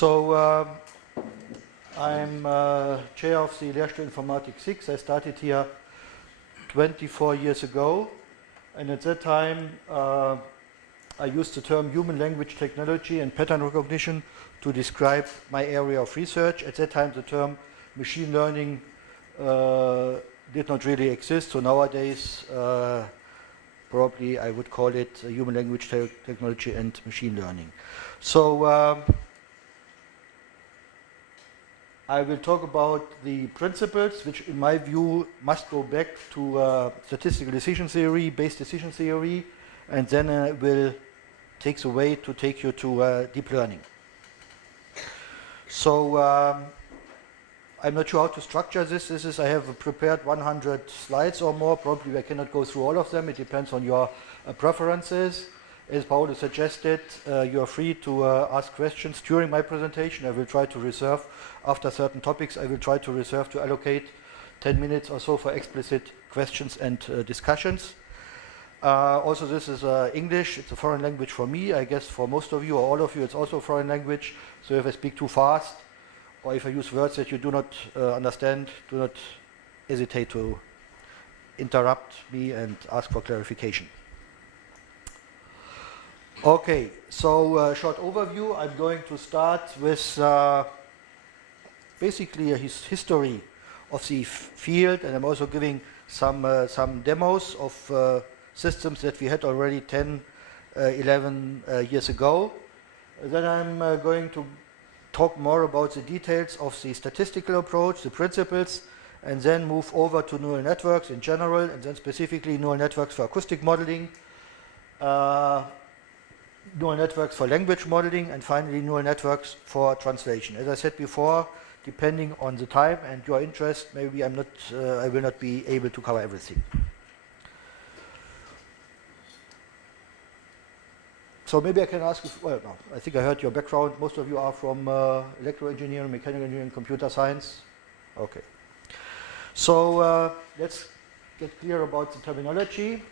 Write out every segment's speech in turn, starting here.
So I'm chair of the Lehrstuhl Informatik 6. I started here 24 years ago, and at that time I used the term human language technology and pattern recognition to describe my area of research. At that time the term machine learning did not really exist, so nowadays probably I would call it human language technology and machine learning. So I will talk about the principles, which in my view must go back to statistical decision theory, based decision theory, and then will take the way to take you to deep learning. So I'm not sure how to structure this. I have prepared 100 slides or more. Probably I cannot go through all of them. It depends on your preferences. As Paolo suggested, you are free to ask questions during my presentation. I will try to reserve, after certain topics, I will try to reserve to allocate 10 minutes or so for explicit questions and discussions. Also, this is English. It's a foreign language for me. I guess for most of you or all of you, it's also a foreign language. So if I speak too fast, or if I use words that you do not understand, do not hesitate to interrupt me and ask for clarification. Okay, so short overview. I'm going to start with basically a history of the field, and I'm also giving some demos of systems that we had already 10, 11 years ago. Then I'm going to talk more about the details of the statistical approach, the principles, and then move over to neural networks in general, and then specifically neural networks for acoustic modeling, neural networks for language modeling, and finally neural networks for translation. As I said before, depending on the time and your interest, maybe I will not be able to cover everything. So maybe I can ask you, well, no, I think I heard your background. Most of you are from electrical engineering, mechanical engineering, computer science. Okay. So let's get clear about the terminology.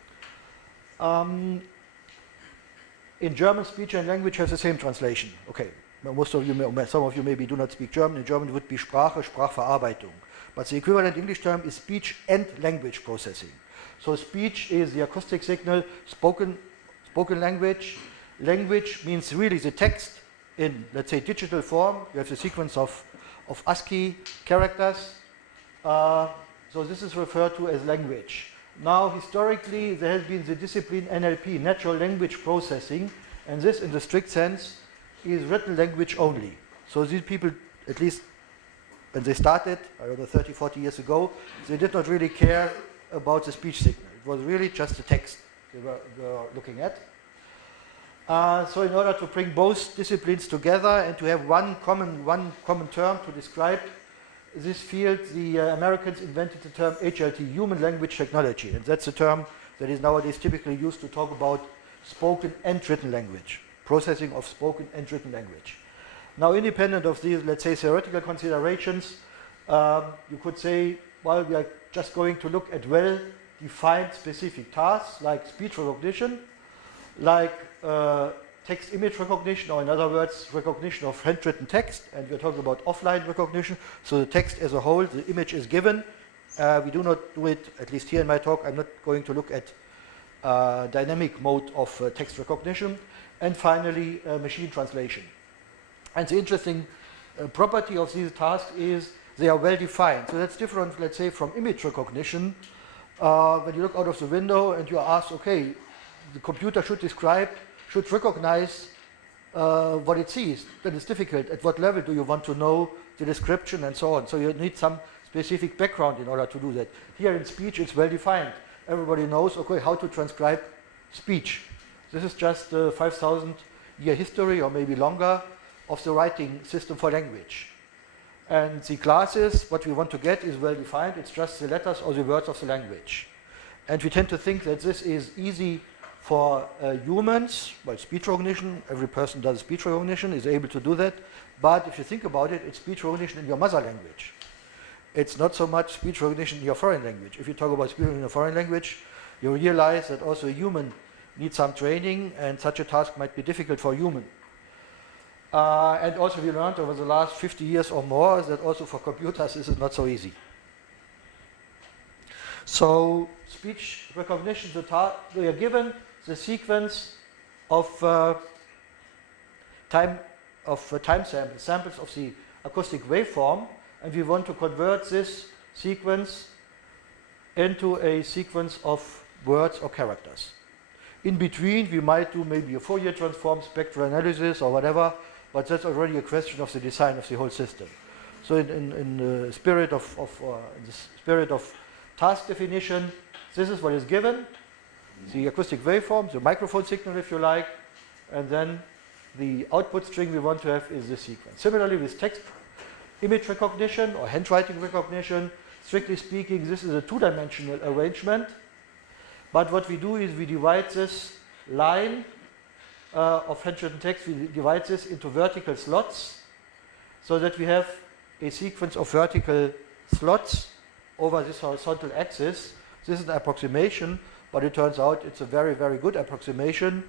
In German, speech and language have the same translation. Okay, most of you, some of you maybe do not speak German. In German it would be Sprache, Sprachverarbeitung. But the equivalent English term is speech and language processing. So speech is the acoustic signal, spoken language. Language means really the text in, let's say, digital form. You have the sequence of ASCII characters. So this is referred to as language. Now, historically, there has been the discipline NLP, natural language processing, and this, in the strict sense, is written language only. So these people, at least when they started, I don't know, 30, 40 years ago, they did not really care about the speech signal. It was really just the text they were looking at. So in order to bring both disciplines together and to have one common term to describe this field, the Americans invented the term HLT, human language technology, and that's a term that is nowadays typically used to talk about spoken and written language, processing of spoken and written language. Now, independent of these, let's say, theoretical considerations, you could say, well, we are just going to look at well-defined specific tasks like speech recognition, like text image recognition, or in other words, recognition of handwritten text, and we're talking about offline recognition, so the text as a whole, the image is given. We do not do it, at least here in my talk, I'm not going to look at dynamic mode of text recognition, and finally machine translation. And the interesting property of these tasks is they are well defined. So that's different, let's say, from image recognition. When you look out of the window and you ask, okay, the computer should recognize what it sees, then it's difficult. At what level do you want to know the description and so on? So you need some specific background in order to do that. Here in speech, it's well defined. Everybody knows, okay, how to transcribe speech. This is just a 5,000-year history, or maybe longer, of the writing system for language. And the classes, what we want to get is well defined. It's just the letters or the words of the language. And we tend to think that this is easy for humans. Well, speech recognition, every person does speech recognition, is able to do that. But if you think about it, it's speech recognition in your mother language. It's not so much speech recognition in your foreign language. If you talk about speech recognition in a foreign language, you realize that also a human needs some training, and such a task might be difficult for a human. And also we learned over the last 50 years or more that also for computers this is not so easy. So speech recognition, we are given the sequence of time samples of the acoustic waveform, and we want to convert this sequence into a sequence of words or characters. In between, we might do maybe a Fourier transform, spectral analysis, or whatever, but that's already a question of the design of the whole system. So in the spirit of task definition, this is what is given: the acoustic waveform, the microphone signal, if you like, and then the output string we want to have is the sequence. Similarly, with text image recognition or handwriting recognition, strictly speaking, this is a two-dimensional arrangement. But what we do is we divide this line of handwritten text, we divide this into vertical slots so that we have a sequence of vertical slots over this horizontal axis. This is an approximation, but it turns out it's a very, very good approximation.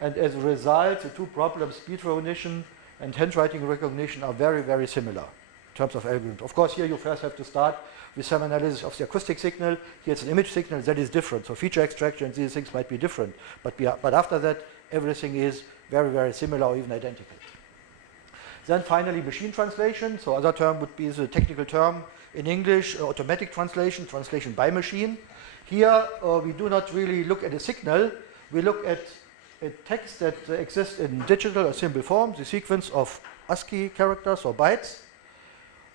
And as a result, the two problems, speech recognition and handwriting recognition, are very, very similar in terms of algorithm. Of course, here you first have to start with some analysis of the acoustic signal. Here it's an image signal, that is different. So feature extraction and these things might be different. But after that, everything is very, very similar or even identical. Then finally, machine translation. So other term would be the technical term in English, automatic translation, translation by machine. Here, we do not really look at a signal. We look at a text that exists in digital or symbol form, the sequence of ASCII characters or bytes,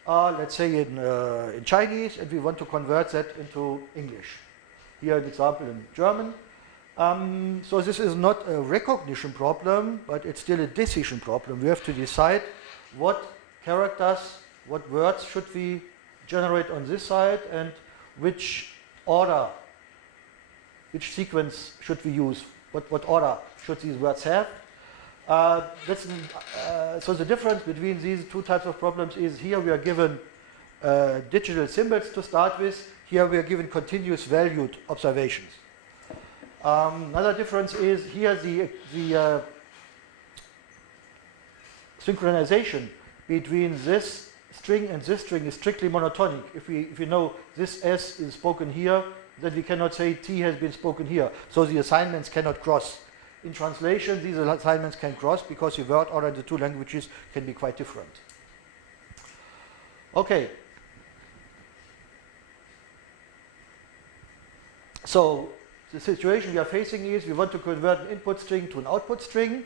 let's say in Chinese, and we want to convert that into English. Here an example in German. So this is not a recognition problem, but it's still a decision problem. We have to decide what characters, what words should we generate on this side, and which order, which sequence should we use, what order should these words have. So the difference between these two types of problems is here we are given digital symbols to start with, here we are given continuous valued observations. Another difference is here the synchronization between this string and this string is strictly monotonic. If we know this S is spoken here, then we cannot say T has been spoken here. So the assignments cannot cross. In translation, these assignments can cross because the word order in the two languages can be quite different. Okay. So the situation we are facing is we want to convert an input string to an output string.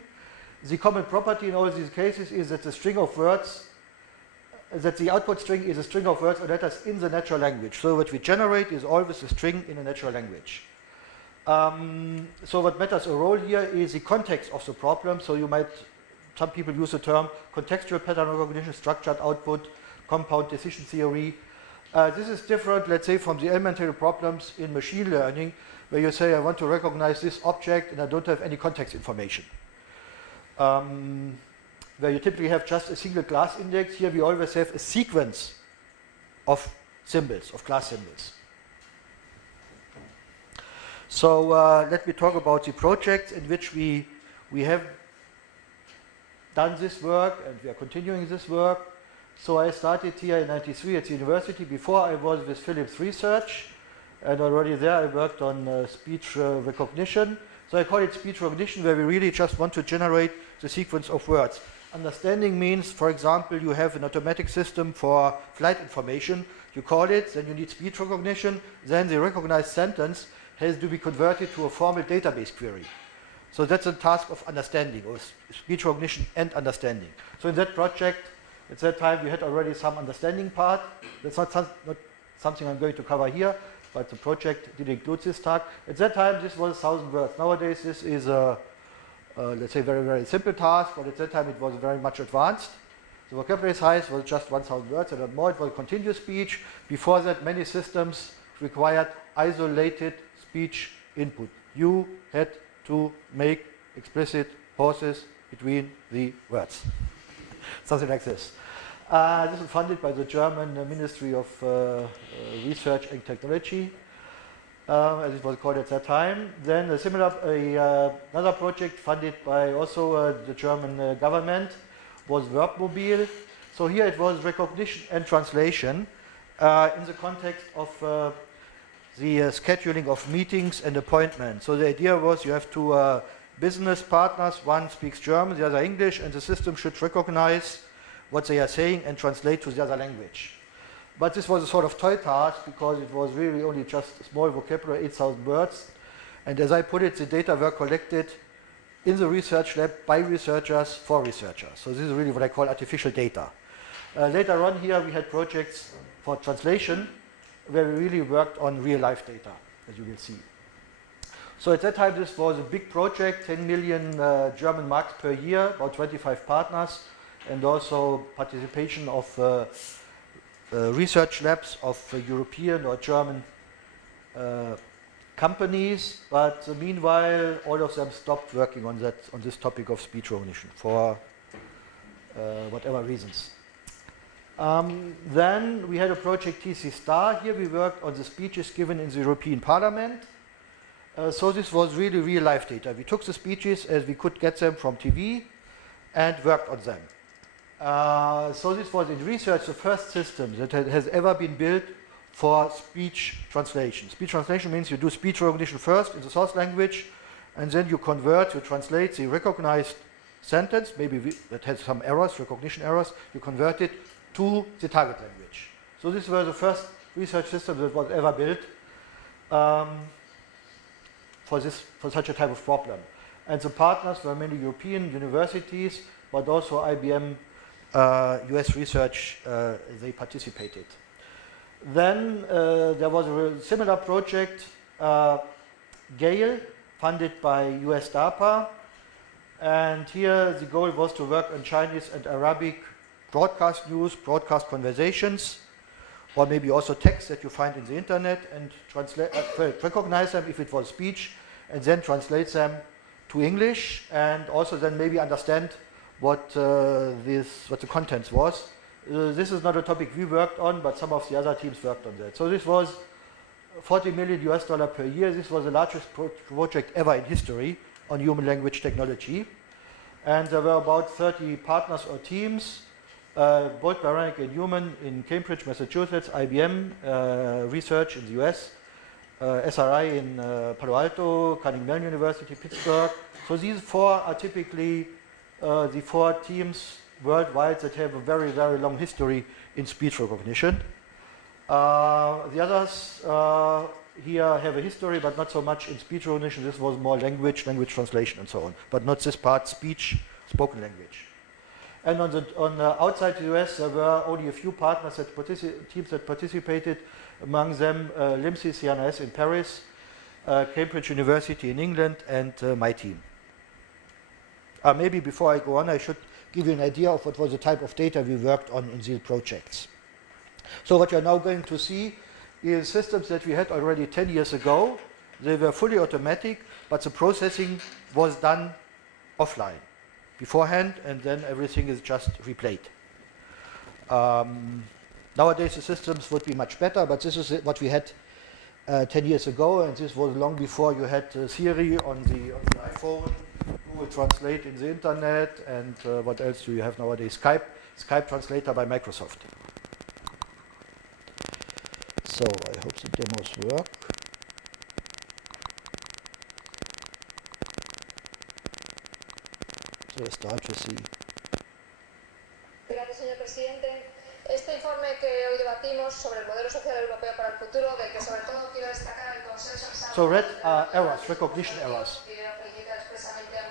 The common property in all these cases is that the string of words, that the output string is a string of words or letters in the natural language. So what we generate is always a string in a natural language. So what matters a role here is the context of the problem. So some people use the term contextual pattern recognition, structured output, compound decision theory. This is different, let's say, from the elementary problems in machine learning, where you say, I want to recognize this object and I don't have any context information. Where you typically have just a single class index. Here we always have a sequence of symbols, of class symbols. So let me talk about the project in which we have done this work and we are continuing this work. So I started here in '93 at the university. Before I was with Philips Research, and already there I worked on speech recognition. So I call it speech recognition, where we really just want to generate the sequence of words. Understanding means, for example, you have an automatic system for flight information. You call it, then you need speech recognition, then the recognized sentence has to be converted to a formal database query. So that's a task of understanding, or speech recognition and understanding. So in that project, at that time, we had already some understanding part. That's not something I'm going to cover here, but the project did include this task. At that time, this was 1,000 words. Nowadays, this is a, let's say, very, very simple task, but at that time, it was very much advanced. The vocabulary size was just 1,000 words, and not more. It was continuous speech. Before that, many systems required isolated speech input. You had to make explicit pauses between the words. Something like this. This was funded by the German Ministry of Research and Technology, as it was called at that time. Then another project funded by also the German government was verbmobile. So here it was recognition and translation in the context of the scheduling of meetings and appointments. So the idea was you have two business partners, one speaks German, the other English, and the system should recognize what they are saying and translate to the other language. But this was a sort of toy task because it was really only just a small vocabulary, 8,000 words. And as I put it, the data were collected in the research lab by researchers for researchers. So this is really what I call artificial data. Later on here we had projects for translation where we really worked on real life data, as you will see. So at that time this was a big project, 10 million German marks per year, about 25 partners, and also participation of research labs of European or German companies, but meanwhile all of them stopped working on this topic of speech recognition for whatever reasons. Then we had a project TC Star. Here we worked on the speeches given in the European Parliament. So this was really real life data. We took the speeches as we could get them from TV and worked on them. So this was in research the first system that has ever been built for speech translation. Speech translation means you do speech recognition first in the source language, and then you convert, you translate the recognized sentence, maybe that has some errors, recognition errors, you convert it to the target language. So this was the first research system that was ever built for such a type of problem. And the partners were many European universities, but also IBM US research, they participated. Then there was a similar project, GALE, funded by US DARPA, and here the goal was to work on Chinese and Arabic broadcast news, broadcast conversations, or maybe also text that you find in the internet, and recognize them if it was speech, and then translate them to English, and also then maybe understand what the contents was. This is not a topic we worked on, but some of the other teams worked on that. So this was $40 million per year. This was the largest project ever in history on human language technology. And there were about 30 partners or teams, both Bionic and Human in Cambridge, Massachusetts, IBM research in the US, SRI in Palo Alto, Carnegie Mellon University, Pittsburgh. So these four are typically the four teams worldwide that have a very, very long history in speech recognition. The others here have a history, but not so much in speech recognition. This was more language translation and so on, but not this part, speech, spoken language. And on the outside the US, there were only a few partners teams that participated, among them LIMSI CNRS in Paris, Cambridge University in England, and my team. Maybe before I go on, I should give you an idea of what was the type of data we worked on in these projects. So what you're now going to see is systems that we had already 10 years ago. They were fully automatic, but the processing was done offline beforehand, and then everything is just replayed. Nowadays the systems would be much better, but this is what we had 10 years ago, and this was long before you had Siri on the iPhone, Google Translate in the internet, and what else do you have nowadays? Skype Translator by Microsoft. So I hope the demos work. So let's start with the... Gracias, señor presidente. Este informe que hoy debatimos sobre el modelo social europeo para el futuro, del que sobre todo quiero destacar el consenso. So red are errors, recognition errors.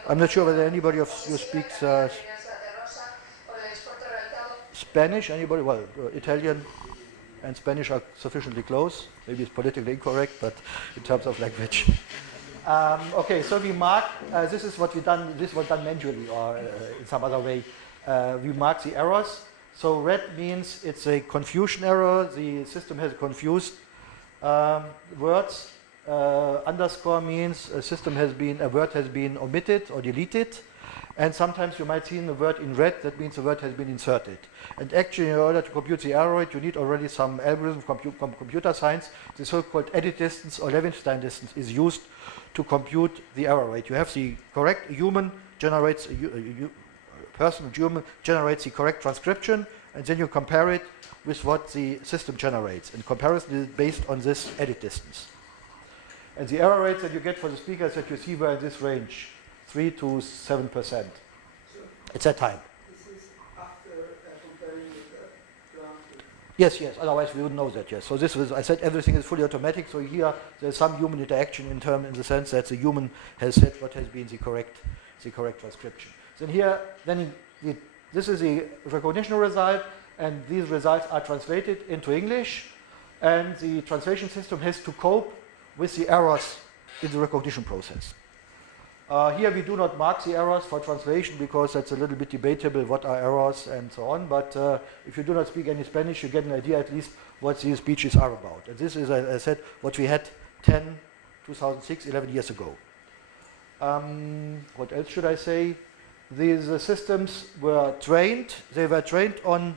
I'm not sure whether anybody of you speaks Spanish. Anybody? Well, Italian and Spanish are sufficiently close. Maybe it's politically incorrect, but in terms of language. Okay, so we mark, this is what we've done, this was done manually or in some other way. We mark the errors. So red means it's a confusion error. The system has confused words. Underscore means a word has been omitted or deleted. And sometimes you might see a word in red, that means the word has been inserted. And actually, in order to compute the error rate, you need already some algorithm from computer science. The so-called edit distance or Levenshtein distance is used to compute the error rate. You have the correct, a human generates, a person in German generates the correct transcription, and then you compare it with what the system generates. And comparison is based on this edit distance. And the error rates that you get for the speakers that you see were in this range, 3 to 7% at that time. This is after comparing with the ground. Yes, otherwise we wouldn't know that, yes. So this was, I said everything is fully automatic, so here there's some human interaction in the sense that the human has said what has been the correct transcription. This is the recognition result, and these results are translated into English, and the translation system has to cope with the errors in the recognition process. Here we do not mark the errors for translation because that's a little bit debatable what are errors and so on, but if you do not speak any Spanish, you get an idea at least what these speeches are about. And this is, as I said, what we had 2006, 11 years ago. What else should I say? These systems were trained, they were trained on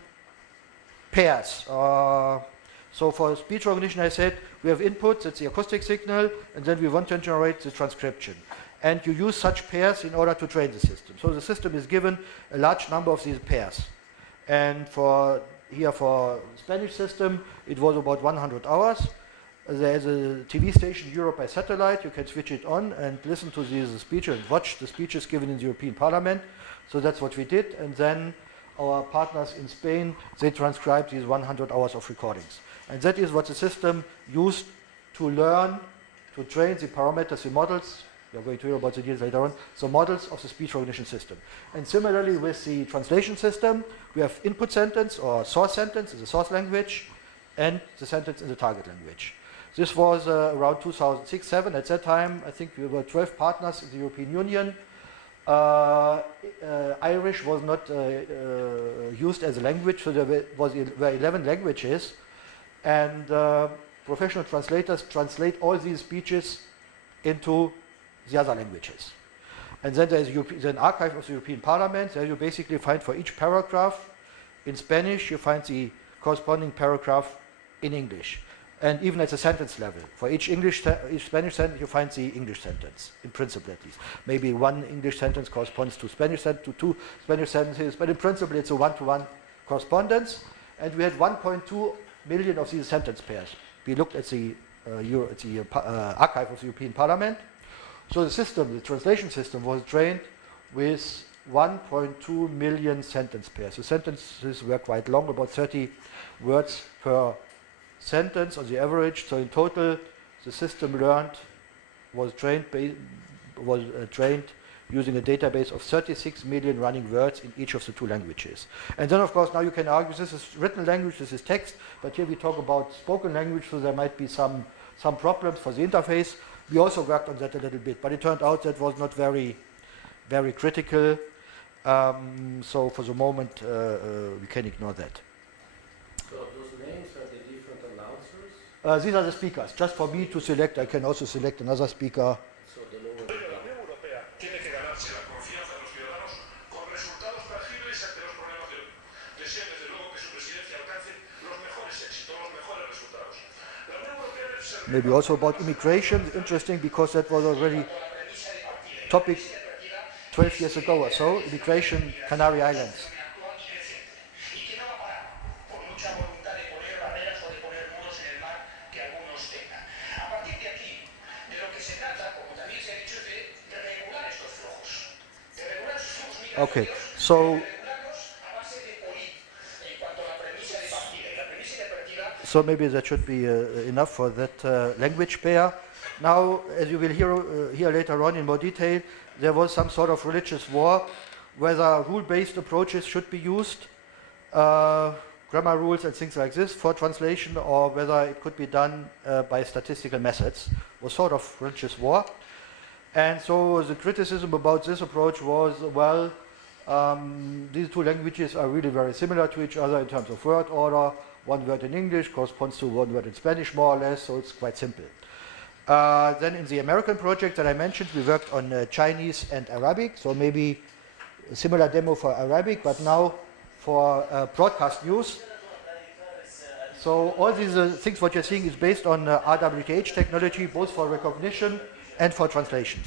pairs. So for speech recognition, I said we have inputs, that's the acoustic signal, and then we want to generate the transcription. And you use such pairs in order to train the system. So the system is given a large number of these pairs. And for Spanish system, it was about 100 hours. There's a TV station, Europe by satellite. You can switch it on and listen to these speeches and watch the speeches given in the European Parliament. So that's what we did. And then our partners in Spain, they transcribed these 100 hours of recordings. And that is what the system used to learn, to train the parameters, the models. We are going to hear about the details later on. So models of the speech recognition system. And similarly with the translation system, we have input sentence or source sentence in the source language and the sentence in the target language. This was around 2006-07. At that time, I think we were 12 partners in the European Union. Irish was not used as a language, so there were 11 languages. And professional translators translate all these speeches into the other languages. And then there is an archive of the European Parliament. There you basically find for each paragraph in Spanish, you find the corresponding paragraph in English. And even at the sentence level, for each Spanish sentence, you find the English sentence, in principle at least. Maybe one English sentence corresponds to two Spanish sentences, but in principle it's a one-to-one correspondence. And we had 1.2 million of these sentence pairs. We looked at the archive of the European Parliament. So the system, the translation system, was trained with 1.2 million sentence pairs. The sentences were quite long, about 30 words per sentence on the average. So in total, the system was trained using a database of 36 million running words in each of the two languages. And then, of course, now you can argue this is written language, this is text, but here we talk about spoken language, so there might be some problems for the interface. We also worked on that a little bit, but it turned out that was not very, very critical. So for the moment, we can ignore that. So those names are the different announcers? These are the speakers. Just for me to select, I can also select another speaker. So the lower Tiene que ganarse la confianza de los ciudadanos con resultados tangibles ante los problemas de hoy. Deseo desde luego que su presidencia alcance los mejores éxitos, los mejores resultados. La Unión Europea debe ser Maybe also about immigration, interesting because that was already topic 12 years ago or so, immigration, Canary Islands. Okay, so maybe that should be enough for that language pair. Now, as you will hear later on in more detail, there was some sort of religious war, whether rule-based approaches should be used, grammar rules and things like this for translation, or whether it could be done by statistical methods. It was sort of religious war. And so the criticism about this approach was, well, these two languages are really very similar to each other in terms of word order. One word in English corresponds to one word in Spanish, more or less, so it's quite simple. Then in the American project that I mentioned, we worked on Chinese and Arabic, so maybe a similar demo for Arabic, but now for broadcast news. So all these things what you're seeing is based on RWTH technology, both for recognition and for translation.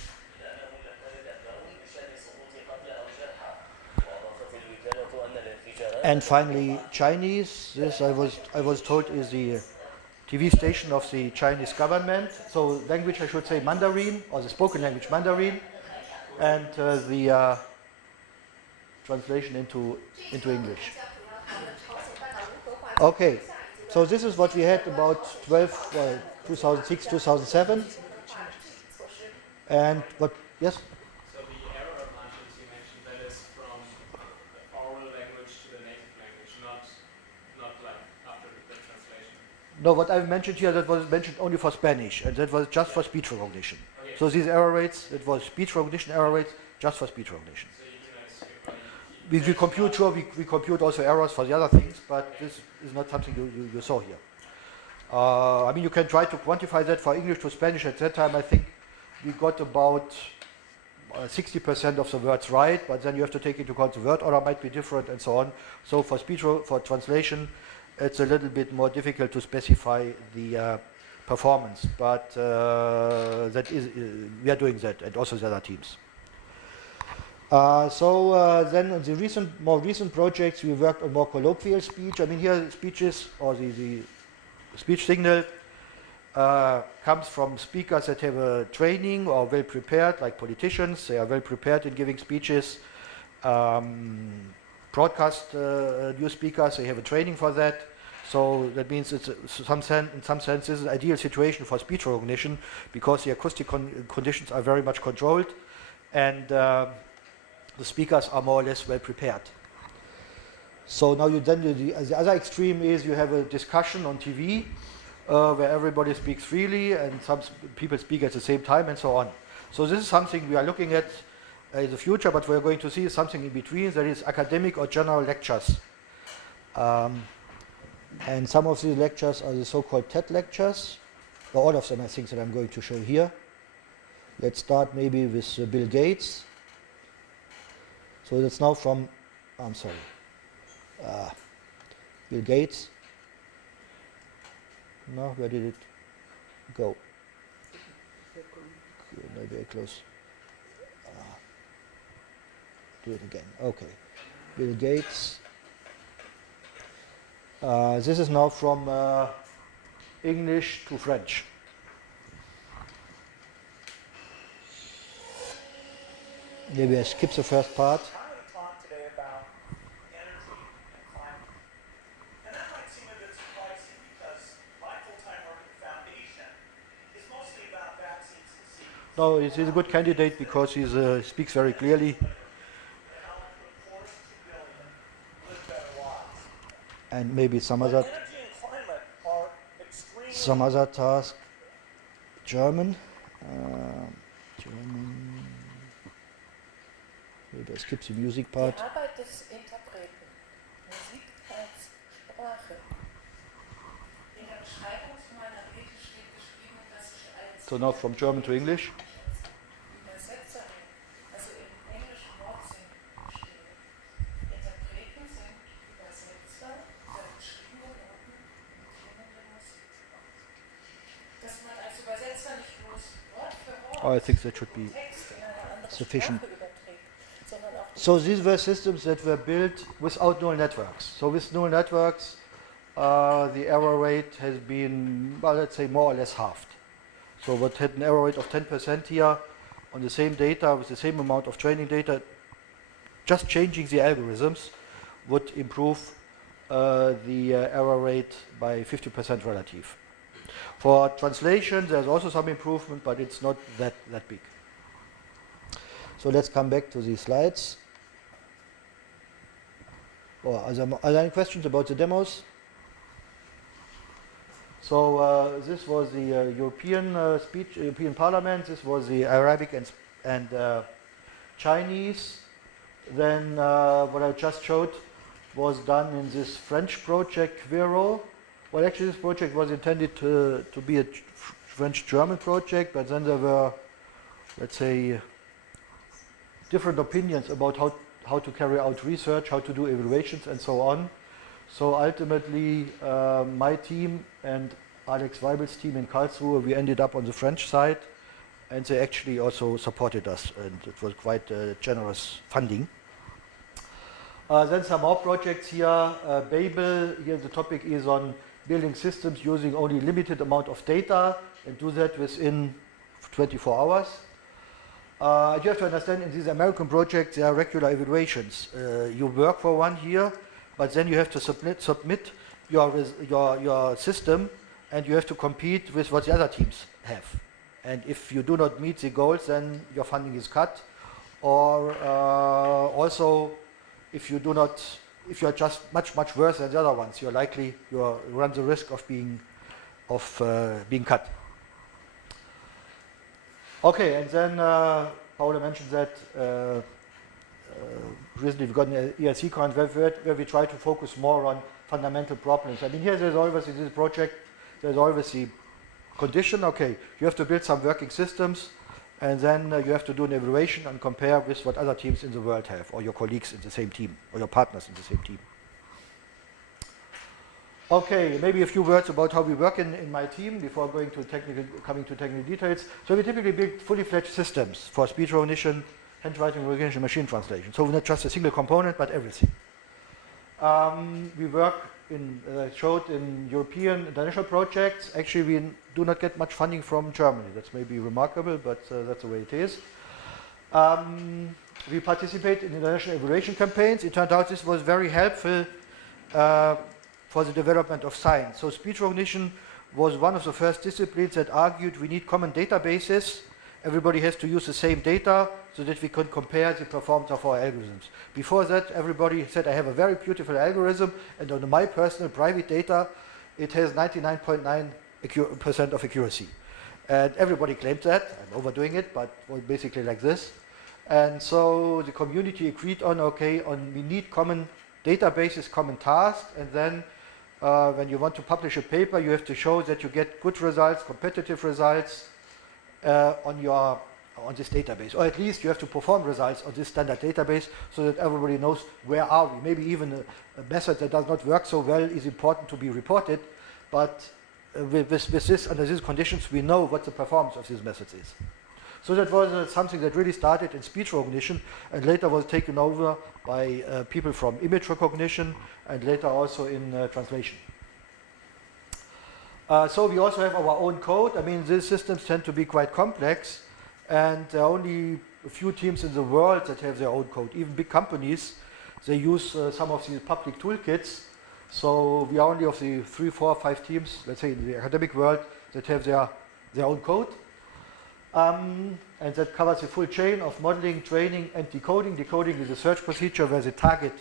And finally, Chinese. This I was told is the TV station of the Chinese government. So language, I should say Mandarin, or the spoken language Mandarin, and the translation into English. Okay, so this is what we had about 2006, 2007. And what, yes? So the error margins you mentioned, that is from the oral language to the native language, not like after the translation. No, what I've mentioned here, that was mentioned only for Spanish, and that was just for speech recognition. Okay. So these error rates, it was speech recognition error rates just for speech recognition. So you can assume We compute, sure, we compute also errors for the other things, but this is not something you saw here. I mean, you can try to quantify that for English to Spanish. At that time, I think we got about 60% of the words right, but then you have to take into account the word order might be different and so on. So for speech, for translation, it's a little bit more difficult to specify the performance, but that is, we are doing that, and also the other teams. Then in the more recent projects, we worked on more colloquial speech. I mean, here speeches, or the speech signal comes from speakers that have a training or well prepared, like politicians. They are well prepared in giving speeches. Broadcast news speakers, they have a training for that. So that means it's in some sense this is an ideal situation for speech recognition, because the acoustic conditions are very much controlled, and the speakers are more or less well prepared. So now the other extreme is you have a discussion on TV where everybody speaks freely and some people speak at the same time and so on. So this is something we are looking at in the future, but we're going to see something in between, that is academic or general lectures. And some of these lectures are the so-called TED lectures. All of them, I think, that I'm going to show here. Let's start maybe with Bill Gates. So that's now from, I'm sorry, Bill Gates. No, where did it go? Maybe I close. Do it again. Okay. Bill Gates. This is now from English to French. Maybe I skip the first part. No, he's a good candidate because he speaks very clearly. And maybe some other task. German. Maybe I skip the music part. Die Arbeit des Interpreten. Musik als Sprache. In der Beschreibung von meiner Rede steht geschrieben, dass ich als So now from German to English. Übersetzerin, also im englischen Wortsinn stehe. Interpreten sind Übersetzer der geschriebenen Noten und klingende Musik. Dass man als Übersetzer nicht bloß Wort für Wort I think that should be Text in eine andere sufficient. Sprache überträgt, sondern auch So these were systems that were built without neural networks. So with neural networks, the error rate has been, well, let's say more or less halved. So what had an error rate of 10% here on the same data with the same amount of training data, just changing the algorithms would improve the error rate by 50% relative. For translation, there's also some improvement, but it's not that big. So let's come back to these slides. Are there any questions about the demos? So this was the European Parliament. This was the Arabic and Chinese. Then what I just showed was done in this French project, Quero. Well, actually, this project was intended to be a French-German project, but then there were, let's say, different opinions about how to carry out research, how to do evaluations, and so on. So ultimately, my team and Alex Weibel's team in Karlsruhe, we ended up on the French side, and they actually also supported us, and it was quite generous funding. Then some more projects here. Babel, here the topic is on building systems using only limited amount of data and do that within 24 hours. You have to understand in these American projects there are regular evaluations. You work for 1 year, but then you have to submit your system and you have to compete with what the other teams have. And if you do not meet the goals, then your funding is cut. Or also, if you are just much worse than the other ones, you run the risk of being cut. Okay, and then Paula mentioned that recently we've got an ERC grant where we try to focus more on fundamental problems. I mean, here there's always in this project, there's always the condition, okay, you have to build some working systems, and then you have to do an evaluation and compare with what other teams in the world have, or your colleagues in the same team, or your partners in the same team. Okay, maybe a few words about how we work in my team before coming to technical details. So we typically build fully fledged systems for speech recognition, handwriting recognition, machine translation. So not just a single component, but everything. We work as I showed, in European international projects. Actually, we do not get much funding from Germany. That's maybe remarkable, but that's the way it is. We participate in international evaluation campaigns. It turned out this was very helpful for the development of science. So speech recognition was one of the first disciplines that argued we need common databases. Everybody has to use the same data so that we can compare the performance of our algorithms. Before that, everybody said, I have a very beautiful algorithm, and on my personal private data, it has 99.9% of accuracy. And everybody claimed that. I'm overdoing it, but basically like this. And so the community agreed on, okay, we need common databases, common tasks, and then when you want to publish a paper, you have to show that you get good results, competitive results on this database, or at least you have to perform results on this standard database so that everybody knows where are we. Maybe even a method that does not work so well is important to be reported, but with this, under these conditions, we know what the performance of these methods is. So that was something that really started in speech recognition and later was taken over by people from image recognition and later also in translation. So we also have our own code. I mean, these systems tend to be quite complex, and there are only a few teams in the world that have their own code. Even big companies, they use some of these public toolkits. So we are only of the 3, 4, 5 teams, let's say in the academic world, that have their own code. And that covers the full chain of modeling, training, and decoding. Decoding is a search procedure where the target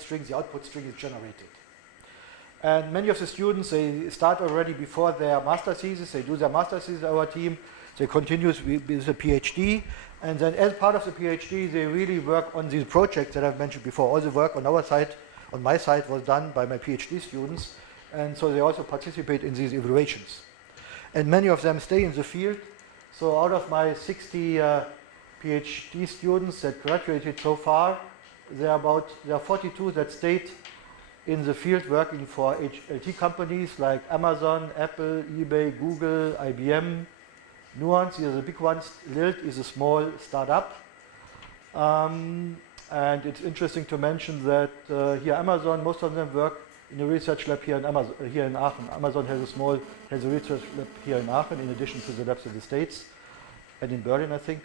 string, the output string is generated. And many of the students, they start already before their master thesis. They do their master thesis at our team. They continue with a PhD. And then as part of the PhD, they really work on these projects that I've mentioned before. All the work on our side, on my side, was done by my PhD students. And so they also participate in these evaluations. And many of them stay in the field. So out of my 60 PhD students that graduated so far, there are 42 that stayed in the field working for HLT companies like Amazon, Apple, eBay, Google, IBM, Nuance. These are the big ones. Lilt is a small startup. And it's interesting to mention that here Amazon, most of them work in a research lab here in Aachen. Amazon has a research lab here in Aachen, in addition to the labs in the States and in Berlin, I think.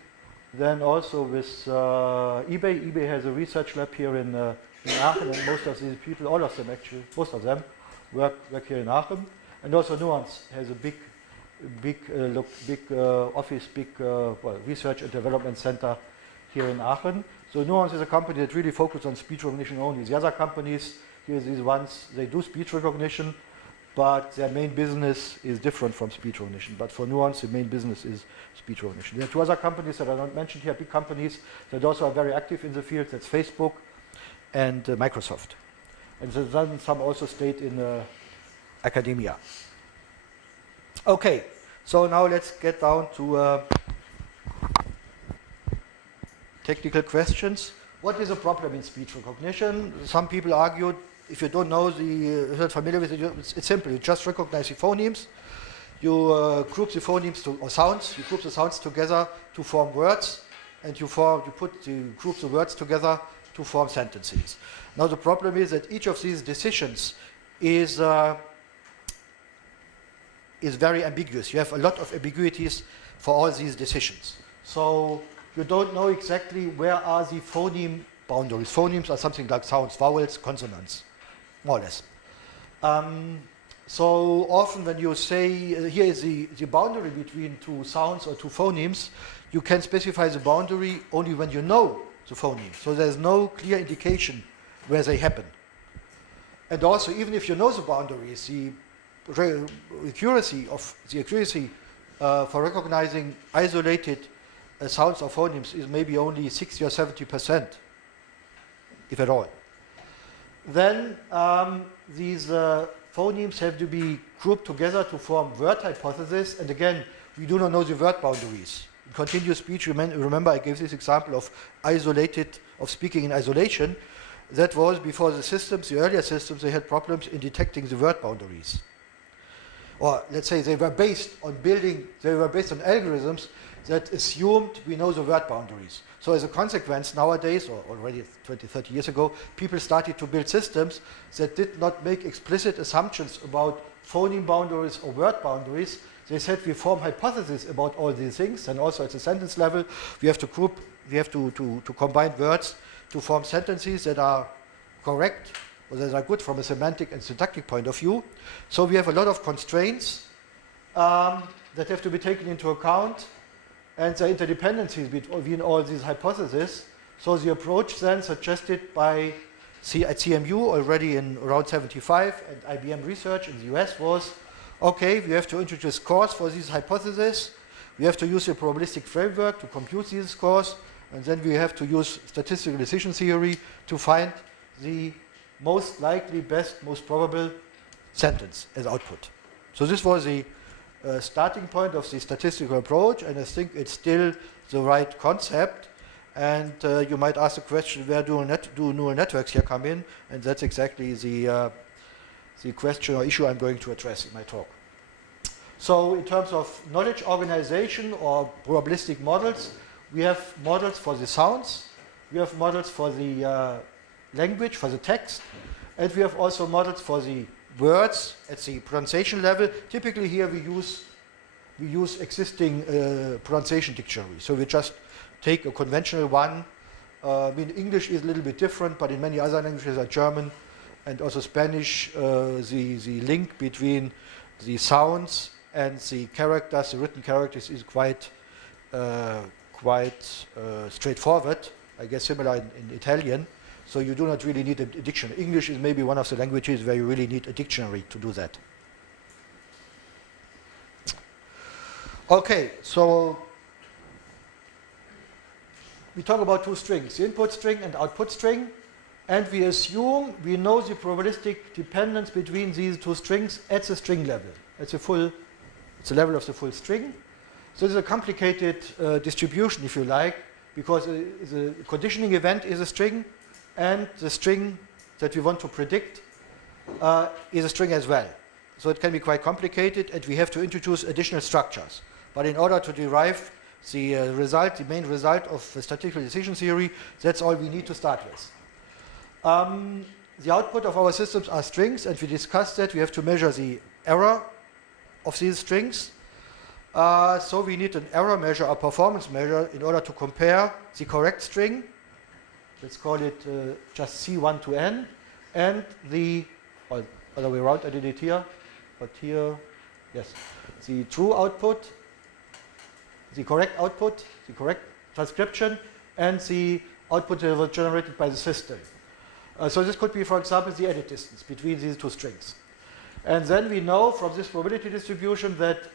Then also with eBay. eBay has a research lab here in Aachen, and most of these people, all of them actually, most of them work here in Aachen. And also Nuance has a big office, research and development center here in Aachen. So Nuance is a company that really focuses on speech recognition only. The other companies, here these ones, they do speech recognition, but their main business is different from speech recognition. But for Nuance, the main business is speech recognition. There are 2 other companies that are not mentioned here, big companies that also are very active in the field. That's Facebook and Microsoft. And then some also stayed in academia. Okay, so now let's get down to technical questions. What is a problem in speech recognition? Some people argued, if you don't know, if you're not familiar with it, it's simple. You just recognize the phonemes. You group the phonemes or sounds. You group the sounds together to form words. and you group the words together to form sentences. Now the problem is that each of these decisions is very ambiguous. You have a lot of ambiguities for all these decisions. So you don't know exactly where are the phoneme boundaries. Phonemes are something like sounds, vowels, consonants, more or less. So often when you say, here is the boundary between two sounds or two phonemes, you can specify the boundary only when you know the phoneme. So there's no clear indication where they happen. And also, even if you know the boundaries, the accuracy for recognizing isolated sounds or phonemes is maybe only 60 or 70%, if at all. Then these phonemes have to be grouped together to form word hypotheses, and again, we do not know the word boundaries. In continuous speech, remember I gave this example of speaking in isolation. That was before the earlier systems, they had problems in detecting the word boundaries. Or let's say they were based on algorithms that assumed we know the word boundaries. So as a consequence, nowadays, or already 20, 30 years ago, people started to build systems that did not make explicit assumptions about phoneme boundaries or word boundaries. They said we form hypotheses about all these things, and also at the sentence level, we have to combine words to form sentences that are correct, or that are good from a semantic and syntactic point of view. So we have a lot of constraints that have to be taken into account, and the interdependencies between all these hypotheses. So the approach then suggested by at CMU already in around 75 and IBM research in the US was, okay, we have to introduce scores for these hypotheses. We have to use a probabilistic framework to compute these scores, and then we have to use statistical decision theory to find the most likely, best, most probable sentence as output. So this was the starting point of the statistical approach, and I think it's still the right concept. And you might ask the question, where do neural networks here come in? And that's exactly the question or issue I'm going to address in my talk. So in terms of knowledge organization or probabilistic models, we have models for the sounds, we have models for the language, for the text, and we have also models for the words at the pronunciation level. Typically here we use existing pronunciation dictionary. So we just take a conventional one. I mean, English is a little bit different, but in many other languages like German and also Spanish, the link between the sounds and the characters, the written characters, is quite straightforward. I guess similar in Italian. So you do not really need a dictionary. English is maybe one of the languages where you really need a dictionary to do that. Okay, so we talk about two strings, the input string and output string, and we assume we know the probabilistic dependence between these two strings at the string level. It's the level of the full string. So it's a complicated distribution, if you like, because the conditioning event is a string, and the string that we want to predict is a string as well. So it can be quite complicated, and we have to introduce additional structures. But in order to derive the main result of the statistical decision theory, that's all we need to start with. The output of our systems are strings, and we discussed that we have to measure the error of these strings. So we need an error measure, a performance measure, in order to compare the correct string, let's call it just C1 to N, and the, or other way around, I did it here, but here, yes, the true output, the correct output, the correct transcription, and the output that was generated by the system. So this could be, for example, the edit distance between these two strings. And then we know from this probability distribution that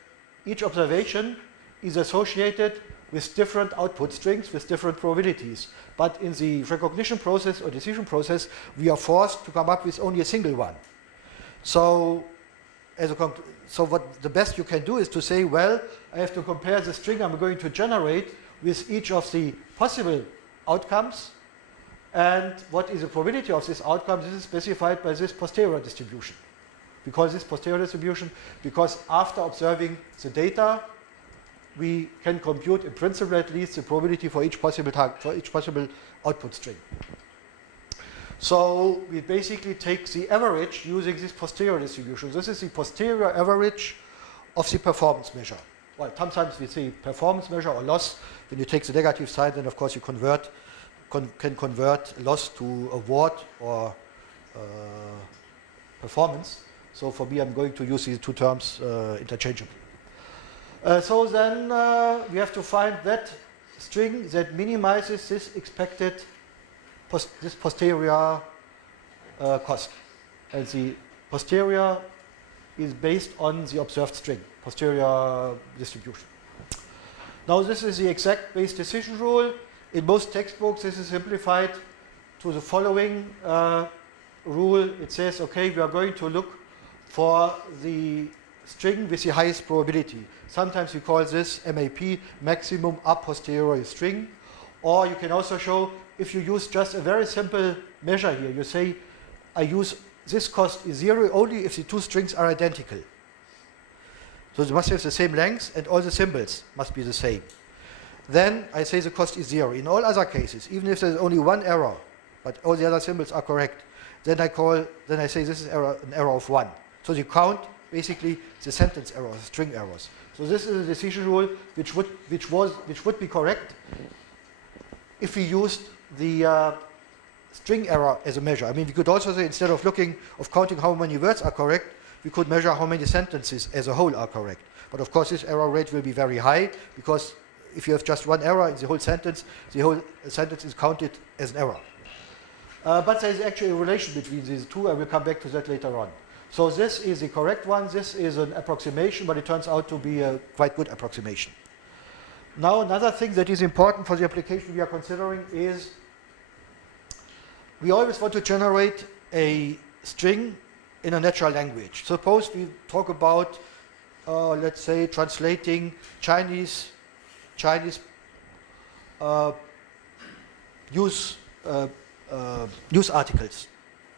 each observation is associated with different output strings with different probabilities. But in the recognition process or decision process, we are forced to come up with only a single one. So, what the best you can do is to say, well, I have to compare the string I'm going to generate with each of the possible outcomes, and what is the probability of this outcome? This is specified by this posterior distribution. Because after observing the data, we can compute, in principle at least, the probability for each possible output string. So we basically take the average using this posterior distribution. This is the posterior average of the performance measure. Well, sometimes we say performance measure or loss. When you take the negative side, then of course you can convert loss to award or performance. So for me, I'm going to use these two terms interchangeably. So then we have to find that string that minimizes this expected this posterior cost. And the posterior is based on the observed string, posterior distribution. Now this is the exact base decision rule. In most textbooks this is simplified to the following rule. It says, okay, we are going to look for the string with the highest probability. Sometimes we call this MAP, maximum a posteriori string. Or you can also show, if you use just a very simple measure here, you say, I use this cost is 0 only if the two strings are identical. So they must have the same length and all the symbols must be the same. Then I say the cost is 0. In all other cases, even if there's only one error, but all the other symbols are correct, then I say this is an error of 1. So you count basically the sentence errors, string errors. So this is a decision rule which would be correct if we used the string error as a measure. I mean, we could also say, instead of counting how many words are correct, we could measure how many sentences as a whole are correct. But of course, this error rate will be very high, because if you have just one error in the whole sentence is counted as an error. But there is actually a relation between these two. I will come back to that later on. So this is the correct one. This is an approximation, but it turns out to be a quite good approximation. Now, another thing that is important for the application we are considering is we always want to generate a string in a natural language. Suppose we talk about, let's say, translating Chinese news articles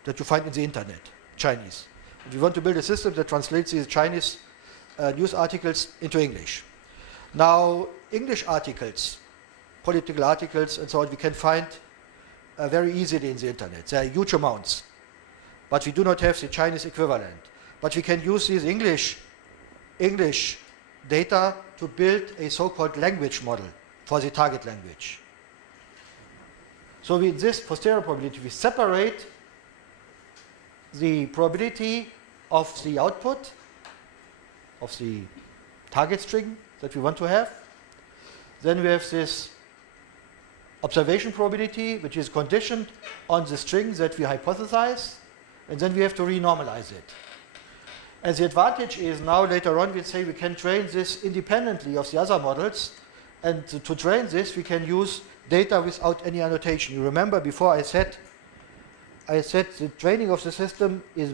that you find in the internet, Chinese. And we want to build a system that translates these Chinese news articles into English. Now, English articles, political articles and so on, we can find very easily in the internet. There are huge amounts, but we do not have the Chinese equivalent. But we can use these English data to build a so-called language model for the target language. So in this posterior probability, we separate the probability of the output of the target string that we want to have. Then we have this observation probability, which is conditioned on the string that we hypothesize, and then we have to renormalize it. And the advantage is now later on we say we can train this independently of the other models, and to train this we can use data without any annotation. You remember before I said the training of the system is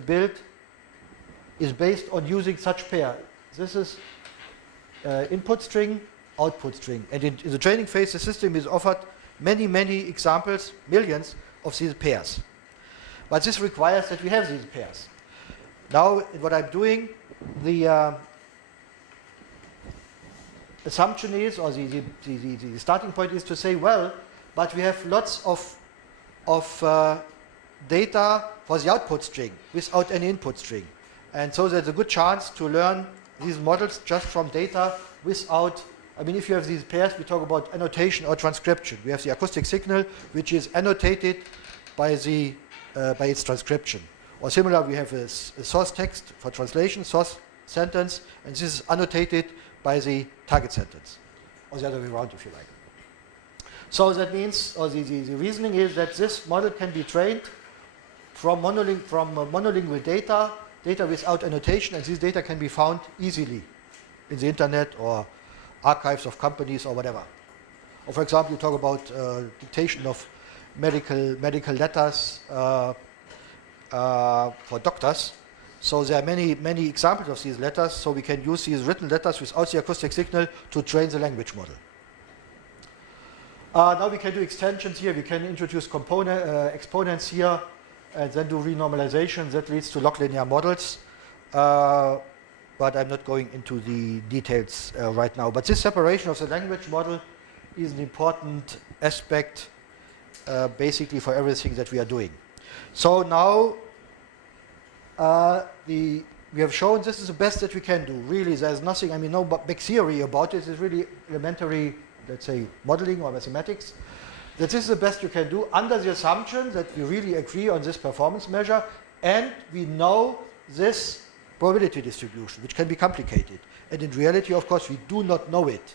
based on using such pair. This is input string, output string. And in the training phase, the system is offered many, many examples, millions of these pairs. But this requires that we have these pairs. Now, what I'm doing, the assumption is, or the starting point is to say, well, but we have lots of data for the output string without any input string. And so there's a good chance to learn these models just from data without, I mean, if you have these pairs, we talk about annotation or transcription. We have the acoustic signal, which is annotated by its transcription. Or similar, we have a source text for translation, source sentence, and this is annotated by the target sentence, or the other way around, if you like. So that means, or the reasoning is that this model can be trained from monolingual data without annotation, and this data can be found easily in the internet or archives of companies or whatever. Or for example, you talk about dictation of medical letters for doctors. So there are many examples of these letters, so we can use these written letters without the acoustic signal to train the language model. Now we can do extensions here. We can introduce exponents here, and then do renormalization. That leads to log linear models. but I'm not going into the details right now. But this separation of the language model is an important aspect basically for everything that we are doing. So now we have shown this is the best that we can do. Really, there's nothing, I mean, no big theory about it. It's really elementary, let's say, modeling or mathematics. That this is the best you can do under the assumption that we really agree on this performance measure and we know this probability distribution, which can be complicated. And in reality, of course, we do not know it.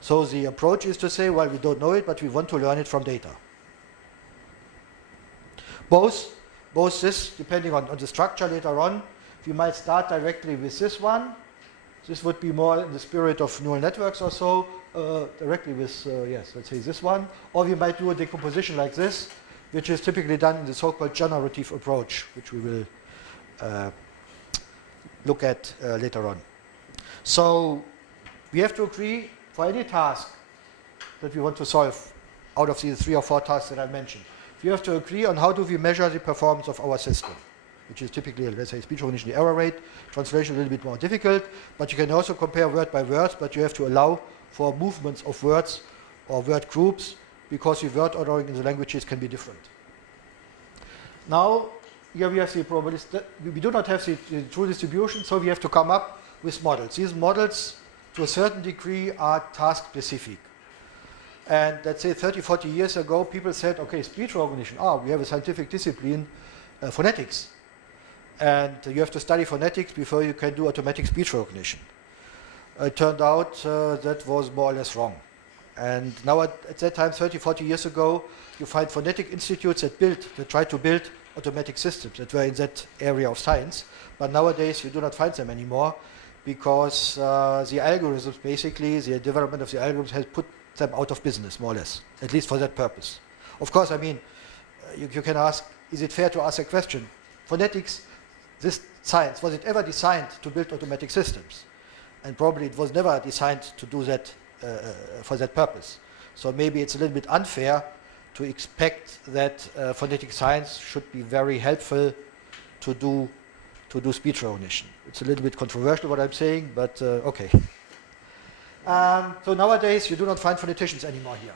So the approach is to say, well, we don't know it, but we want to learn it from data. Both this, depending on the structure later on, we might start directly with this one. This would be more in the spirit of neural networks or so, directly with, yes, let's say this one. Or we might do a decomposition like this, which is typically done in the so-called generative approach, which we will look at later on. So we have to agree for any task that we want to solve out of these 3 or 4 tasks that I mentioned. We have to agree on how do we measure the performance of our system, which is typically, let's say, speech recognition error rate, translation a little bit more difficult, but you can also compare word by word, but you have to allow for movements of words or word groups because the word ordering in the languages can be different. Now, here we have the probability, we do not have the true distribution, so we have to come up with models. These models, to a certain degree, are task-specific. And let's say 30, 40 years ago, people said, okay, speech recognition, we have a scientific discipline, phonetics. And you have to study phonetics before you can do automatic speech recognition. It turned out that was more or less wrong. And now at that time, 30, 40 years ago, you find phonetic institutes that try to build automatic systems that were in that area of science. But nowadays, you do not find them anymore because the algorithms, basically, the development of the algorithms has put them out of business, more or less, at least for that purpose. Of course, I mean, you can ask, is it fair to ask a question? Phonetics, this science, was it ever designed to build automatic systems? And probably it was never designed to do that for that purpose. So maybe it's a little bit unfair to expect that phonetic science should be very helpful to do speech recognition. It's a little bit controversial what I'm saying, but okay. So nowadays you do not find phoneticians anymore here.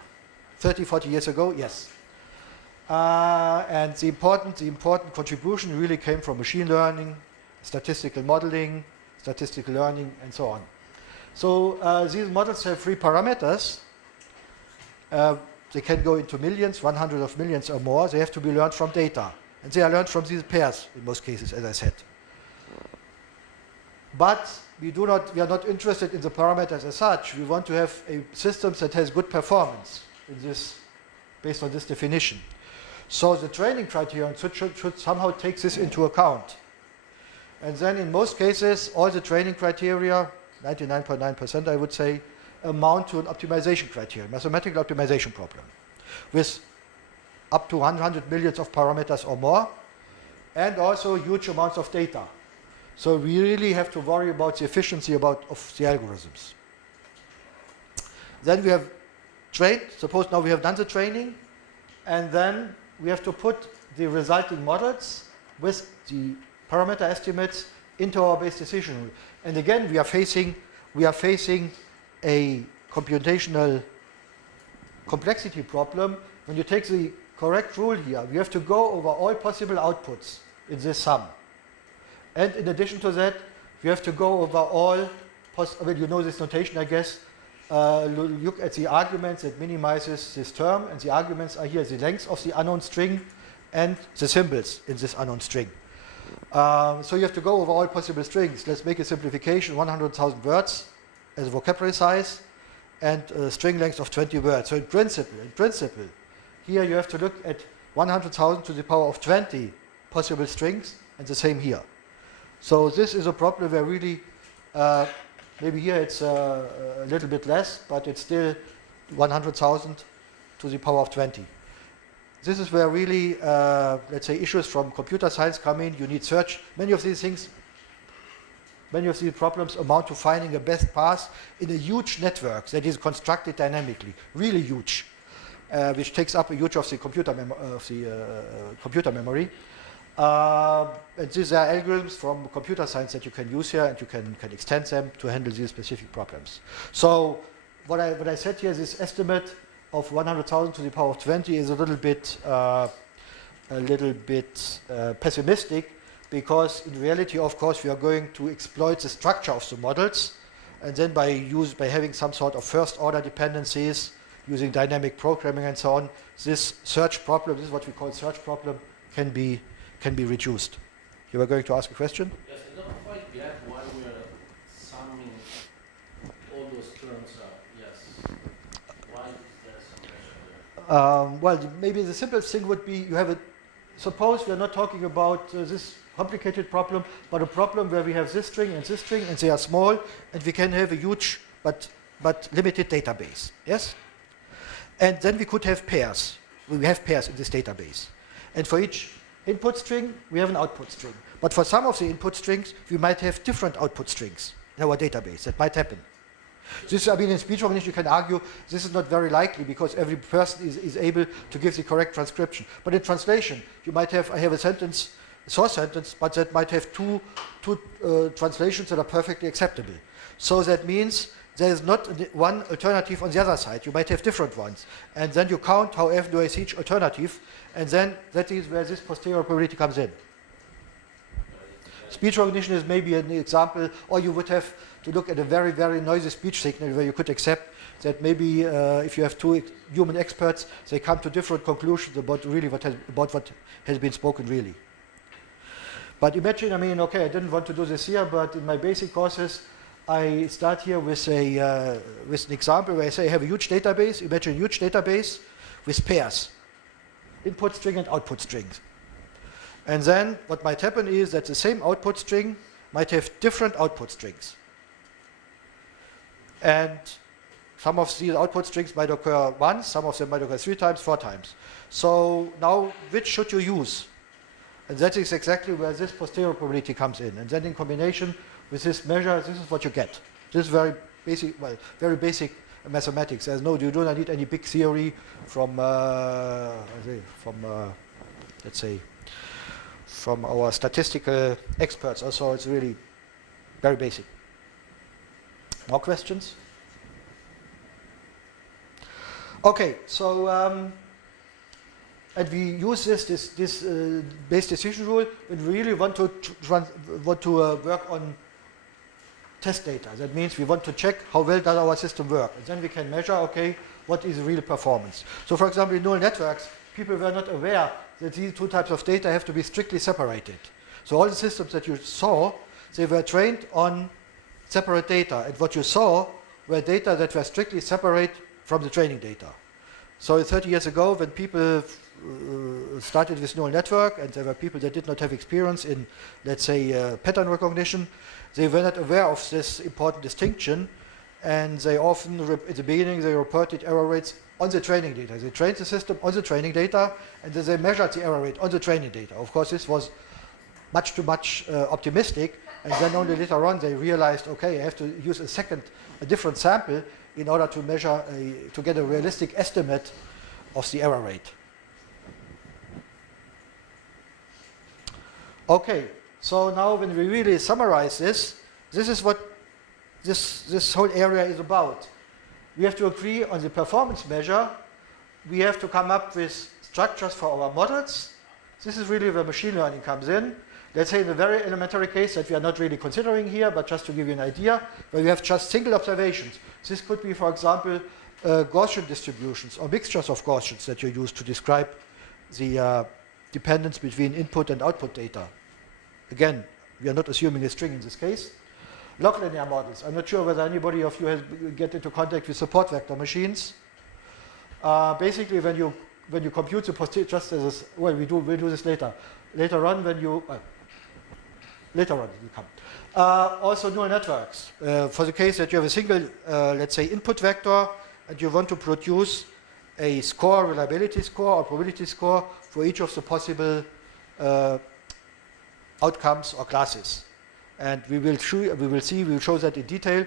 30, 40 years ago, yes. And the important contribution really came from machine learning, statistical modeling, statistical learning, and so on. So these models have 3 parameters. They can go into millions, 100 of millions or more. They have to be learned from data. And they are learned from these pairs in most cases, as I said. But we are not interested in the parameters as such. We want to have a system that has good performance based on this definition. So the training criterion should somehow take this into account. And then in most cases, all the training criteria, 99.9% I would say, amount to an optimization criterion, mathematical optimization problem, with up to 100 millions of parameters or more, and also huge amounts of data. So we really have to worry about the efficiency of the algorithms. Then we have trained, suppose now we have done the training, and then we have to put the resulting models with the parameter estimates into our base decision rule. And again, we are facing a computational complexity problem. When you take the correct rule here, we have to go over all possible outputs in this sum. And in addition to that, we have to go over all, you know this notation, I guess, look at the arguments that minimizes this term, and the arguments are here the length of the unknown string and the symbols in this unknown string. So you have to go over all possible strings. Let's make a simplification, 100,000 words as a vocabulary size, and a string length of 20 words. So in principle, here you have to look at 100,000 to the power of 20 possible strings, and the same here. So this is a problem where really, maybe here it's a little bit less, but it's still 100,000 to the power of 20. This is where really, let's say, issues from computer science come in. You need search. Many of these problems amount to finding a best path in a huge network that is constructed dynamically, really huge, which takes up a huge of the computer memory. And these are algorithms from computer science that you can use here, and you can extend them to handle these specific problems. So what I said here, this estimate of 100,000 to the power of 20 is a little bit pessimistic, because in reality, of course, we are going to exploit the structure of the models, and then by having some sort of first order dependencies, using dynamic programming and so on, this search problem, this is what we call search problem, can be reduced. You were going to ask a question? Yes, I don't quite get why we are summing all those terms up. Yes. Why is there some pressure there? Well, maybe the simplest thing would be suppose we are not talking about this complicated problem, but a problem where we have this string, and they are small, and we can have a huge but limited database. Yes? And then we could have pairs. We have pairs in this database. And for each input string, we have an output string. But for some of the input strings, we might have different output strings in our database. That might happen. This, I mean, in speech recognition, you can argue this is not very likely, because every person is able to give the correct transcription. But in translation, you might have, I have a sentence, a source sentence, but that might have two translations that are perfectly acceptable. So that means there is not one alternative on the other side. You might have different ones. And then you count how often do I see each alternative, and then that is where this posterior probability comes in. Speech recognition is maybe an example, or you would have to look at a very, very noisy speech signal where you could accept that maybe if you have two human experts, they come to different conclusions about really what has been spoken really. But imagine, I mean, okay, I didn't want to do this here, but in my basic courses, I start here with an example where I say I have a huge database. Imagine a huge database with pairs, input string and output strings. And then what might happen is that the same output string might have different output strings. And some of these output strings might occur once, some of them might occur 3 times, 4 times. So now, which should you use? And that is exactly where this posterior probability comes in. And then in combination with this measure, this is what you get. This is very basic, well, very basic mathematics. You do not need any big theory from let's say, from our statistical experts. Also, it's really very basic. More questions? Okay, so and we use this base decision rule when we really want to work on test data. That means we want to check how well does our system work, and then we can measure, okay, what is the real performance. So, for example, in neural networks, people were not aware that these two types of data have to be strictly separated. So all the systems that you saw, they were trained on separate data, and what you saw were data that were strictly separate from the training data. So 30 years ago, when people started with neural network, and there were people that did not have experience in, let's say, pattern recognition, they were not aware of this important distinction, and they often, at the beginning, they reported error rates on the training data. They trained the system on the training data, and then they measured the error rate on the training data. Of course, this was much too much optimistic, and then only later on they realized, okay, I have to use a different sample in order to measure, to get a realistic estimate of the error rate. Okay, so now when we really summarize this, this is what this whole area is about. We have to agree on the performance measure. We have to come up with structures for our models. This is really where machine learning comes in. Let's say in a very elementary case that we are not really considering here, but just to give you an idea, where we have just single observations. This could be, for example, Gaussian distributions or mixtures of Gaussians that you use to describe the dependence between input and output data. Again, we are not assuming a string in this case. Log linear models. I'm not sure whether anybody of you has get into contact with support vector machines. Basically, when you compute the posterior, just as well, we'll do this later. Later on, when you later on will come. Also, neural networks. For the case that you have a single, let's say, input vector, and you want to produce a score, reliability score or probability score for each of the possible outcomes or classes. And we will show that in detail.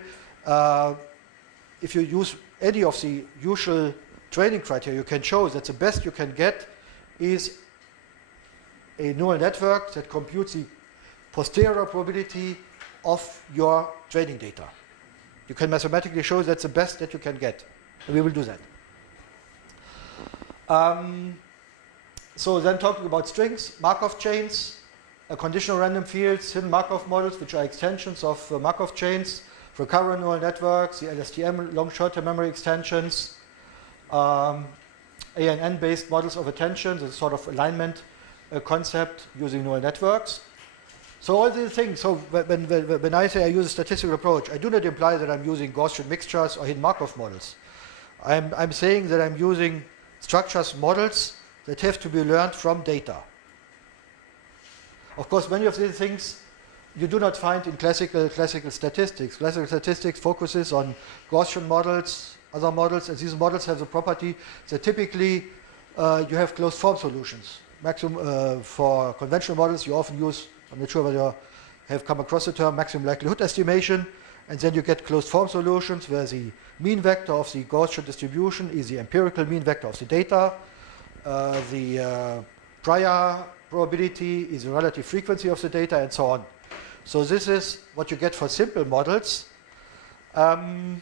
If you use any of the usual training criteria, you can show that the best you can get is a neural network that computes the posterior probability of your training data. You can mathematically show that's the best that you can get. And we will do that. So then talking about strings, Markov chains, conditional random fields, hidden Markov models, which are extensions of Markov chains, recurrent neural networks, the LSTM, long short-term memory extensions, ANN-based models of attention, the sort of alignment concept using neural networks. So all these things, so when I say I use a statistical approach, I do not imply that I'm using Gaussian mixtures or hidden Markov models. I'm saying that I'm using structures, models that have to be learned from data. Of course, many of these things you do not find in classical statistics. Classical statistics focuses on Gaussian models, other models, and these models have the property that typically you have closed form solutions. Maximum for conventional models, you often use, I'm not sure whether you have come across the term maximum likelihood estimation, and then you get closed form solutions where the mean vector of the Gaussian distribution is the empirical mean vector of the data. The prior probability is the relative frequency of the data, and so on. So this is what you get for simple models. The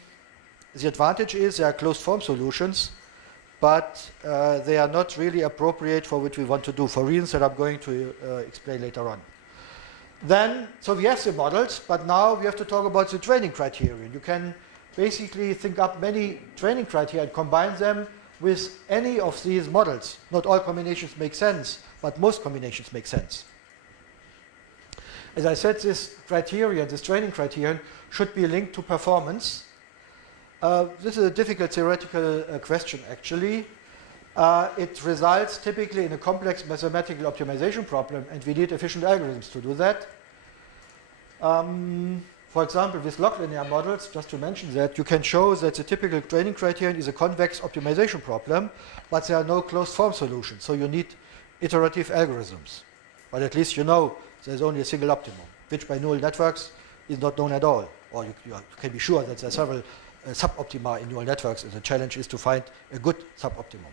advantage is they are closed form solutions, but they are not really appropriate for what we want to do, for reasons that I'm going to explain later on. Then, so we have the models, but now we have to talk about the training criterion. You can basically think up many training criteria and combine them with any of these models. Not all combinations make sense, but most combinations make sense. As I said, this criterion, this training criterion, should be linked to performance. This is a difficult theoretical question, actually. It results typically in a complex mathematical optimization problem, and we need efficient algorithms to do that. For example, with log linear models, just to mention that, you can show that the typical training criterion is a convex optimization problem, but there are no closed form solutions, so you need iterative algorithms. But at least you know there's only a single optimum, which by neural networks is not known at all. Or you can be sure that there are several suboptima in neural networks, and the challenge is to find a good suboptimum.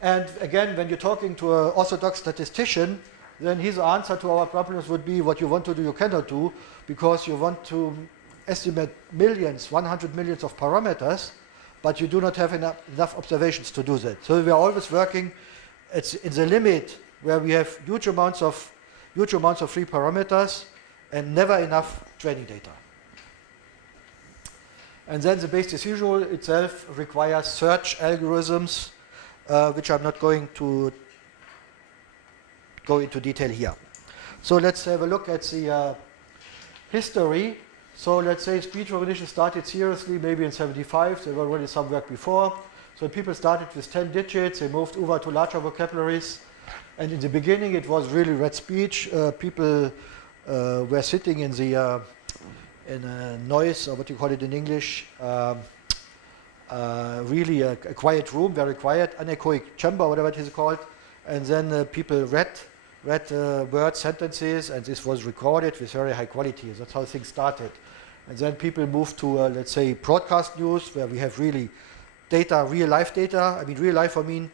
And again, when you're talking to an orthodox statistician, then his answer to our problems would be what you want to do, you cannot do, because you want to estimate millions, 100 millions of parameters, but you do not have enough observations to do that. So we are always working in the limit where we have huge amounts of free parameters and never enough training data. And then the Bayes decision rule itself requires search algorithms, which I'm not going to go into detail here. So let's have a look at the history. So let's say speech recognition started seriously maybe in 75. There were already some work before. So people started with 10 digits. They moved over to larger vocabularies. And in the beginning, it was really red speech. People were sitting in the in a noise, or what you call it in English, really a quiet room, very quiet, anechoic chamber, whatever it is called. And then people read word sentences, and this was recorded with very high quality. That's how things started. And then people moved to, let's say, broadcast news, where we have really data, real life data. I mean, real life for me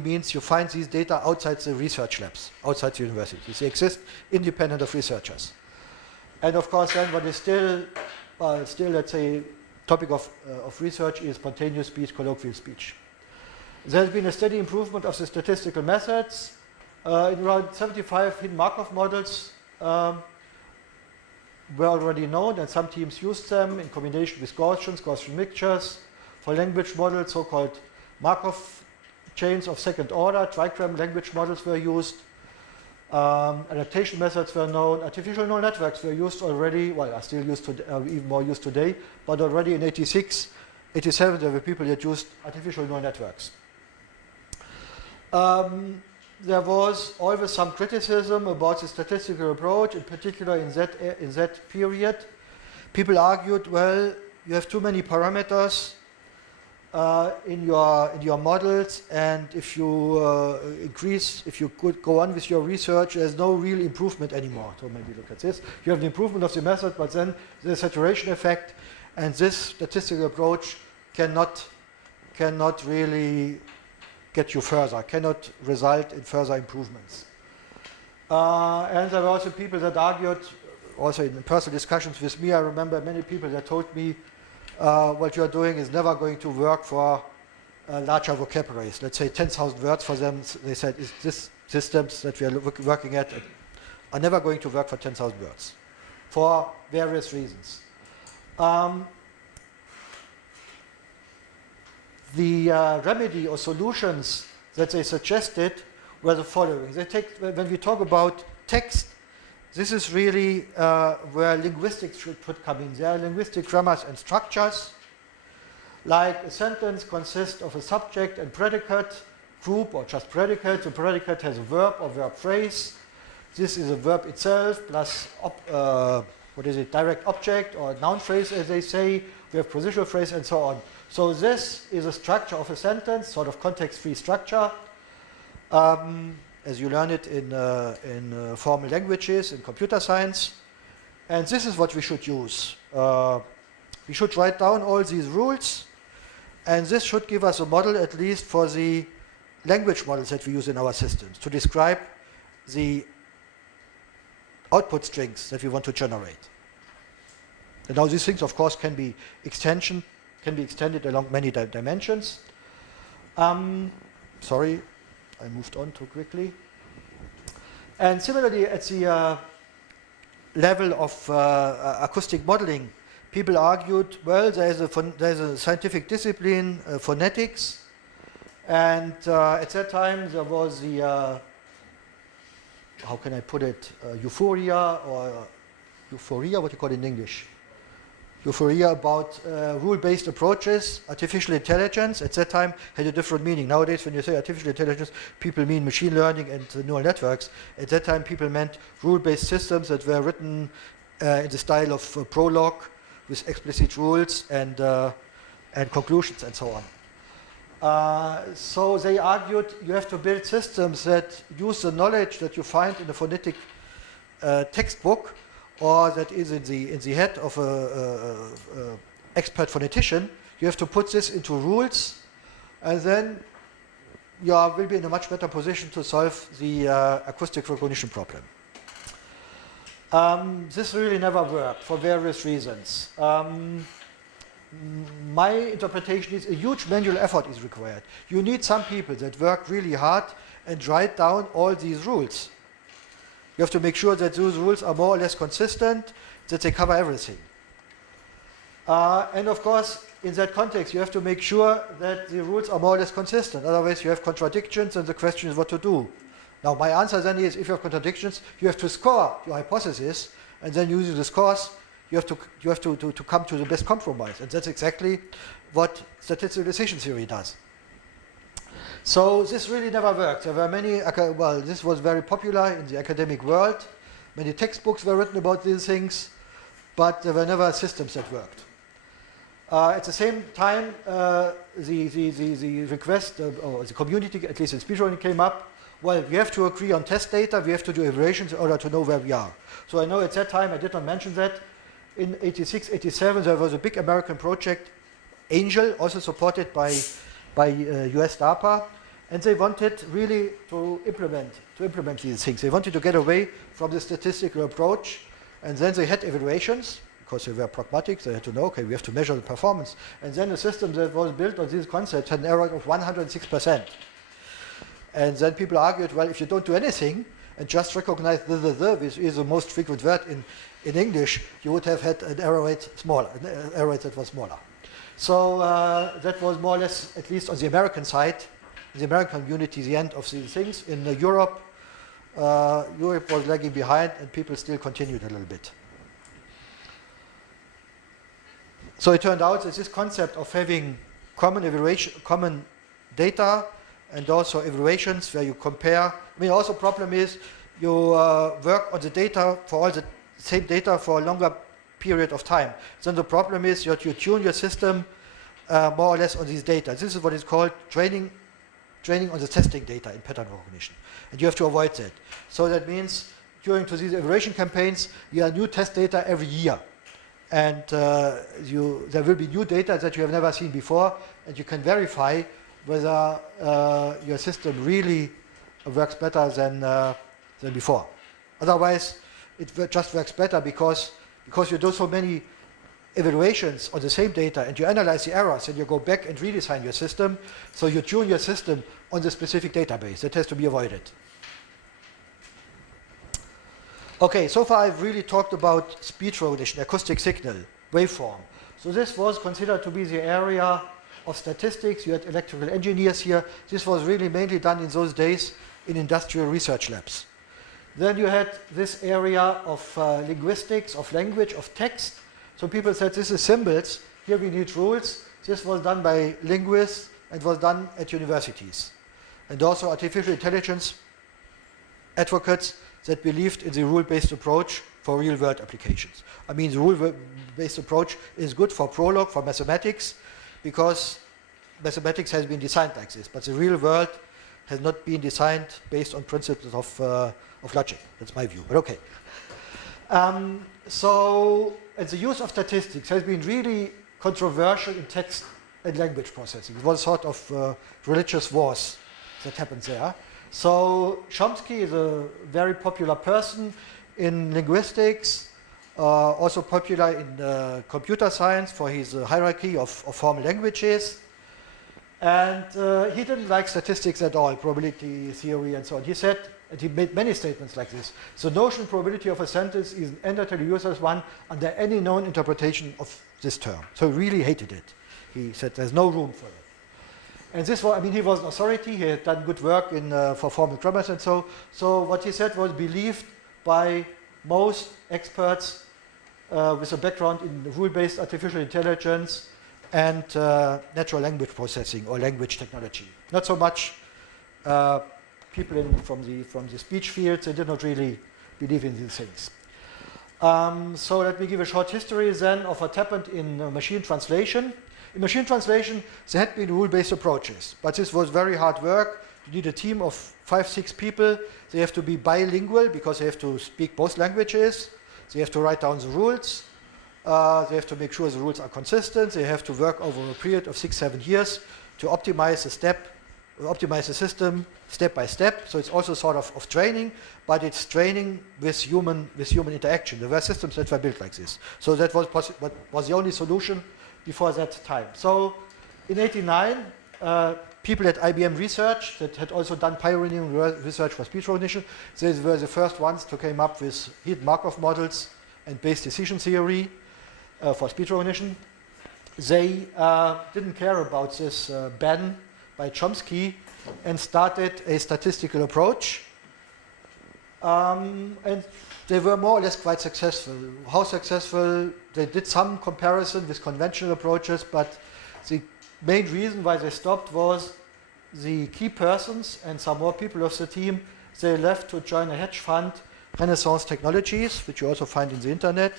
means you find these data outside the research labs, outside the universities. They exist independent of researchers. And of course, then what is still, let's say, topic of research is spontaneous speech, colloquial speech. There has been a steady improvement of the statistical methods. In around 75 hidden Markov models were already known, and some teams used them in combination with Gaussian mixtures. For language models, so-called Markov chains of second order, trigram language models were used. Adaptation methods were known. Artificial neural networks were used already, well, are still used today, even more used today, but already in 86, 87, there were people that used artificial neural networks. There was always some criticism about the statistical approach, in particular in that period. People argued, well, you have too many parameters in your models, and if you if you could go on with your research, there's no real improvement anymore. So maybe look at this. You have the improvement of the method, but then the saturation effect, and this statistical approach cannot really get you further, cannot result in further improvements. And there were also people that argued, also in personal discussions with me, I remember many people that told me, what you're doing is never going to work for larger vocabularies. Let's say 10,000 words for them. They said, these systems that we are working at are never going to work for 10,000 words for various reasons. The remedy or solutions that they suggested were the following. They take, when we talk about text, this is really where linguistics should come in. There are linguistic grammars and structures. Like a sentence consists of a subject and predicate group or just predicate. The predicate has a verb or verb phrase. This is a verb itself plus direct object or noun phrase, as they say. We have positional phrase and so on. So this is a structure of a sentence, sort of context-free structure, as you learn it in formal languages, in computer science. And this is what we should use. We should write down all these rules, and this should give us a model, at least for the language models that we use in our systems, to describe the output strings that we want to generate. And now these things, of course, can be extended along many dimensions. Sorry, I moved on too quickly. And similarly, at the level of acoustic modeling, people argued, well, there's a scientific discipline, phonetics, and at that time there was the, how can I put it, euphoria, what you call it in English? Euphoria about rule-based approaches. Artificial intelligence at that time had a different meaning. Nowadays, when you say artificial intelligence, people mean machine learning and neural networks. At that time, people meant rule-based systems that were written in the style of prologue with explicit rules and conclusions and so on. So they argued you have to build systems that use the knowledge that you find in the phonetic textbook, or that is in the head of an expert phonetician. You have to put this into rules, and then you will be in a much better position to solve the acoustic recognition problem. This really never worked for various reasons. My interpretation is a huge manual effort is required. You need some people that work really hard and write down all these rules. You have to make sure that those rules are more or less consistent, that they cover everything. And of course, in that context, you have to make sure that the rules are more or less consistent. Otherwise, you have contradictions, and the question is what to do. Now, my answer then is, if you have contradictions, you have to score your hypothesis, and then using the scores, you have to come to the best compromise. And that's exactly what statistical decision theory does. So this really never worked. There were many, well, this was very popular in the academic world. Many textbooks were written about these things, but there were never systems that worked. At the same time, the request, or the community, at least in speech learning, came up, well, we have to agree on test data, we have to do evaluations in order to know where we are. So I know at that time, I did not mention that, in 86, 87, there was a big American project, Angel, also supported by US DARPA, and they wanted really to implement these things. They wanted to get away from the statistical approach, and then they had evaluations, because they were pragmatic. They had to know, okay, we have to measure the performance. And then a system that was built on these concepts had an error of 106%. And then people argued, well, if you don't do anything and just recognize which is the most frequent word in English, you would have had an error rate smaller, an error rate that was smaller. So that was more or less, at least on the American side, in the American community, the end of these things. In Europe, Europe was lagging behind, and people still continued a little bit. So it turned out that this concept of having common data and also evaluations where you compare, I mean, also problem is you work on the data for all the same data for a longer period of time. Then the problem is that you tune your system more or less on these data. This is what is called training on the testing data in pattern recognition. And you have to avoid that. So that means during these evaluation campaigns, you have new test data every year. And there will be new data that you have never seen before, and you can verify whether your system really works better than before. Otherwise, just works better because you do so many evaluations on the same data and you analyze the errors and you go back and redesign your system, so you tune your system on the specific database. That has to be avoided. Okay, so far I've really talked about speech recognition, acoustic signal, waveform. So this was considered to be the area of statistics. You had electrical engineers here. This was really mainly done in those days in industrial research labs. Then you had this area of linguistics, of language, of text. So people said this is symbols. Here we need rules. This was done by linguists and was done at universities. And also artificial intelligence advocates that believed in the rule-based approach for real-world applications. I mean, the rule-based approach is good for Prolog, for mathematics, because mathematics has been designed like this, but the real world has not been designed based on principles of logic. That's my view, but okay. And the use of statistics has been really controversial in text and language processing. It was sort of religious wars that happened there. So Chomsky is a very popular person in linguistics, also popular in computer science for his hierarchy of formal languages. And he didn't like statistics at all, probability theory and so on. He said, and he made many statements like this, the notional probability of a sentence is an entirely useless one under any known interpretation of this term. So he really hated it. He said there's no room for it. And this was, I mean, he was an authority. He had done good work for formal grammars and so. So what he said was believed by most experts with a background in rule-based artificial intelligence and natural language processing or language technology. Not so much people from the speech field. They did not really believe in these things. So let me give a short history then of what happened in machine translation. In machine translation, there had been rule-based approaches, but this was very hard work. You need a team of 5-6 people. They have to be bilingual because they have to speak both languages. They have to write down the rules. They have to make sure the rules are consistent. They have to work over a period of 6-7 years to optimize the system step by step. So it's also sort of training, but it's training with human interaction. There were systems that were built like this. So that was the only solution before that time. So in '89, people at IBM Research that had also done pioneering research for speech recognition, they were the first ones to come up with hidden Markov models and Bayes decision theory for speech recognition. They didn't care about this ban by Chomsky and started a statistical approach. And they were more or less quite successful. How successful? They did some comparison with conventional approaches, but the main reason why they stopped was the key persons and some more people of the team, they left to join a hedge fund, Renaissance Technologies, which you also find in the internet.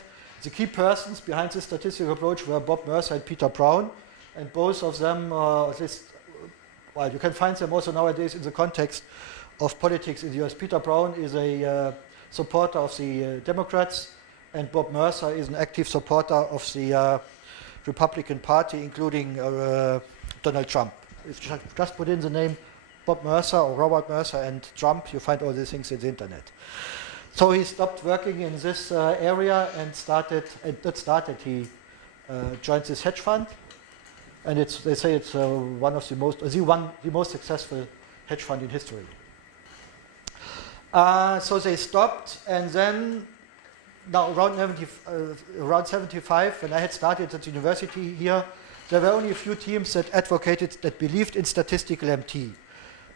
The key persons behind this statistical approach were Bob Mercer and Peter Brown, and both of them, at least, well, you can find them also nowadays in the context of politics in the US. Peter Brown is a supporter of the Democrats, and Bob Mercer is an active supporter of the Republican Party, including Donald Trump. If you just put in the name Bob Mercer or Robert Mercer and Trump, you find all these things in the internet. So he stopped working in this area and he joined this hedge fund, and they say it's one of the most successful hedge fund in history. So they stopped, and then now around 75, when I had started at the university here, there were only a few teams that advocated, that believed in statistical MT.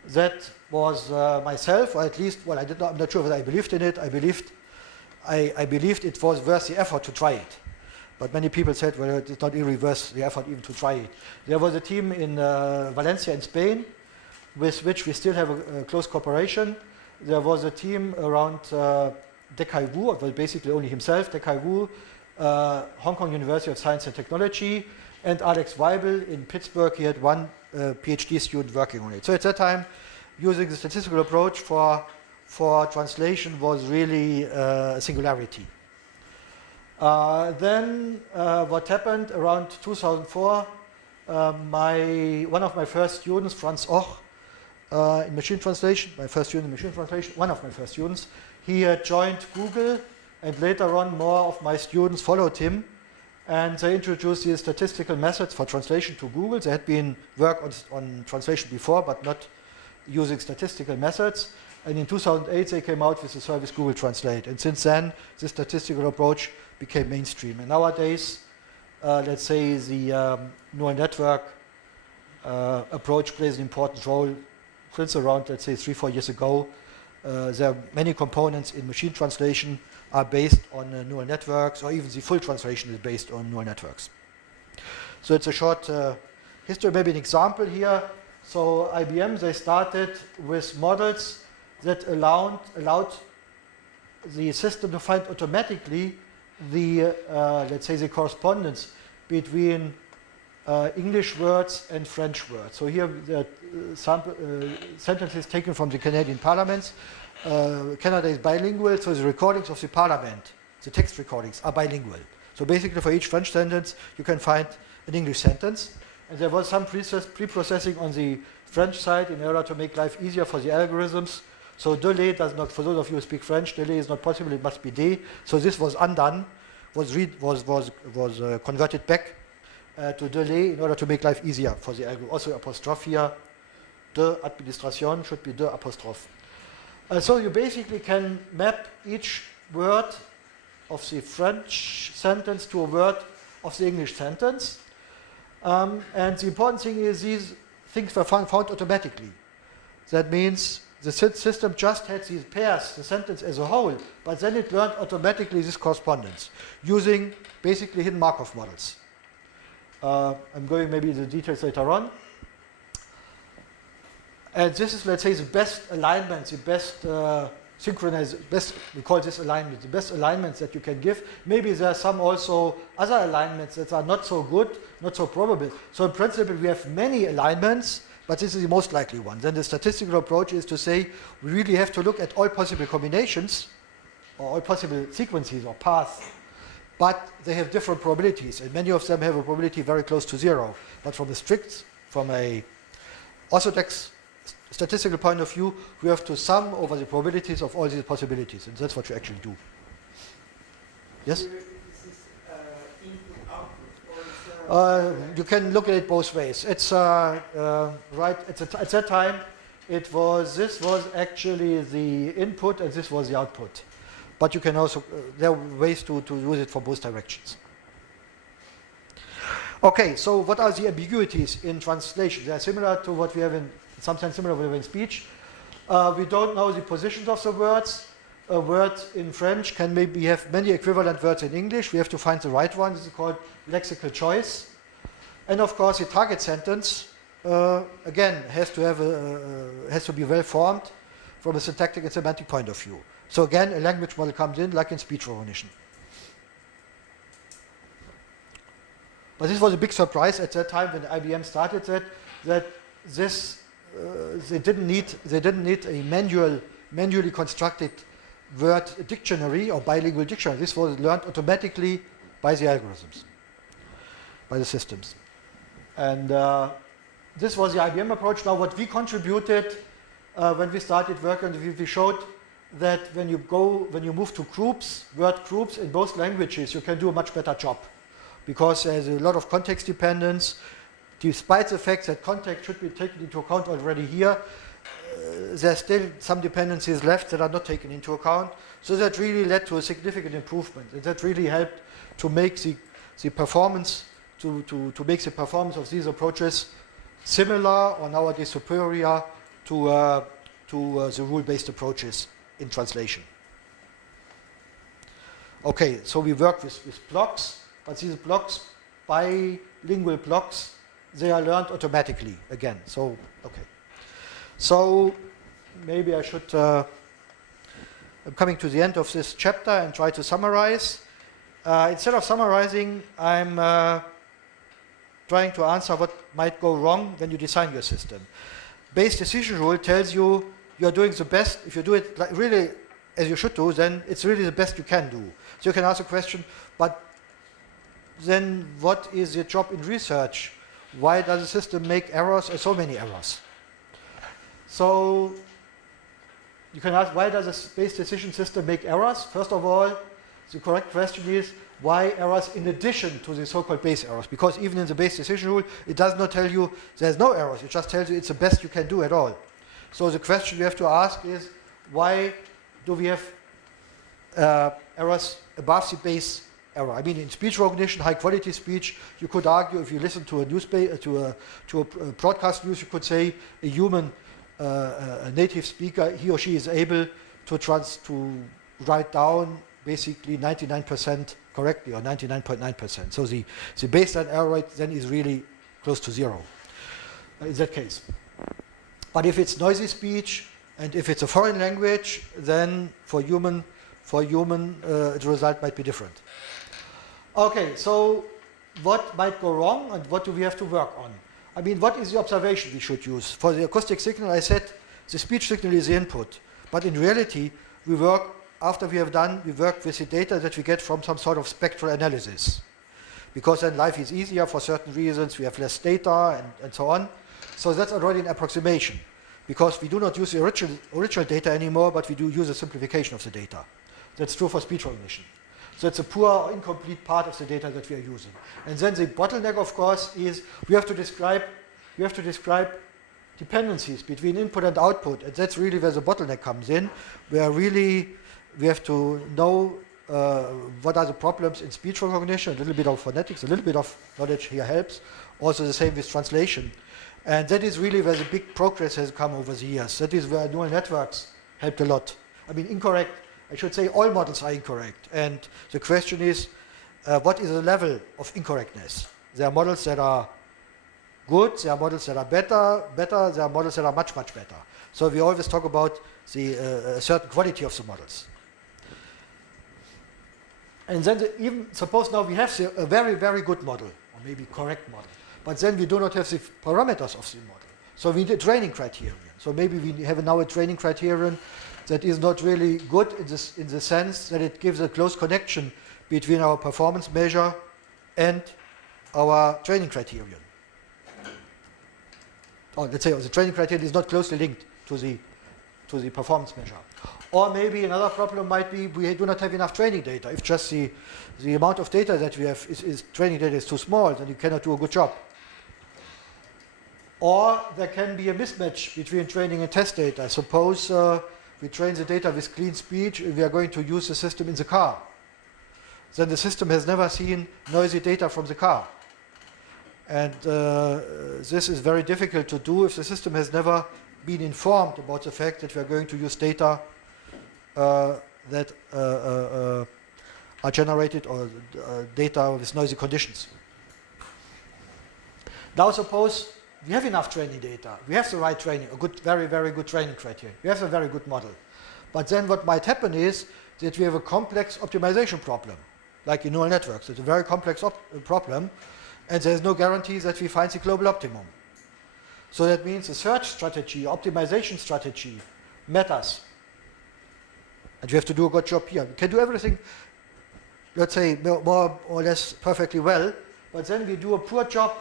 That was myself, or at least, well, I'm not sure whether I believed in it. I believed it was worth the effort to try it. But many people said, well, it's not really worth the effort even to try it. There was a team in Valencia in Spain, with which we still have a close cooperation. There was a team around Decai Wu, it was basically only himself, Decai Wu, Hong Kong University of Science and Technology, and Alex Weibel in Pittsburgh. He had one PhD student working on it. So at that time, using the statistical approach for translation was really a singularity. Then what happened around 2004, one of my first students, Franz Och, in machine translation, one of my first students, he joined Google, and later on more of my students followed him, and they introduced these statistical methods for translation to Google. They had been work on translation before, but not using statistical methods. And in 2008, they came out with the service Google Translate. And since then, this statistical approach became mainstream. And nowadays, let's say the neural network approach plays an important role. Since around, let's say, 3-4 years ago, there are many components in machine translation are based on neural networks, or even the full translation is based on neural networks. So it's a short history, maybe an example here. So IBM, they started with models that allowed the system to find automatically the, let's say, the correspondence between English words and French words. So here the sentences taken from the Canadian Parliament. Canada is bilingual, so the recordings of the Parliament, the text recordings, are bilingual. So basically for each French sentence, you can find an English sentence. And there was some pre-processing on the French side in order to make life easier for the algorithms. So delay does not, for those of you who speak French, delay is not possible, it must be de. So this was undone, was converted back to delay in order to make life easier for the algorithm. Also apostrophe here, de administration should be de apostrophe. So you basically can map each word of the French sentence to a word of the English sentence. And the important thing is these things were found automatically. That means the system just had these pairs, the sentence as a whole, but then it learned automatically this correspondence using basically hidden Markov models. I'm going maybe into the details later on. And this is, let's say, the best alignment, the best we call this alignment, the best alignments that you can give. Maybe there are some also other alignments that are not so good, not so probable. So in principle, we have many alignments, but this is the most likely one. Then the statistical approach is to say, we really have to look at all possible combinations, or all possible sequences or paths, but they have different probabilities, and many of them have a probability very close to 0. But from a orthodox statistical point of view, we have to sum over the probabilities of all these possibilities, and that's what you actually do. Yes? Is this input output, or You can look at it both ways. It's right at that time. This was actually the input, and this was the output. But you can also there are ways to use it for both directions. Okay, so what are the ambiguities in translation? They are similar to what we have in. Sometimes similar to in speech. We don't know the positions of the words. A word in French can maybe have many equivalent words in English. We have to find the right one. This is called lexical choice. And of course, the target sentence, again, has to be well formed from a syntactic and semantic point of view. So again, a language model comes in like in speech recognition. But this was a big surprise at that time when IBM started that this they didn't need a manually constructed word dictionary or bilingual dictionary. This was learned automatically by the algorithms, by the systems. And this was the IBM approach. Now what we contributed when we started work, and we showed that when you move to groups, word groups in both languages, you can do a much better job because there's a lot of context dependence. Despite the fact that context should be taken into account already here, there's still some dependencies left that are not taken into account. So that really led to a significant improvement. And that really helped to make the performance to make the performance of these approaches similar or nowadays superior to the rule-based approaches in translation. Okay, so we work with blocks, but these blocks, bilingual blocks, they are learned automatically again. So, okay. So, maybe I should, I'm coming to the end of this chapter and try to summarize. Instead of summarizing, I'm trying to answer what might go wrong when you design your system. Base decision rule tells you are doing the best. If you do it like really as you should do, then it's really the best you can do. So you can ask a question, but then what is your job in research? why does the system make errors, or so many errors? So you can ask, why does a space decision system make errors? First of all, the correct question is, why errors in addition to the so-called base errors? Because even in the base decision rule, it does not tell you there's no errors. It just tells you it's the best you can do at all. So the question we have to ask is, why do we have errors above the base error? I mean, in speech recognition, high-quality speech, you could argue, if you listen to a broadcast news, you could say a human, a native speaker, he or she is able to write down basically 99% correctly, or 99.9%. So the baseline error rate then is really close to 0 in that case. But if it's noisy speech and if it's a foreign language, then for human the result might be different. Okay, so what might go wrong and what do we have to work on? I mean, what is the observation we should use? For the acoustic signal, I said the speech signal is the input. But in reality, we work with the data that we get from some sort of spectral analysis. Because then life is easier for certain reasons, we have less data and so on. So that's already an approximation. Because we do not use the original data anymore, but we do use a simplification of the data. That's true for speech recognition. So it's a poor or incomplete part of the data that we are using. And then the bottleneck, of course, is we have to describe dependencies between input and output. And that's really where the bottleneck comes in, where really we have to know what are the problems in speech recognition, a little bit of phonetics, a little bit of knowledge here helps. Also the same with translation. And that is really where the big progress has come over the years. That is where neural networks helped a lot. I mean, I should say all models are incorrect. And the question is, what is the level of incorrectness? There are models that are good, there are models that are better, there are models that are much, much better. So we always talk about the certain quality of the models. And then even suppose now we have a very, very good model, or maybe correct model, but then we do not have the parameters of the model. So we need a training criterion. So maybe we have now a training criterion that is not really good in the sense that it gives a close connection between our performance measure and our training criterion. Or let's say the training criterion is not closely linked to the performance measure. Or maybe another problem might be we do not have enough training data. If just the amount of data that we have training data is too small, then you cannot do a good job. Or there can be a mismatch between training and test data. Suppose we train the data with clean speech, and we are going to use the system in the car. Then the system has never seen noisy data from the car. And this is very difficult to do if the system has never been informed about the fact that we are going to use data that are generated, or data with noisy conditions. Now suppose we have enough training data, we have the right training, a good, very, very good training criteria, we have a very good model. But then what might happen is that we have a complex optimization problem, like in neural networks. It's a very complex problem, and there's no guarantee that we find the global optimum. So that means the search strategy, optimization strategy matters. And we have to do a good job here. We can do everything, let's say, more or less perfectly well, but then we do a poor job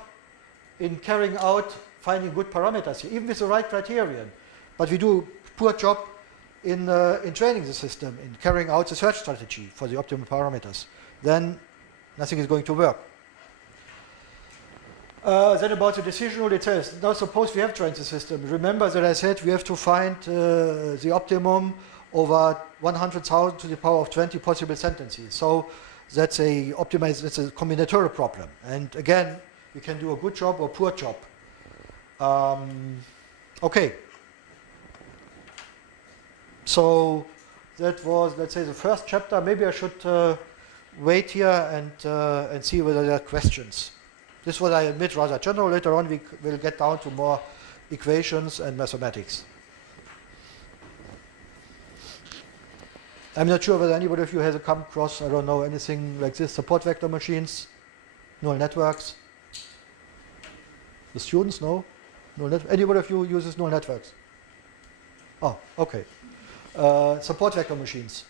in carrying out finding good parameters here, even with the right criterion. But we do a poor job in training the system, in carrying out the search strategy for the optimal parameters. Then nothing is going to work. Then about the decision rule, it says, now suppose we have trained the system. Remember that I said we have to find the optimum over 100,000 to the power of 20 possible sentences. So that's a combinatorial problem. And again, we can do a good job or a poor job. Okay. So that was, let's say, the first chapter. Maybe I should wait here and see whether there are questions. This was, I admit, rather general. Later on, we will get down to more equations and mathematics. I'm not sure whether anybody of you has come across, I don't know, anything like this. Support vector machines, neural networks. The students, no? Anybody of you uses neural networks? Oh, okay. Support vector machines.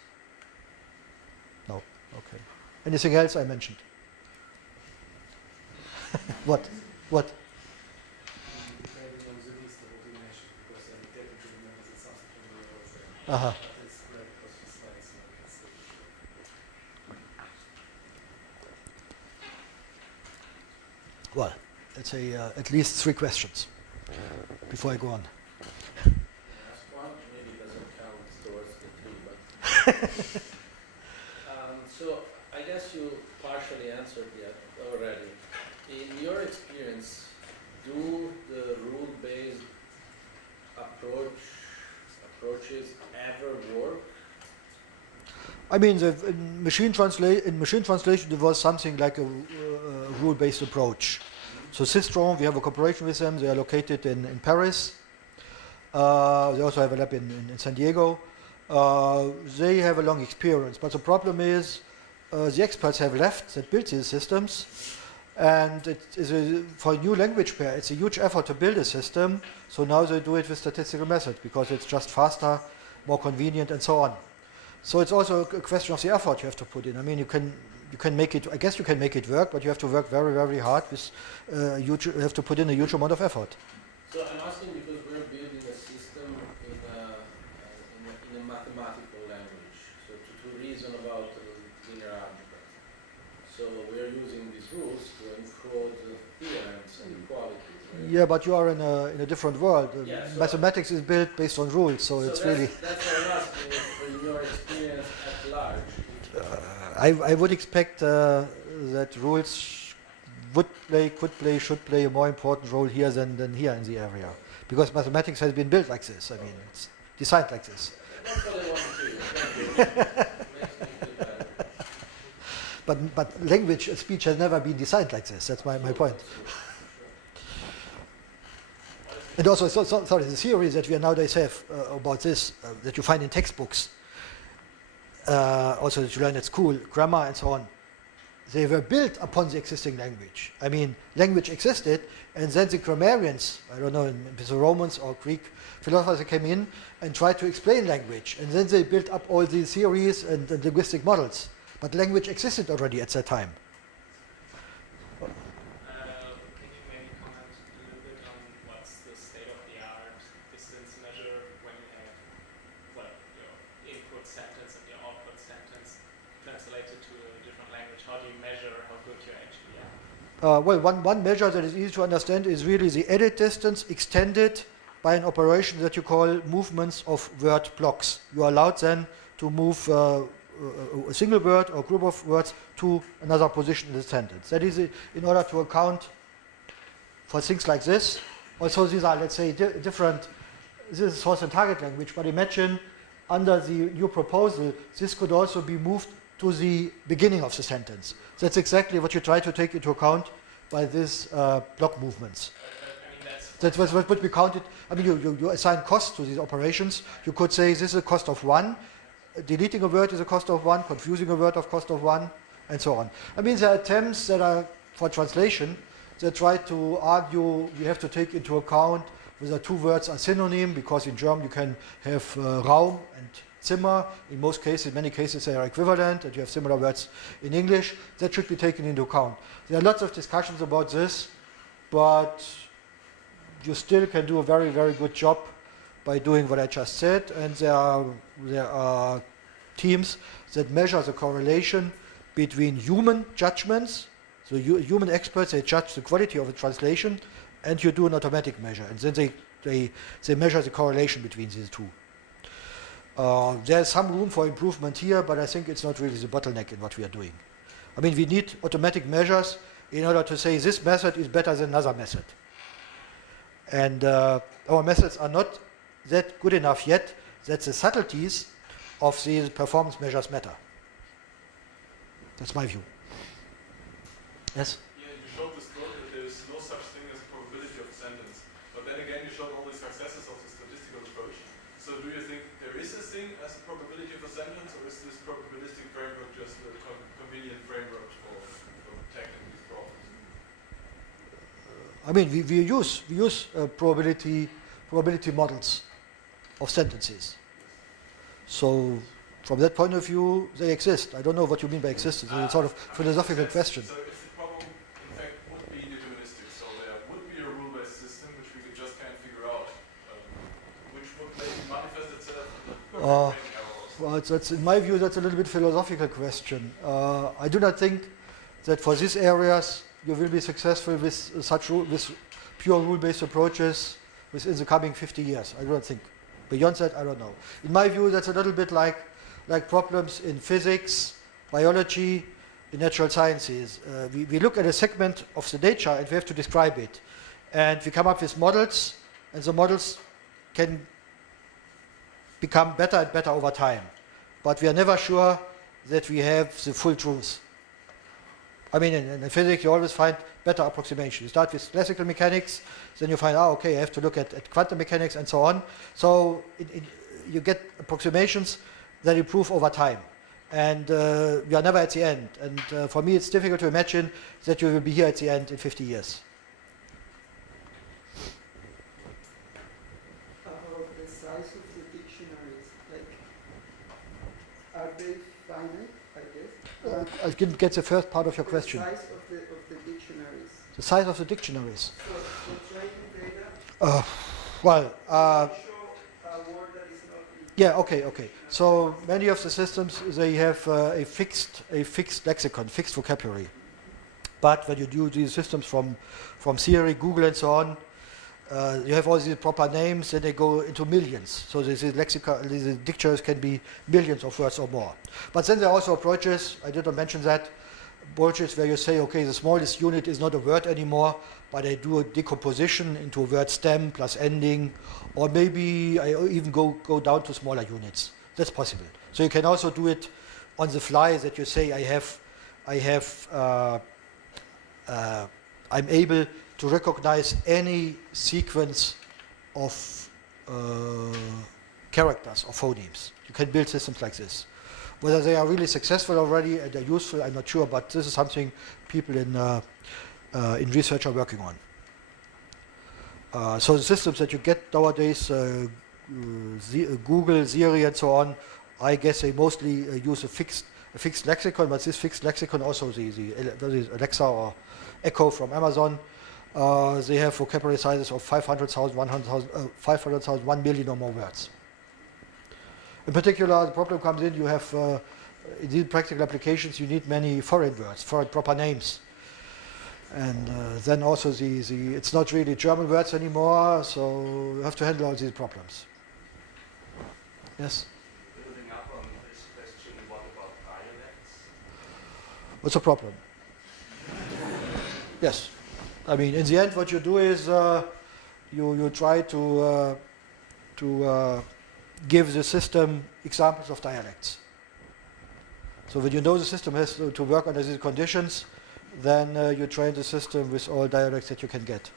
No, okay. Anything else I mentioned? What? Uh-huh. But it's like precise, like it's Well, let's say at least 3 questions before I go on. last one maybe doesn't count towards the 3, but so I guess you partially answered that already. In your experience, do the rule-based approaches ever work? I mean, in machine translation, there was something like a rule-based approach. So Systrom, we have a cooperation with them. They are located in Paris. They also have a lab in San Diego. They have a long experience, but the problem is the experts have left that built these systems, and it is for a new language pair, it's a huge effort to build a system. So now they do it with statistical method because it's just faster, more convenient, and so on. So it's also a question of the effort you have to put in. I mean, you can make it. I guess you can make it work, but you have to work very, very hard. With you have to put in a huge amount of effort. So I'm asking because we're building a system in a mathematical language, so to reason about linear algebra. So we're using these rules to encode theorems and equalities. Right? Yeah, but you are in a different world. Yeah, so Mathematics is built based on rules, so it's really. That's what I'm asking. In your experience at large. I would expect that rules could play, should play a more important role here than here in the area, because mathematics has been built like this. I mean, it's designed like this. That's what I want to hear. Thank you. Makes me feel better. But language, speech has never been designed like this. That's my point. And also, sorry, the theory that we nowadays have about this, that you find in textbooks, also that you learn at school, grammar and so on, they were built upon the existing language. I mean, language existed, and then the grammarians, I don't know, in the Romans or Greek philosophers came in and tried to explain language, and then they built up all these theories and linguistic models. But language existed already at that time. Can you maybe comment a little bit on what's the state-of-the-art distance measure when you have, well, your input sentence and your output sentence translated to a different language? How do you measure how good you actually are? Well, one measure that is easy to understand is really the edit distance extended by an operation that you call movements of word blocks. You are allowed then to move a single word or group of words to another position in the sentence. That is in order to account for things like this. Also, these are, let's say, different. This is source and target language, but imagine under the new proposal, this could also be moved to the beginning of the sentence. That's exactly what you try to take into account by these block movements. That's what would be counted. I mean, you assign costs to these operations. You could say this is a cost of 1. Deleting a word is a cost of 1, confusing a word of cost of 1, and so on. I mean, there are attempts that are for translation that try to argue you have to take into account whether 2 words are synonym, because in German you can have Raum and Zimmer. In most cases, in many cases, they are equivalent, and you have similar words in English. That should be taken into account. There are lots of discussions about this, but you still can do a very, very good job by doing what I just said, and there are teams that measure the correlation between human judgments. So human experts, they judge the quality of a translation, and you do an automatic measure, and then they measure the correlation between these two. There's some room for improvement here, but I think it's not really the bottleneck in what we are doing. I mean, we need automatic measures in order to say this method is better than another method. And our methods are not that good enough yet that the subtleties of these performance measures matter. That's my view. Yes? Yeah, you showed this quote that there is no such thing as a probability of a sentence. But then again, you showed all the successes of the statistical approach. So do you think there is a thing as a probability of a sentence, or is this probabilistic framework just a convenient framework for tackling these problems? I mean, we use probability models of sentences. So from that point of view, they exist. I don't know what you mean by existence. It's a sort of philosophical question. So if the problem, in fact, would be deterministic, so there would be a rule-based system which we just can't figure out, which would maybe manifest itself in the That's, in my view, that's a little bit philosophical question. I do not think that for these areas you will be successful with with pure rule-based approaches within the coming 50 years. I don't think. Beyond that, I don't know. In my view, that's a little bit like problems in physics, biology, in natural sciences. We look at a segment of the nature and we have to describe it. And we come up with models, and the models can become better and better over time. But we are never sure that we have the full truth. I mean, in physics, you always find better approximations. You start with classical mechanics, then you find, okay, I have to look at quantum mechanics and so on. So you get approximations that improve over time. And we are never at the end. And for me, it's difficult to imagine that you will be here at the end in 50 years. About the size of the dictionaries, like, are they finite, I guess? I didn't get the first part of your question. The size of the dictionaries. The size of the dictionaries. So for training data, Well, show a word that is not in yeah, okay. So many of the systems, they have a fixed lexicon, fixed vocabulary. But when you do these systems from theory, Google and so on, you have all these proper names, then they go into millions. So these dictionaries can be millions of words or more. But then there are also approaches, I didn't mention that, approaches where you say, okay, the smallest unit is not a word anymore, but I do a decomposition into a word stem plus ending, or maybe I even go down to smaller units. That's possible. So you can also do it on the fly, that you say I'm able to recognize any sequence of characters or phonemes. You can build systems like this. Whether they are really successful already and they're useful, I'm not sure, but this is something people in research are working on. So the systems that you get nowadays, Google, Siri, and so on, I guess they mostly use a fixed lexicon, but this fixed lexicon, also the Alexa or Echo from Amazon, they have vocabulary sizes of 500,000, 100,000, 1 million or more words. In particular, the problem comes in, you have, in these practical applications, you need many foreign words, foreign proper names. And then also it's not really German words anymore, so you have to handle all these problems. Yes? Building up on this question, what about dialects? What's the problem? Yes. I mean, in the end, what you do is you try to give the system examples of dialects. So when you know the system has to work under these conditions, then you train the system with all dialects that you can get.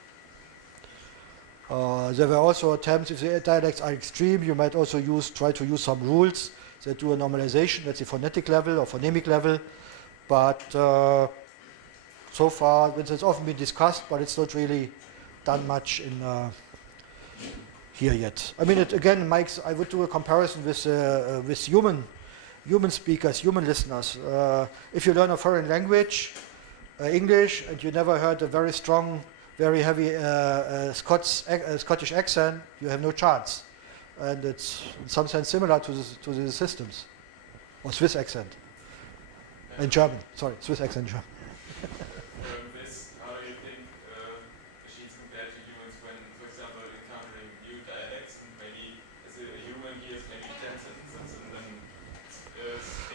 There were also attempts, if the dialects are extreme, you might also try to use some rules that do a normalization at the phonetic level or phonemic level. But so far, it's often been discussed, but it's not really done much in here yet. I mean, I would do a comparison with human speakers, human listeners. If you learn a foreign language, English, and you never heard a very strong, very heavy Scottish accent, you have no chance. And it's in some sense similar to the systems. Or Swiss accent. In German, sorry, Swiss accent in German. How do you think machines compare to humans when, for example, encountering new dialects, and maybe as a human hears maybe 10 sentences and then is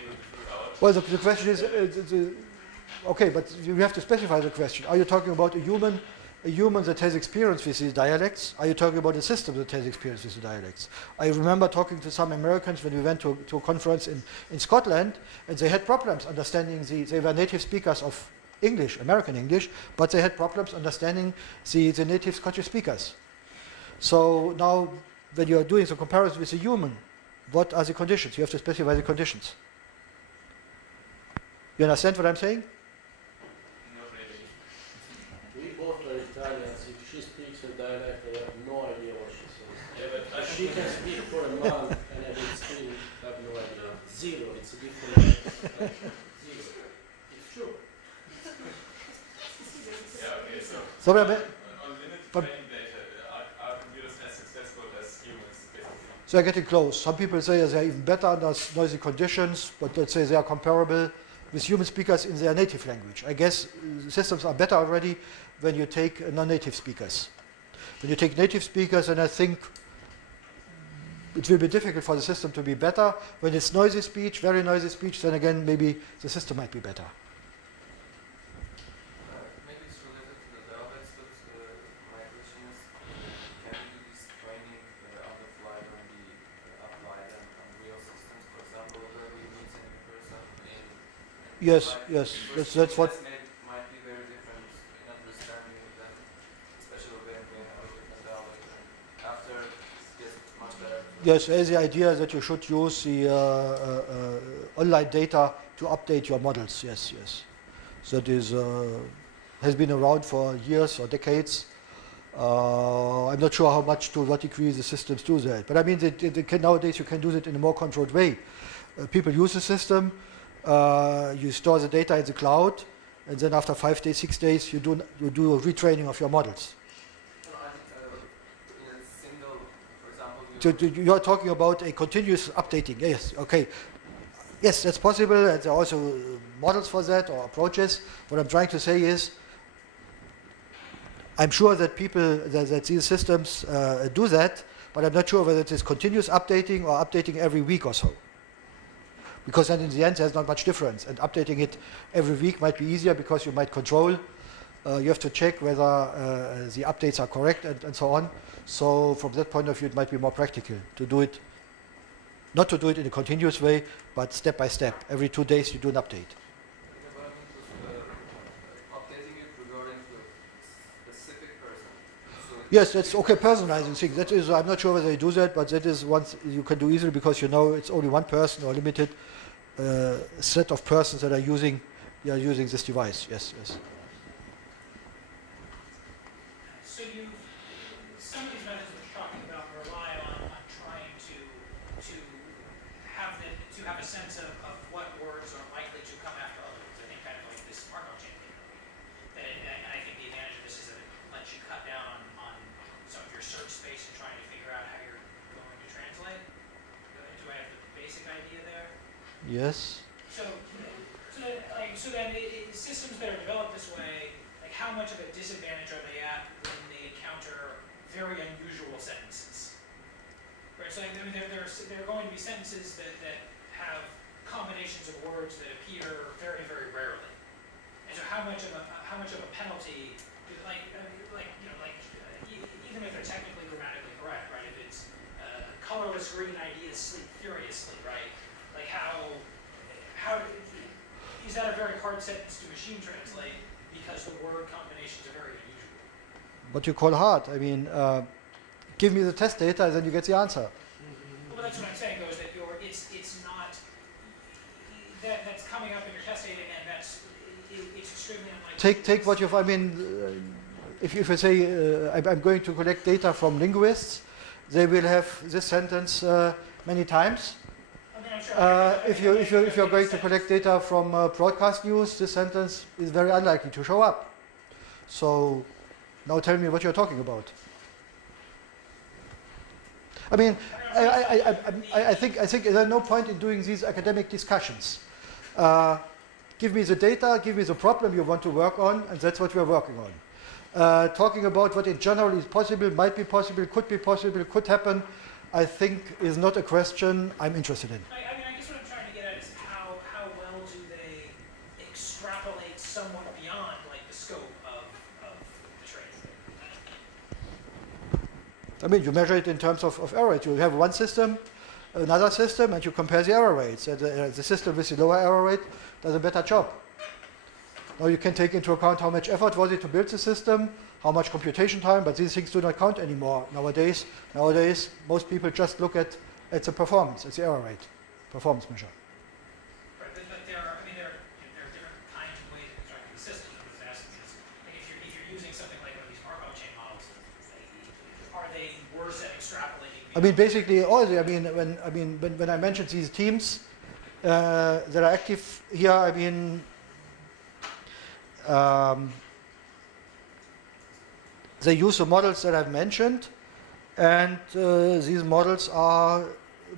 able to figure out? Well, the question is, okay, but you have to specify the question. Are you talking about a human that has experience with these dialects? Are you talking about a system that has experience with the dialects? I remember talking to some Americans when we went to a conference in Scotland, and they had problems understanding they were native speakers of English, American English, but they had problems understanding the native Scottish speakers. So now, when you are doing the comparison with a human, what are the conditions? You have to specify the conditions. You understand what I'm saying? We both are Italians. If she speaks a dialect, I have no idea what she says. Yeah, but She can speak for a month and I will still have no idea. Zero. It's a different. Zero. It's true. yeah, okay, so So on limited training data, are computers as successful as humans, basically? they're getting close. Some people say they're even better under noisy conditions, but let's say they are comparable with human speakers in their native language. I guess systems are better already when you take non-native speakers. When you take native speakers, and I think it will be difficult for the system to be better. When it's noisy speech, very noisy speech, then again, maybe the system might be better. Maybe it's related to the database, but my question is, can we do this training on the fly when we apply them on real systems? For example, where we meet a new person in Yes, yes, that's what. Might be very different in understanding them, especially when we have a different dialect. And after, yes, much better. Yes, there's the idea that you should use the online data to update your models. Yes, yes. That is has been around for years or decades. I'm not sure how much, to what degree the systems do that. But I mean, nowadays you can do it in a more controlled way. People use the system. You store the data in the cloud, and then after 5 days, 6 days, you do a retraining of your models. In a single, for example, You are talking about a continuous updating. Yes, okay. Yes, that's possible, and there are also models for that or approaches. What I'm trying to say is, I'm sure that that these systems do that, but I'm not sure whether it is continuous updating or updating every week or so. Because then in the end there's not much difference, and updating it every week might be easier because you might control. You have to check whether the updates are correct and so on. So from that point of view, it might be more practical to do it, not to do it in a continuous way, but step by step. Every 2 days you do an update. what I mean was updating it regarding to a specific person. So Yes, that's okay, personalizing things. That is, I'm not sure whether they do that, but that is one you can do easily because you know it's only one person or limited set of persons that are using this device. Yes, yes. So some of these methods that you're talking about rely on trying to have a sense of what words are likely to come after others. I think kind of like this Markov chain thing. And I think the advantage of this is that it lets you cut down on some of your search space and trying to figure out how you're going to translate. Do I have the basic idea there? Yes. So then systems that are developed this way, like how much of a disadvantage are they at when they encounter very unusual sentences? Right. So I mean, there are going to be sentences that have combinations of words that appear very, very rarely. And so how much of a penalty, even if they're technically grammatically correct, right? If it's colorless green ideas sleep furiously, right? Like how is that a very hard sentence to machine translate because the word combinations are very unusual? What you call hard? I mean, give me the test data, and then you get the answer. Well, that's what I'm saying, though, is that it's not that's coming up in your test data, and it's extremely unlikely. Take what you've. I mean, if you say I'm going to collect data from linguists, they will have this sentence many times. If you're going to collect data from broadcast news, this sentence is very unlikely to show up. So now tell me what you're talking about. I mean, I think there's no point in doing these academic discussions. Give me the data, give me the problem you want to work on, and that's what we're working on. Talking about what in general is possible, might be possible, could happen, I think is not a question I'm interested in. I guess what I'm trying to get at is how well do they extrapolate somewhat beyond like the scope of the training? I mean, you measure it in terms of error rate. You have one system, another system, and you compare the error rates. The system with the lower error rate does a better job. Now you can take into account how much effort was it to build the system, how much computation time, but these things do not count anymore nowadays. Nowadays, most people just look at the performance, at the error rate, performance measure. Right, but there are different kinds of ways of constructing the system. I was asking is, like if you're using something like one of these Markov chain models, are they worse at extrapolating? I mean, basically, when I mentioned these teams that are active here, I mean, they use the models that I've mentioned, And these models are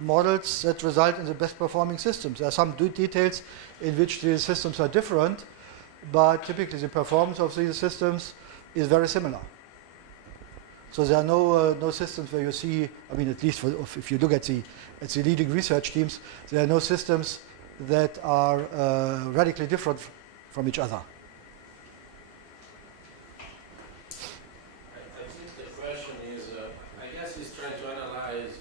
models that result in the best performing systems. There are some details in which these systems are different, but typically the performance of these systems is very similar. So there are no systems where you see, I mean, at least if you look at the leading research teams, there are no systems that are radically different from each other. I think the question is, I guess he's trying to analyze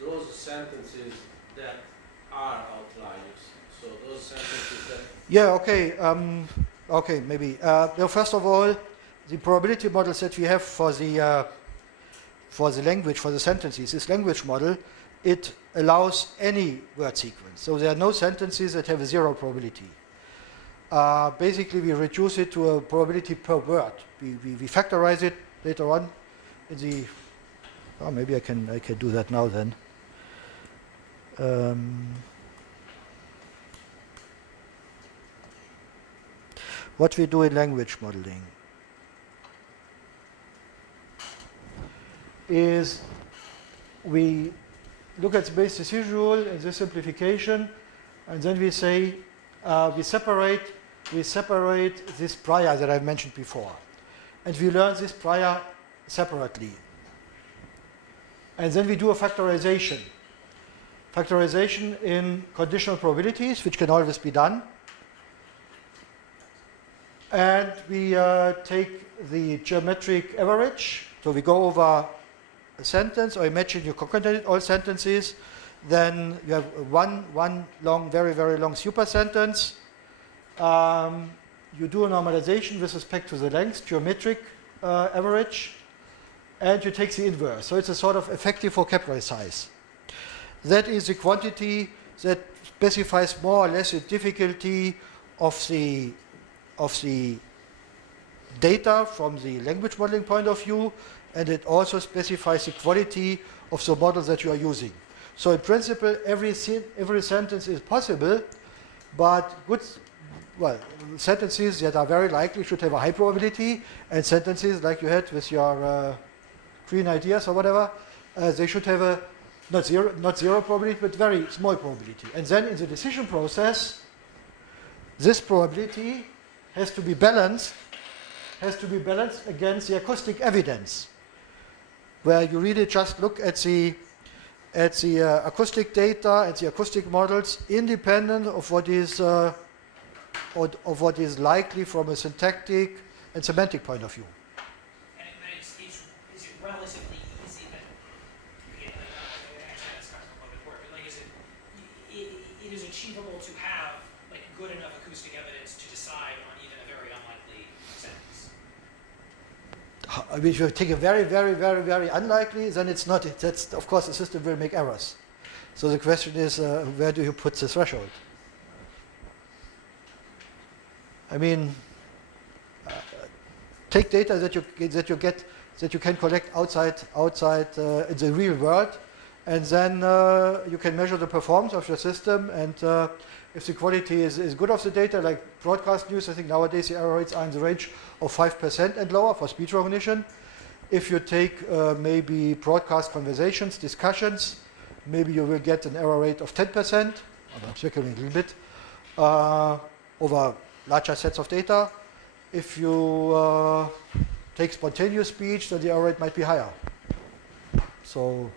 those sentences that are outliers. So those sentences that... Yeah, okay. Okay, maybe. Well, first of all, the probability models that we have for the language, for the sentences, this language model, it allows any word sequence. So there are no sentences that have a zero probability. Basically, we reduce it to a probability per word. We factorize it later on in the... Oh, maybe I can do that now then. What we do in language modeling is we look at the base decision rule and the simplification, and then we say we separate this prior that I mentioned before, and we learn this prior separately, and then we do a factorization in conditional probabilities, which can always be done, and we take the geometric average. So we go over a sentence, or imagine you concatenate all sentences, then you have one long, very, very long super sentence. You do a normalization with respect to the length, geometric average, and you take the inverse. So it's a sort of effective vocabulary size. That is the quantity that specifies more or less the difficulty of the data from the language modeling point of view, and it also specifies the quality of the model that you are using. So in principle, every sentence is possible, but sentences that are very likely should have a high probability, and sentences like you had with your green ideas or whatever, they should have a not zero probability, but very small probability. And then in the decision process, this probability has to be balanced against the acoustic evidence, where you really just look at the acoustic data and the acoustic models, independent of what is likely from a syntactic and semantic point of view. And is it relatively easy then? Again, actually that's kind of a little bit more, but like, it is achievable to have like good enough acoustic evidence to decide on even a very unlikely sentence. I mean, if you take a very, very, very, very unlikely, then it's not. That's, of course, the system will make errors. So the question is, where do you put the threshold? I mean, take data that you can collect outside in the real world, and then you can measure the performance of your system. And if the quality is good of the data, like broadcast news, I think nowadays the error rates are in the range of 5% and lower for speech recognition. If you take maybe broadcast conversations, discussions, maybe you will get an error rate of 10%, I'm circling a little bit, over larger sets of data. If you take spontaneous speech, then the error rate might be higher. So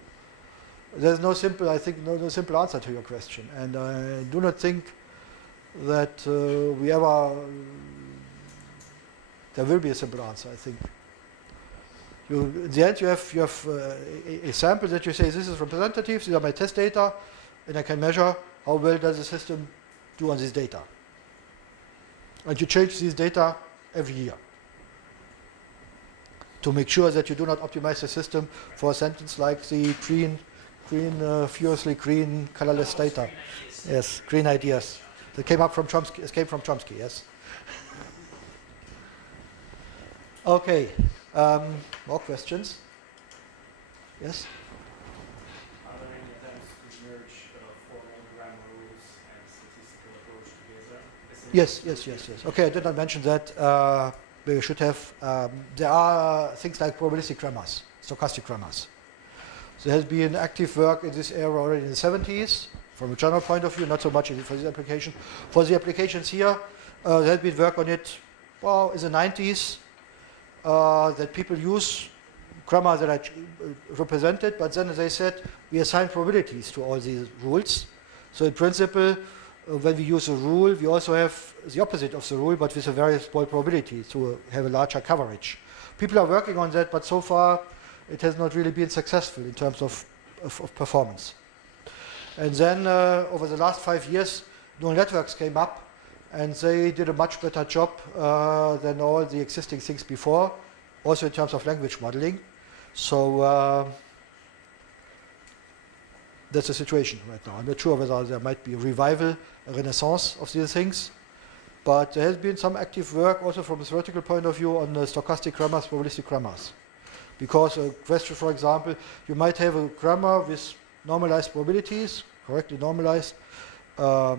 there's no simple answer to your question, and I do not think that there will be a simple answer. I think in the end you have a sample that you say, this is representative, these are my test data, and I can measure how well does the system do on this data. And you change these data every year to make sure that you do not optimize the system for a sentence like the furiously green, colorless data. Yes, green ideas. That came from Chomsky, yes. Okay, more questions? Yes? Are there any attempts to merge formal grammar rules and statistical approach together? Yes. Okay, I did not mention that. We should have, there are things like probabilistic grammars. stochastic grammars. There has been active work in this area already in the 70s, from a general point of view, not so much for this application. For the applications here, there has been work on it, well, in the 90s, that people use grammar that are represented, but then they said we assign probabilities to all these rules. So in principle, when we use a rule, we also have the opposite of the rule, but with a very small probability to have a larger coverage. People are working on that, but so far it has not really been successful in terms of performance. And then over the last 5 years, neural networks came up, and they did a much better job than all the existing things before, also in terms of language modeling. So that's the situation right now. I'm not sure whether there might be a revival, a renaissance of these things, but there has been some active work also from a theoretical point of view on stochastic grammars, probabilistic grammars. Because a question, for example, you might have a grammar with normalized probabilities, correctly normalized, but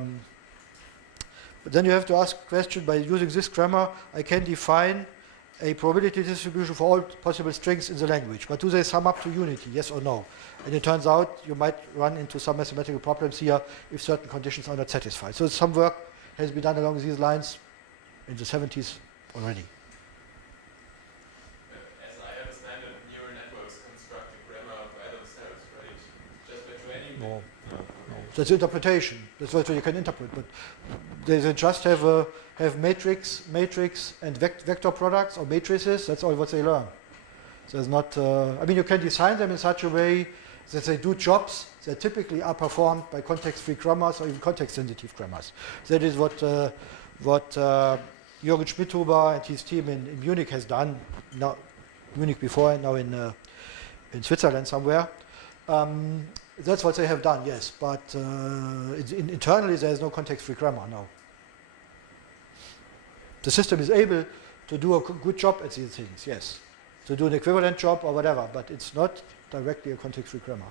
then you have to ask a question, by using this grammar, I can define a probability distribution for all possible strings in the language. But do they sum up to unity, yes or no? And it turns out you might run into some mathematical problems here if certain conditions are not satisfied. So some work has been done along these lines in the 70s already. As I understand it, neural networks construct the grammar by themselves, right? Just by training them. No. That's interpretation. That's what you can interpret. But they just have matrix and vector products or matrices. That's all what they learn. So it's not. I mean, you can design them in such a way that they do jobs that typically are performed by context-free grammars or even context-sensitive grammars. That is what Jürgen Schmidhuber and his team in Munich has done. Now, Munich before, and now in Switzerland somewhere. That's what they have done, yes, but internally there is no context-free grammar now. The system is able to do a good job at these things, yes, to do an equivalent job or whatever, but it's not directly a context-free grammar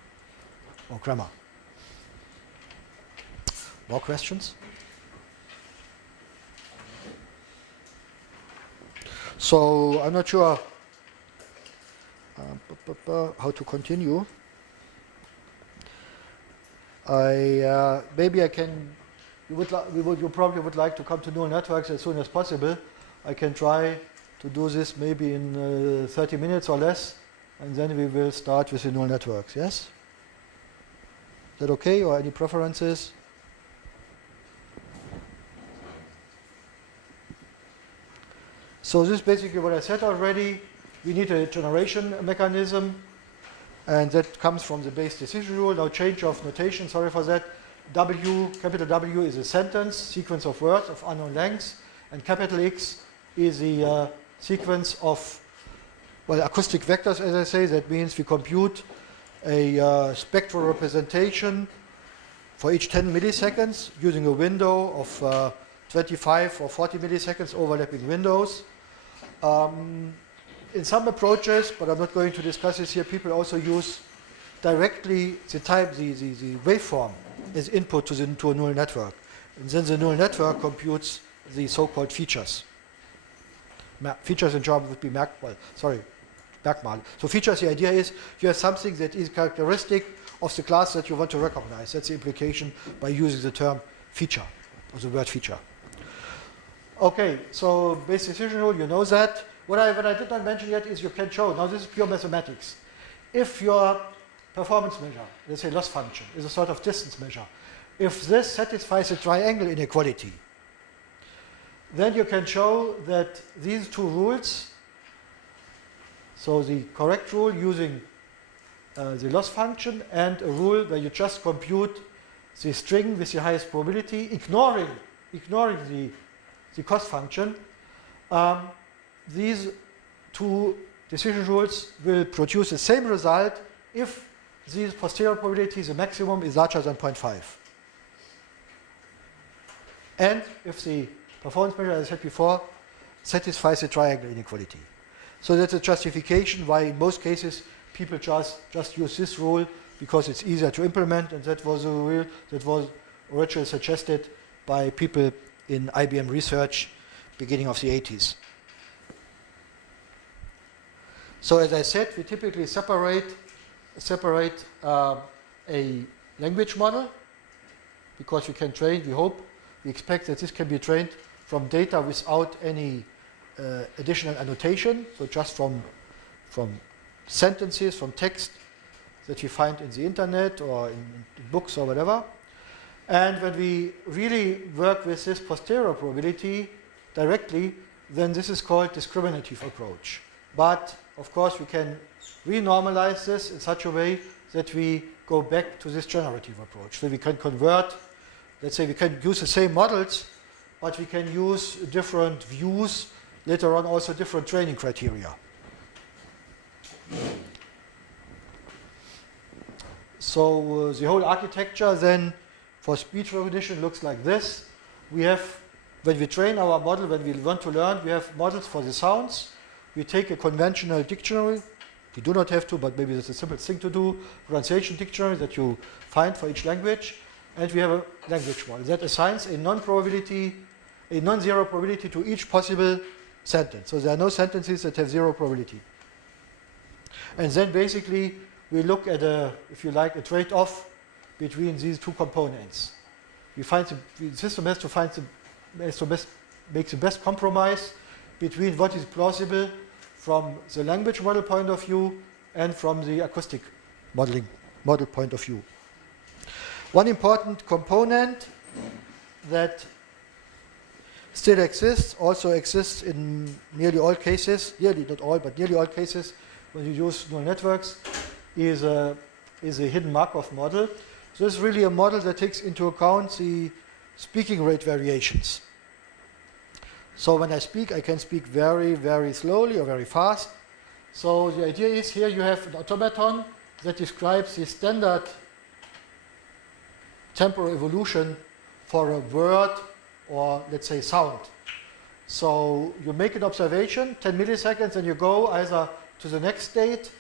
or grammar. More questions? So I'm not sure how to continue. Maybe I can. You probably would like to come to neural networks as soon as possible. I can try to do this maybe in 30 minutes or less, and then we will start with the neural networks. Yes? Is that okay, or any preferences? So this is basically what I said already. We need a generation mechanism. And that comes from the base decision rule. Now change of notation, sorry for that. W, capital W is a sentence, sequence of words of unknown length. And capital X is the sequence of, well, acoustic vectors, as I say. That means we compute a spectral representation for each 10 milliseconds using a window of 25 or 40 milliseconds overlapping windows. In some approaches, but I'm not going to discuss this here, people also use directly the waveform as input to a neural network. And then the neural network computes the so-called features. Features in German would be Merkmal. So features, the idea is you have something that is characteristic of the class that you want to recognize. That's the implication by using the term feature, or the word feature. Okay, so base decision rule, you know that. What I did not mention yet is you can show, now this is pure mathematics. If your performance measure, let's say loss function, is a sort of distance measure, if this satisfies the triangle inequality, then you can show that these two rules, so the correct rule using the loss function and a rule where you just compute the string with the highest probability, ignoring the cost function, these two decision rules will produce the same result if the posterior probability, the maximum, is larger than 0.5. And if the performance measure, as I said before, satisfies the triangle inequality. So that's a justification why in most cases people just use this rule because it's easier to implement, and that was a rule that was originally suggested by people in IBM research beginning of the 80s. So as I said, we typically separate a language model, because we can train, we expect that this can be trained from data without any additional annotation, so just from sentences, from text that you find in the internet or in books or whatever. And when we really work with this posterior probability directly, then this is called discriminative approach. But of course we can renormalize this in such a way that we go back to this generative approach. So we can convert, let's say we can use the same models, but we can use different views, later on also different training criteria. So the whole architecture then for speech recognition looks like this. We have, when we train our model, when we want to learn, we have models for the sounds. We take a conventional dictionary. You do not have to, but maybe that's a simple thing to do. Pronunciation dictionary that you find for each language. And we have a language model that assigns a non-zero probability to each possible sentence. So there are no sentences that have zero probability. And then basically we look at if you like, a trade-off between these two components. The system has to make the best compromise between what is plausible from the language model point of view and from the acoustic model point of view. One important component that still exists, also exists in nearly all cases, nearly not all, but nearly all cases when you use neural networks, is a hidden Markov model. So this is really a model that takes into account the speaking rate variations. So when I speak, I can speak very, very slowly or very fast. So the idea is here you have an automaton that describes the standard temporal evolution for a word or, let's say, sound. So you make an observation, 10 milliseconds, and you go either to the next state,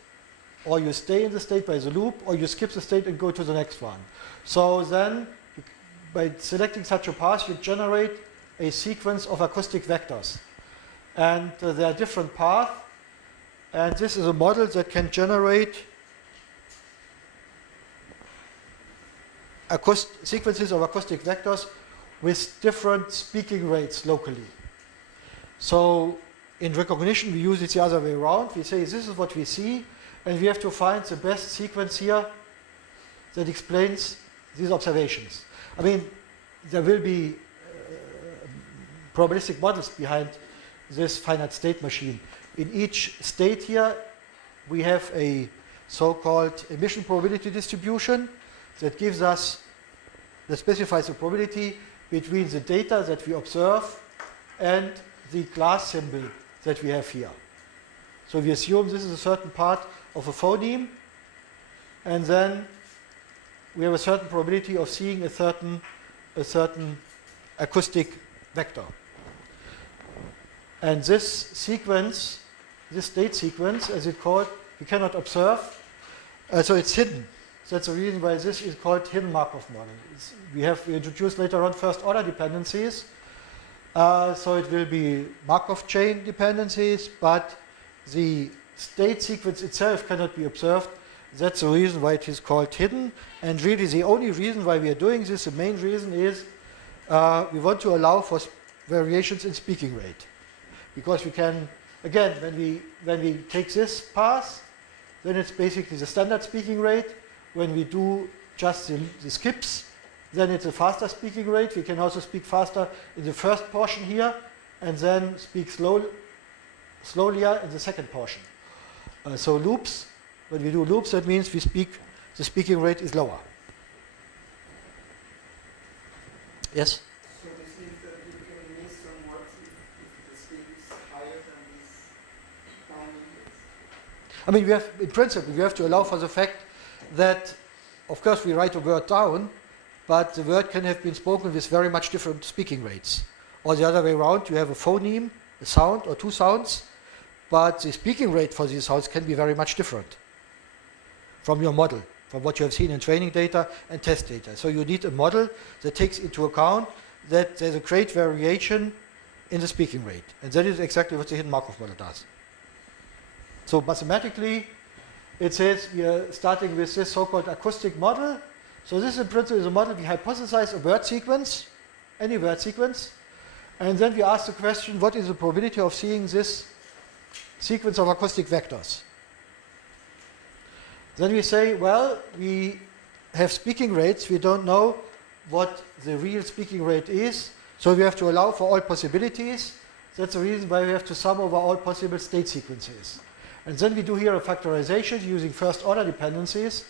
or you stay in the state by the loop, or you skip the state and go to the next one. So then, by selecting such a path, you generate a sequence of acoustic vectors. And there are different paths, and this is a model that can generate sequences of acoustic vectors with different speaking rates locally. So in recognition, we use it the other way around. We say this is what we see, and we have to find the best sequence here that explains these observations. I mean, there will be probabilistic models behind this finite state machine. In each state here, we have a so-called emission probability distribution that gives us, that specifies the probability between the data that we observe and the class symbol that we have here. So we assume this is a certain part of a phoneme, and then we have a certain probability of seeing a certain acoustic vector. And this sequence, this state sequence, as it's called, we cannot observe, so it's hidden. That's the reason why this is called hidden Markov model. We introduce later on first order dependencies, so it will be Markov chain dependencies, but the state sequence itself cannot be observed. That's the reason why it is called hidden. And really the only reason why we are doing this, the main reason is we want to allow for variations in speaking rate. Because we can, again, when we take this path, then it's basically the standard speaking rate. When we do just the skips, then it's a faster speaking rate. We can also speak faster in the first portion here, and then speak slowlier in the second portion. So loops, when we do loops, that means the speaking rate is lower. Yes? So this means that you can miss some words if the speed is higher than this time index? I mean, in principle, we have to allow for the fact that, of course, we write a word down, but the word can have been spoken with very much different speaking rates. Or the other way around, you have a phoneme, a sound or two sounds, but the speaking rate for these sounds can be very much different from your model, from what you have seen in training data and test data. So you need a model that takes into account that there's a great variation in the speaking rate. And that is exactly what the hidden Markov model does. So mathematically, it says we are starting with this so-called acoustic model. So this in principle is a model. We hypothesize a word sequence, any word sequence, and then we ask the question, what is the probability of seeing this sequence of acoustic vectors? Then we say, well, we have speaking rates. We don't know what the real speaking rate is, so we have to allow for all possibilities. That's the reason why we have to sum over all possible state sequences. And then we do here a factorization using first order dependencies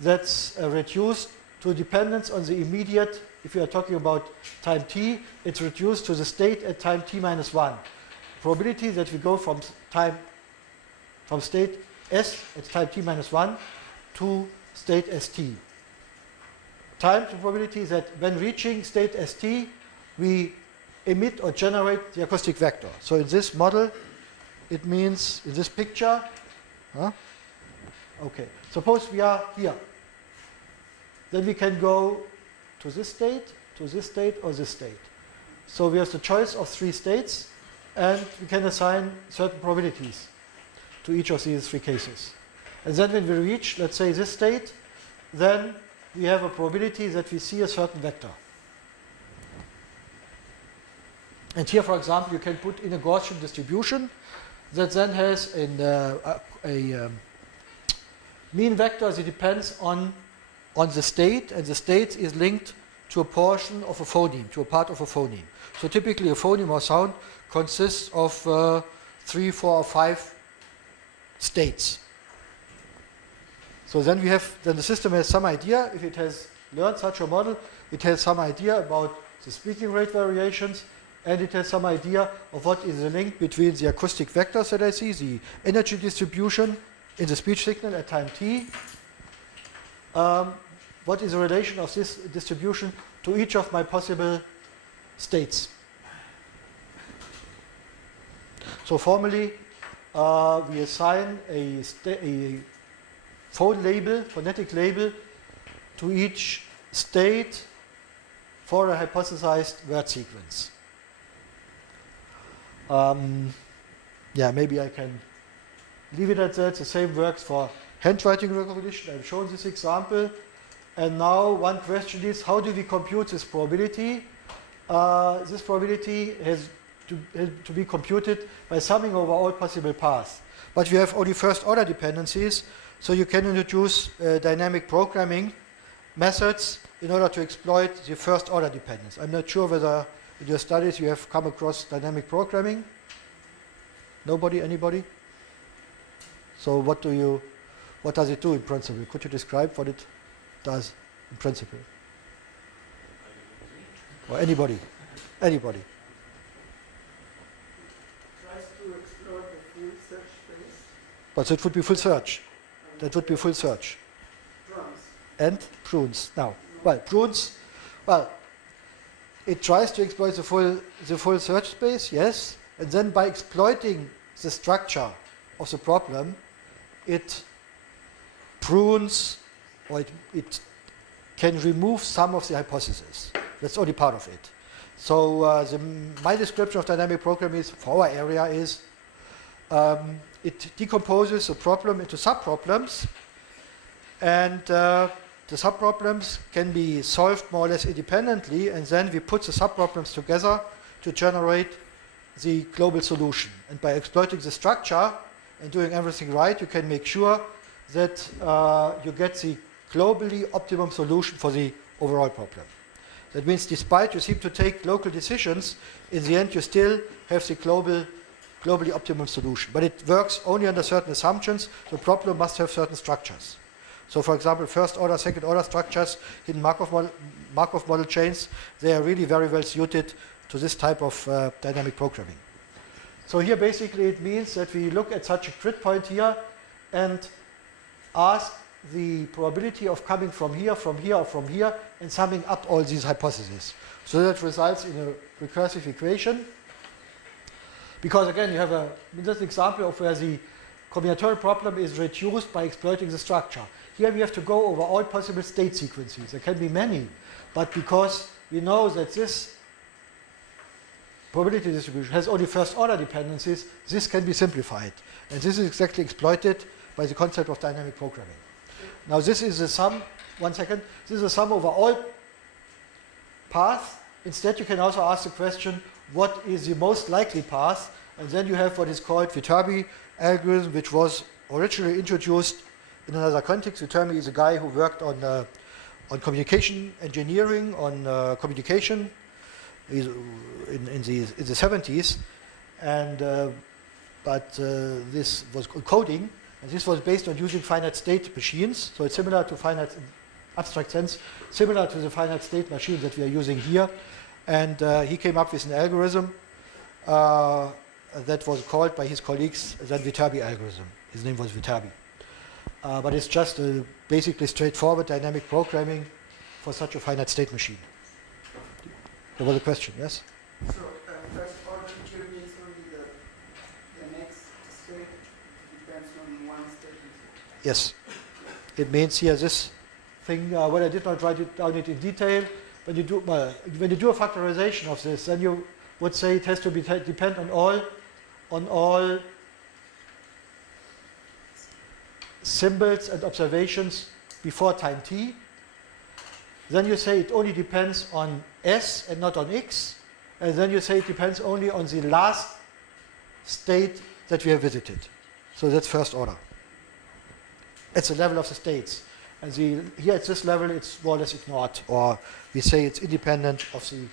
that's reduced to dependence on the immediate, if you are talking about time t, it's reduced to the state at time t minus 1. Probability that we go from state s at time t minus 1 to state st. Time to probability that when reaching state st, we emit or generate the acoustic vector. So in this model, it means in this picture, okay, suppose we are here. Then we can go to this state, or this state. So we have the choice of 3 states, and we can assign certain probabilities to each of these 3 cases. And then when we reach, let's say, this state, then we have a probability that we see a certain vector. And here, for example, you can put in a Gaussian distribution that then has a mean vector that depends on the state, and the state is linked to a portion of a phoneme, to a part of a phoneme. So typically a phoneme or sound consists of 3, 4, or 5 states. So then the system has some idea, if it has learned such a model, it has some idea about the speaking rate variations, and it has some idea of what is the link between the acoustic vectors that I see, the energy distribution in the speech signal at time t. What is the relation of this distribution to each of my possible states? So formally, we assign a phone label, phonetic label, to each state for a hypothesized word sequence. Yeah, maybe I can leave it at that. The same works for handwriting recognition. I've shown this example. And now one question is, how do we compute this probability? This probability has to be computed by summing over all possible paths. But we have only first order dependencies, so you can introduce dynamic programming methods in order to exploit the first order dependence. I'm not sure whether in your studies you have come across dynamic programming. Nobody? Anybody? So what does it do in principle? Could you describe what it does in principle? Or anybody? Anybody? Tries to explore the full search space. But it would be full search. That would be full search. Drums. And prunes. Now, well, prunes, well, it tries to exploit the full search space, yes, and then by exploiting the structure of the problem, it prunes, or it can remove some of the hypotheses. That's only part of it. So my description of dynamic programming is, for our area, is it decomposes a problem into subproblems, and the subproblems can be solved more or less independently, and then we put the subproblems together to generate the global solution. And by exploiting the structure and doing everything right, you can make sure that you get the globally optimum solution for the overall problem. That means despite you seem to take local decisions, in the end you still have the globally optimum solution. But it works only under certain assumptions. The problem must have certain structures. So for example, first order, second order structures in Markov model chains, they are really very well suited to this type of dynamic programming. So here basically it means that we look at such a grid point here and ask the probability of coming from here, or from here, and summing up all these hypotheses. So that results in a recursive equation. Because again, you have this example of where the combinatorial problem is reduced by exploiting the structure. Here we have to go over all possible state sequences. There can be many, but because we know that this probability distribution has only first order dependencies, this can be simplified. And this is exactly exploited by the concept of dynamic programming. Now this is the sum, one second, this is the sum over all paths. Instead you can also ask the question, what is the most likely path? And then you have what is called Viterbi algorithm, which was originally introduced in another context. Viterbi is a guy who worked on communication engineering, on communication in the 70s, and this was coding, and this was based on using finite state machines. So it's similar to finite, in abstract sense, similar to the finite state machine that we are using here. And he came up with an algorithm that was called by his colleagues the Viterbi algorithm. His name was Viterbi. But it's just basically straightforward dynamic programming for such a finite state machine. There was a question, yes? So, first order here means only the next state depends on one state. Yes. It means here this thing, well, I did not write it down in detail. When you do a factorization of this, then you would say it has to be depend on all symbols and observations before time t. Then you say it only depends on s and not on x. And then you say it depends only on the last state that we have visited. So that's first order. It's the level of the states. And here at this level, it's more or less ignored. Or we say it's independent of the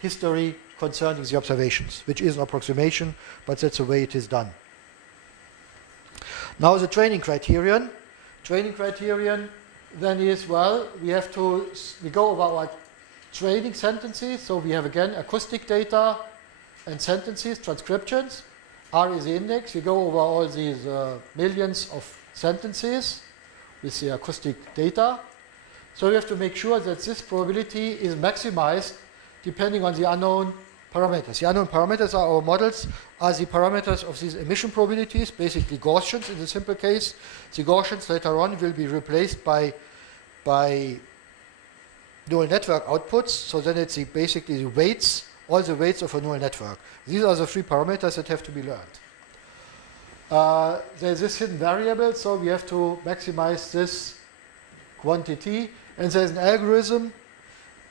history concerning the observations, which is an approximation, but that's the way it is done. Now the training criterion. Training criterion then is, well, we go over our training sentences. So we have again acoustic data and sentences, transcriptions. R is the index. We go over all these millions of sentences with the acoustic data. So we have to make sure that this probability is maximized depending on the unknown parameters. The unknown parameters are our models, are the parameters of these emission probabilities, basically Gaussians in the simple case. The Gaussians later on will be replaced by neural network outputs. So then it's basically the weights, all the weights of a neural network. These are the three parameters that have to be learned. There's this hidden variable, so we have to maximize this quantity. And there's an algorithm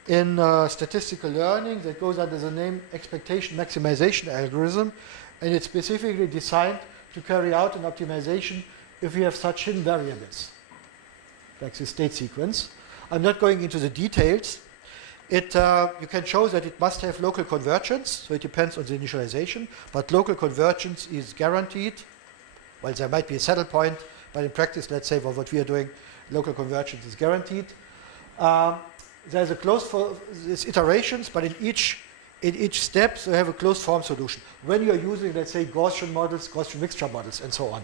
in statistical learning that goes under the name expectation maximization algorithm. And it's specifically designed to carry out an optimization if we have such hidden variables, like the state sequence. I'm not going into the details. You can show that it must have local convergence, so it depends on the initialization, but local convergence is guaranteed. Well, there might be a saddle point, but in practice, let's say for what we are doing, local convergence is guaranteed. There's a closed form, there's iterations, but in each step, you have a closed form solution. When you're using, let's say, Gaussian models, Gaussian mixture models, and so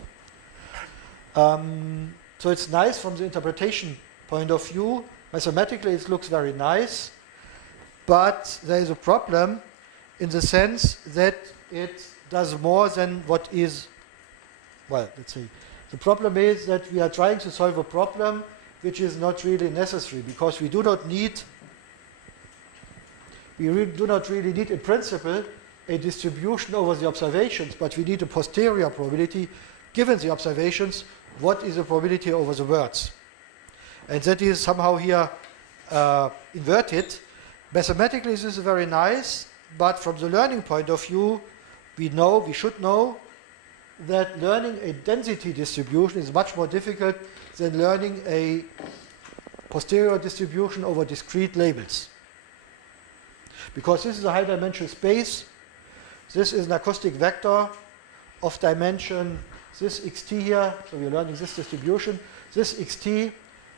on. So it's nice from the interpretation point of view. Mathematically, it looks very nice, but there is a problem in the sense that it does more than what is, well, let's say, the problem is that we are trying to solve a problem which is not really necessary, because we do not really need in principle a distribution over the observations, but we need a posterior probability given the observations. What is the probability over the words? And that is somehow here inverted. Mathematically, this is very nice, but from the learning point of view, we should know that learning a density distribution is much more difficult than learning a posterior distribution over discrete labels. Because this is a high-dimensional space. This is an acoustic vector of dimension, this xt here, so we're learning this distribution. This xt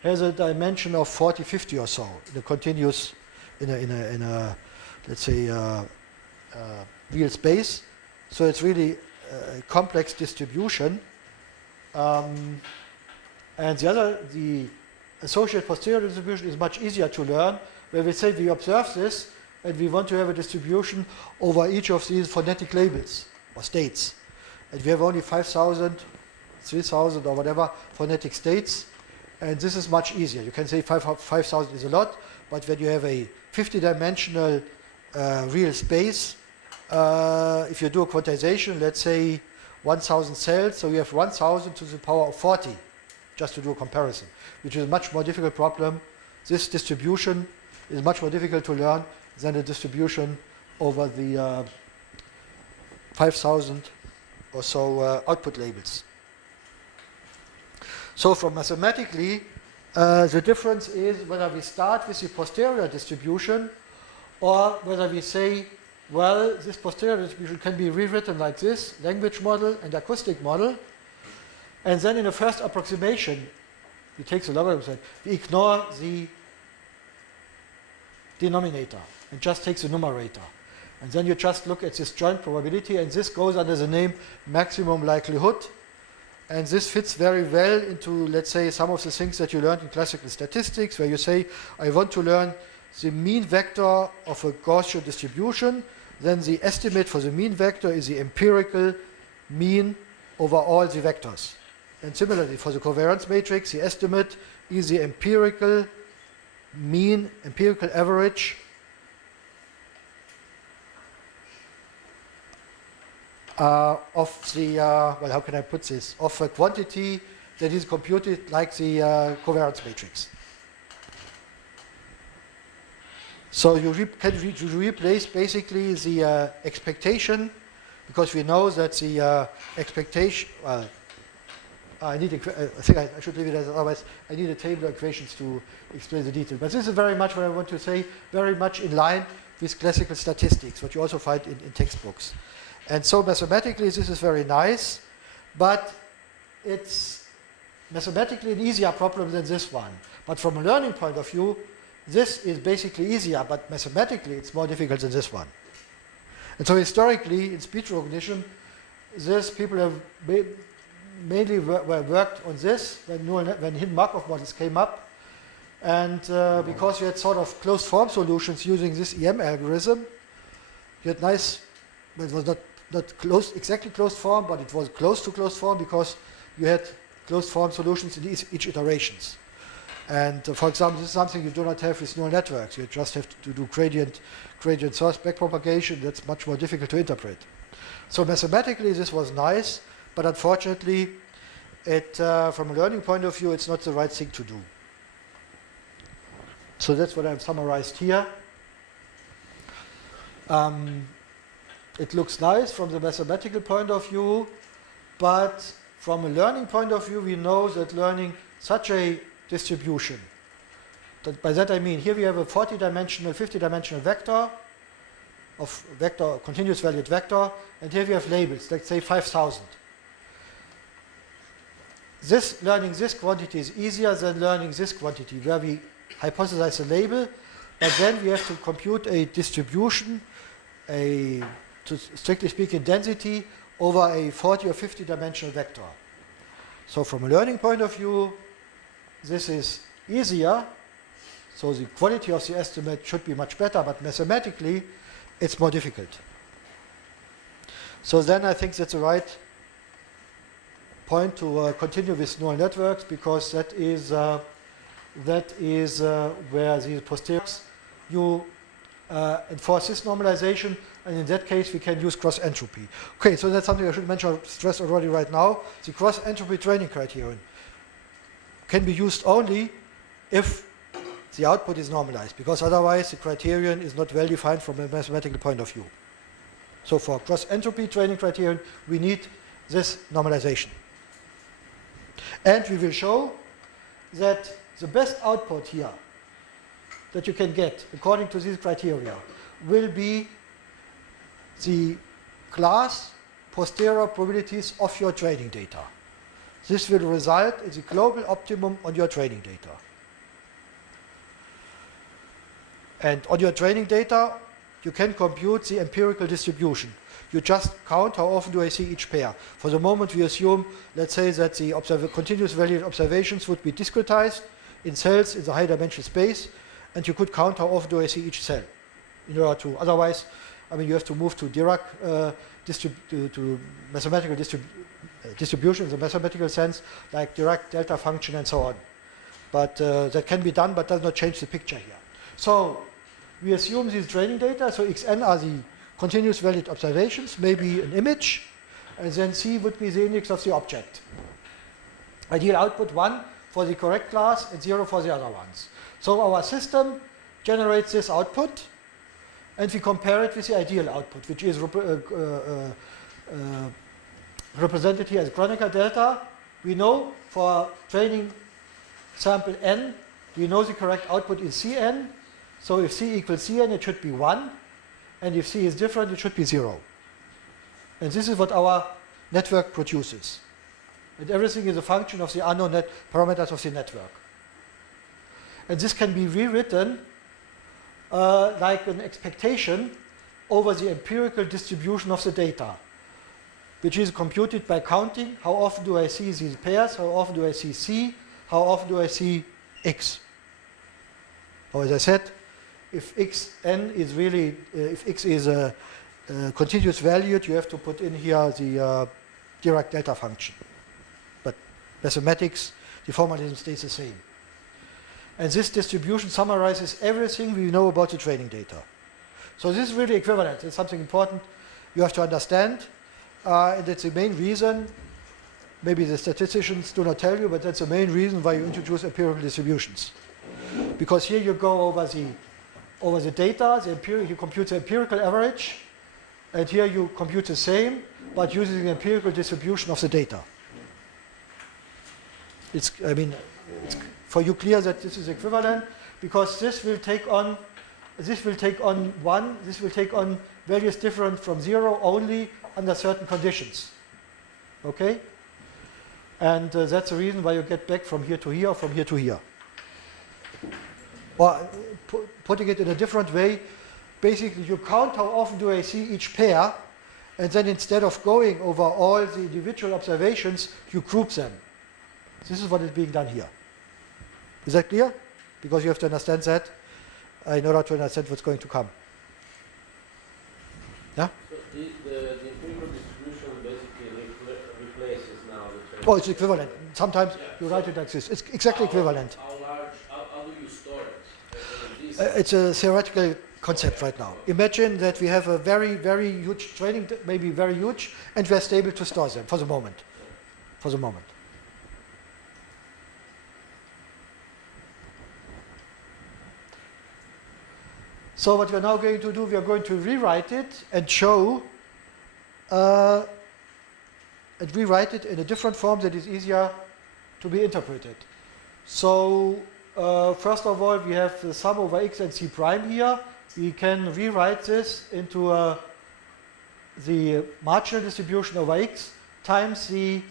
has a dimension of 40, 50 or so in a continuous, in a let's say, real space. So it's really a complex distribution. And the associated posterior distribution is much easier to learn, where we say we observe this and we want to have a distribution over each of these phonetic labels or states. And we have only 5,000, 3,000 or whatever phonetic states, and this is much easier. You can say 5,000 is a lot, but when you have a 50-dimensional real space, if you do a quantization, let's say 1,000 cells, so you have 1,000 to the power of 40, just to do a comparison, which is a much more difficult problem. This distribution is much more difficult to learn than the distribution over the 5,000 or so output labels. So from mathematically, the difference is whether we start with the posterior distribution or whether we say, well, this posterior distribution can be rewritten like this, language model and acoustic model, and then in the first approximation, we take the logarithm, we ignore the denominator and just take the numerator. And then you just look at this joint probability, and this goes under the name maximum likelihood. And this fits very well into, let's say, some of the things that you learned in classical statistics, where you say, I want to learn the mean vector of a Gaussian distribution, then the estimate for the mean vector is the empirical mean over all the vectors. And similarly, for the covariance matrix, the estimate is the empirical mean, empirical average of the, well, how can I put this, of a quantity that is computed like the covariance matrix. So you can replace basically the expectation, because we know that the expectation, well, I think I should leave it as otherwise. I need a table of equations to explain the detail. But this is very much what I want to say, very much in line with classical statistics, what you also find in textbooks. And so mathematically this is very nice, but it's mathematically an easier problem than this one. But from a learning point of view, this is basically easier, but mathematically it's more difficult than this one. And so historically, in speech recognition, this people have mainly worked on this when hidden Markov models came up. And because you had sort of closed form solutions using this EM algorithm, you had nice, well, it was not closed, exactly closed form, but it was close to closed form because you had closed form solutions in each iterations. And for example, this is something you do not have with neural networks. You just have to do gradient source backpropagation. That's much more difficult to interpret. So mathematically, this was nice, but unfortunately, from a learning point of view, it's not the right thing to do. So that's what I've summarized here. It looks nice from the mathematical point of view, but from a learning point of view, we know that learning such a distribution. By that I mean, here we have a 40-dimensional, 50-dimensional vector, continuous valued vector, and here we have labels, let's say 5,000. Learning this quantity is easier than learning this quantity, where we hypothesize a label, but then we have to compute a distribution, to strictly speaking, density over a 40 or 50-dimensional vector. So from a learning point of view, this is easier, so the quality of the estimate should be much better, but mathematically it's more difficult. So then I think that's the right point to continue with neural networks, because that is where the posteriors you enforce this normalization, and in that case we can use cross entropy. Okay, so that's something I should mention, stress already right now. The cross entropy training criterion can be used only if the output is normalized, because otherwise the criterion is not well defined from a mathematical point of view. So for cross entropy training criterion, we need this normalization. And we will show that the best output here that you can get according to these criteria will be the class posterior probabilities of your training data. This will result in the global optimum on your training data. And on your training data, you can compute the empirical distribution. You just count how often do I see each pair. For the moment, we assume, let's say, that the continuous valued observations would be discretized in cells in the high dimensional space, and you could count how often do I see each cell. In order to, otherwise, I mean, you have to move to Dirac to mathematical distribution in the mathematical sense, like Dirac delta function and so on. But that can be done, but does not change the picture here. So we assume these training data, so xn are the continuous valued observations, maybe an image, and then C would be the index of the object. Ideal output 1 for the correct class and 0 for the other ones. So our system generates this output, and we compare it with the ideal output, which is represented here as Kronecker delta. We know for training sample n, we know the correct output is Cn. So if C equals Cn, it should be 1. And if C is different, it should be 0. And this is what our network produces. And everything is a function of the unknown parameters of the network. And this can be rewritten like an expectation over the empirical distribution of the data, which is computed by counting how often do I see these pairs, how often do I see C, how often do I see X. Or as I said, if xn is really, if x is a continuous valued, you have to put in here the Dirac delta function. But mathematics, the formalism stays the same. And this distribution summarizes everything we know about the training data. So this is really equivalent. It's something important you have to understand. And it's the main reason, maybe the statisticians do not tell you, but that's the main reason why you introduce empirical distributions. Because here you go over the data, you compute the empirical average, and here you compute the same, but using the empirical distribution of the data. It's for you clear that this is equivalent, because this will take on values different from 0 only under certain conditions. Okay? And that's the reason why you get back from here to here, or from here to here. Or putting it in a different way, basically you count how often do I see each pair, and then instead of going over all the individual observations, you group them. This is what is being done here. Is that clear? Because you have to understand that in order to understand what's going to come. Yeah? So the empirical distribution basically replaces now the training. Oh, it's equivalent. Sometimes you write it like this. It's exactly equivalent. How do you store it? It's a theoretical concept right now. Imagine that we have a very, very huge training, maybe very huge, and we are stable to store them for the moment. For the moment. So what we are now going to do, we are going to rewrite it and show, and rewrite it in a different form that is easier to be interpreted. So first of all, we have the sum over x and c prime here. We can rewrite this into the marginal distribution over x times the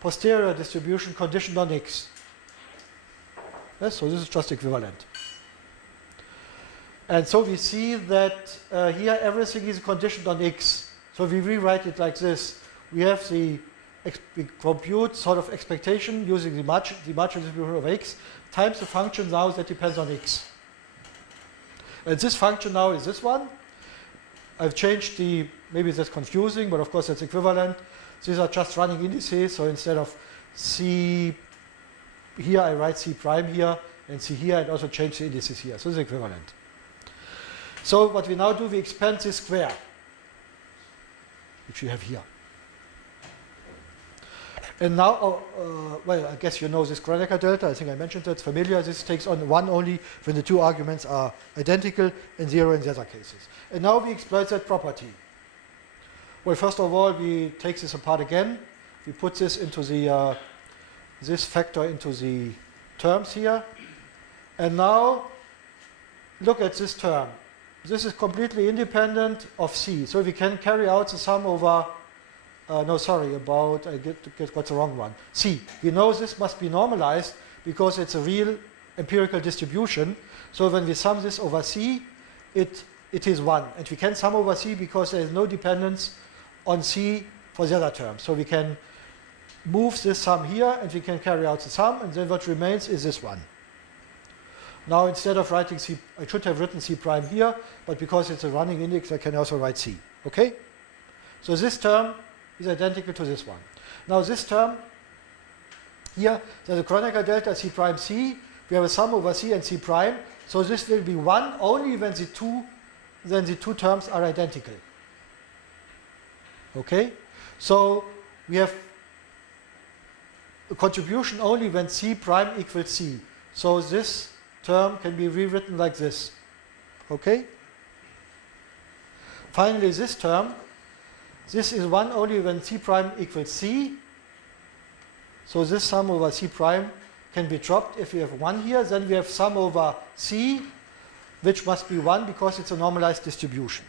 posterior distribution conditioned on x. Yes, so this is just equivalent. And so we see that here everything is conditioned on x. So we rewrite it like this. We have we compute sort of expectation using the marginal distribution of x times the function now that depends on x. And this function now is this one. I've changed maybe that's confusing, but of course that's equivalent. These are just running indices, so instead of c here, I write c prime here, and c here, and also change the indices here. So it's equivalent. So what we now do, we expand this square, which we have here. And now, well, I guess you know this Kronecker delta. I think I mentioned that. It's familiar. This takes on 1 only when the two arguments are identical and 0 in the other cases. And now we exploit that property. Well, first of all, we take this apart again. We put this into the this factor into the terms here. And now look at this term. This is completely independent of C. So we can carry out the sum over, I got the wrong one. C. We know this must be normalized because it's a real empirical distribution. So when we sum this over C, it is 1. And we can sum over C because there is no dependence on C for the other term. So we can move this sum here and we can carry out the sum, and then what remains is this one. Now instead of writing C, I should have written C prime here, but because it's a running index, I can also write C. Okay? So this term is identical to this one. Now this term here, there's a Kronecker delta C prime C. We have a sum over C and C prime. So this will be 1 only when the two terms are identical. Okay? So we have a contribution only when C prime equals C. So this term can be rewritten like this. Okay? Finally, this term, this is 1 only when C prime equals C. So this sum over C prime can be dropped. If we have 1 here, then we have sum over C, which must be 1 because it's a normalized distribution.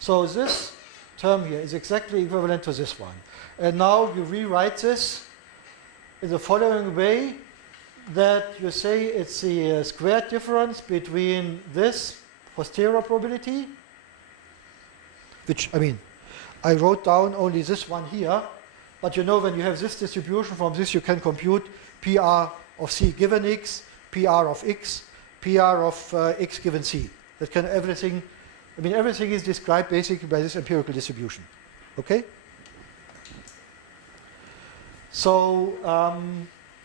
So this term here is exactly equivalent to this one. And now you rewrite this in the following way, that you say it's the squared difference between this posterior probability, which, I mean, I wrote down only this one here, but you know when you have this distribution from this, you can compute PR of C given X, PR of X, PR of X given C. That can everything, I mean, everything is described basically by this empirical distribution. Okay? So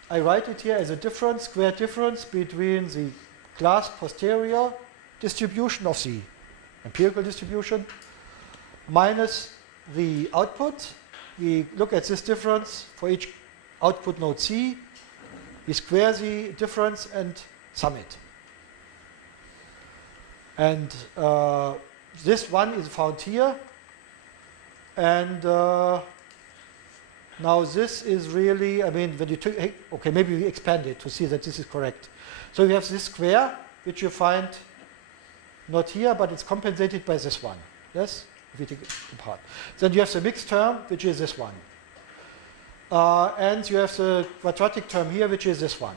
I write it here as a difference, squared difference between the class posterior distribution of the empirical distribution minus the output. We look at this difference for each output node C. We square the difference and sum it. And this one is found here. And now this is really, I mean, when you take, okay, maybe we expand it to see that this is correct. So we have this square, which you find not here, but it's compensated by this one. Yes? If you take it apart. Then you have the mixed term, which is this one. And you have the quadratic term here, which is this one.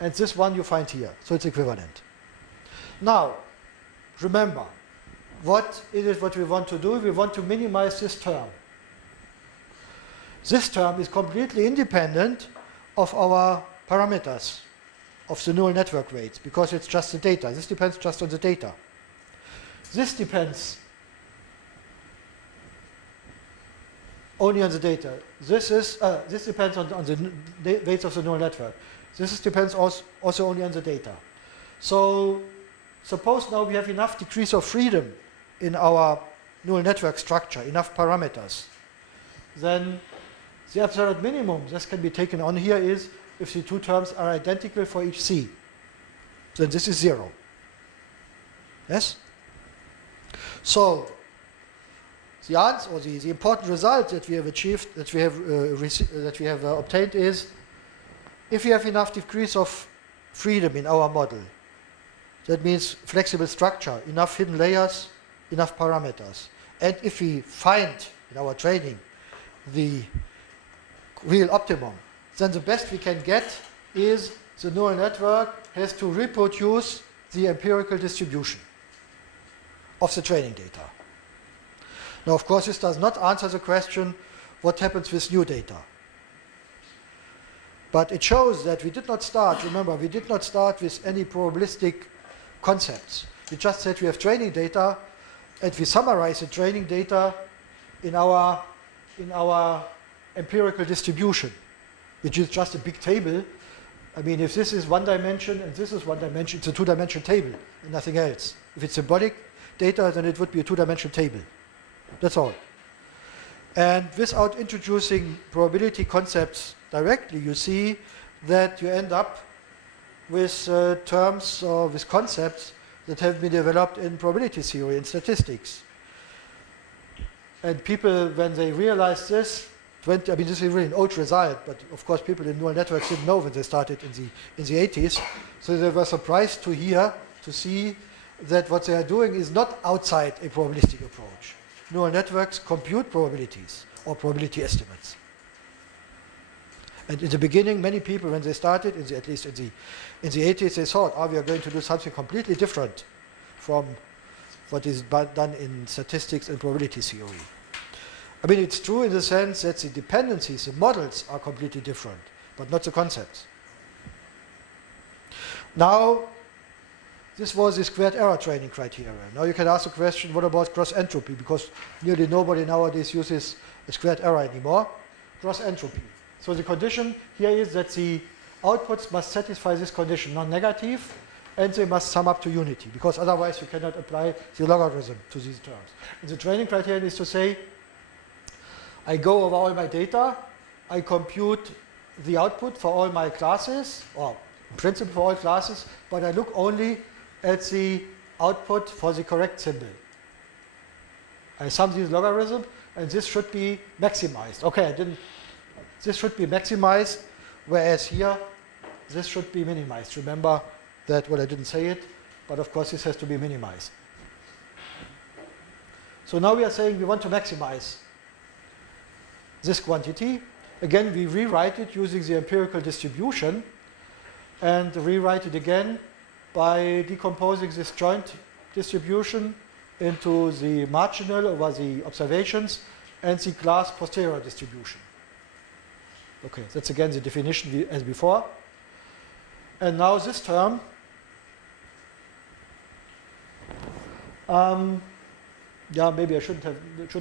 And this one you find here. So it's equivalent. Now, remember, what is it what we want to do? We want to minimize this term. This term is completely independent of our parameters of the neural network weights because it's just the data. This depends just on the data. This depends only on the data. This depends on the weights of the neural network. This depends also only on the data. So suppose now we have enough degrees of freedom in our neural network structure, enough parameters, then the absolute minimum this can be taken on here is if the two terms are identical for each C. Then this is 0. Yes? So the answer, or the important result that we have achieved, that we have obtained is, if we have enough degrees of freedom in our model, that means flexible structure, enough hidden layers, enough parameters, and if we find in our training the real optimum, then the best we can get is the neural network has to reproduce the empirical distribution of the training data. Now, of course, this does not answer the question, what happens with new data? But it shows that we did not start, remember, we did not start with any probabilistic concepts. We just said we have training data, and we summarize the training data in our empirical distribution, which is just a big table. I mean, if this is one dimension and this is one dimension, it's a two-dimensional table and nothing else. If it's symbolic data, then it would be a two-dimensional table. That's all. And without introducing probability concepts directly, you see that you end up with terms or with concepts that have been developed in probability theory and statistics. And people, when they realize this, I mean, this is really an old result, but of course people in neural networks didn't know when they started in the 80s. So they were surprised to see that what they are doing is not outside a probabilistic approach. Neural networks compute probabilities or probability estimates. And in the beginning, many people, when they started, at least in the 80s, they thought, we are going to do something completely different from what is done in statistics and probability theory. I mean, it's true in the sense that the dependencies, the models are completely different, but not the concepts. Now, this was the squared error training criteria. Now you can ask the question, what about cross entropy? Because nearly nobody nowadays uses a squared error anymore. Cross entropy. So the condition here is that the outputs must satisfy this condition, non-negative, and they must sum up to unity, because otherwise you cannot apply the logarithm to these terms. And the training criterion is to say, I go over all my data, I compute the output for all my classes, or in principle for all classes, but I look only at the output for the correct symbol. I sum these logarithms, and this should be maximized. Okay, this should be maximized, whereas here, this should be minimized. Remember that, well, I didn't say it, but of course this has to be minimized. So now we are saying we want to maximize this quantity. Again, we rewrite it using the empirical distribution, and rewrite it again by decomposing this joint distribution into the marginal over the observations and the class posterior distribution. Okay, that's again the definition as before. And now this term, yeah, maybe I should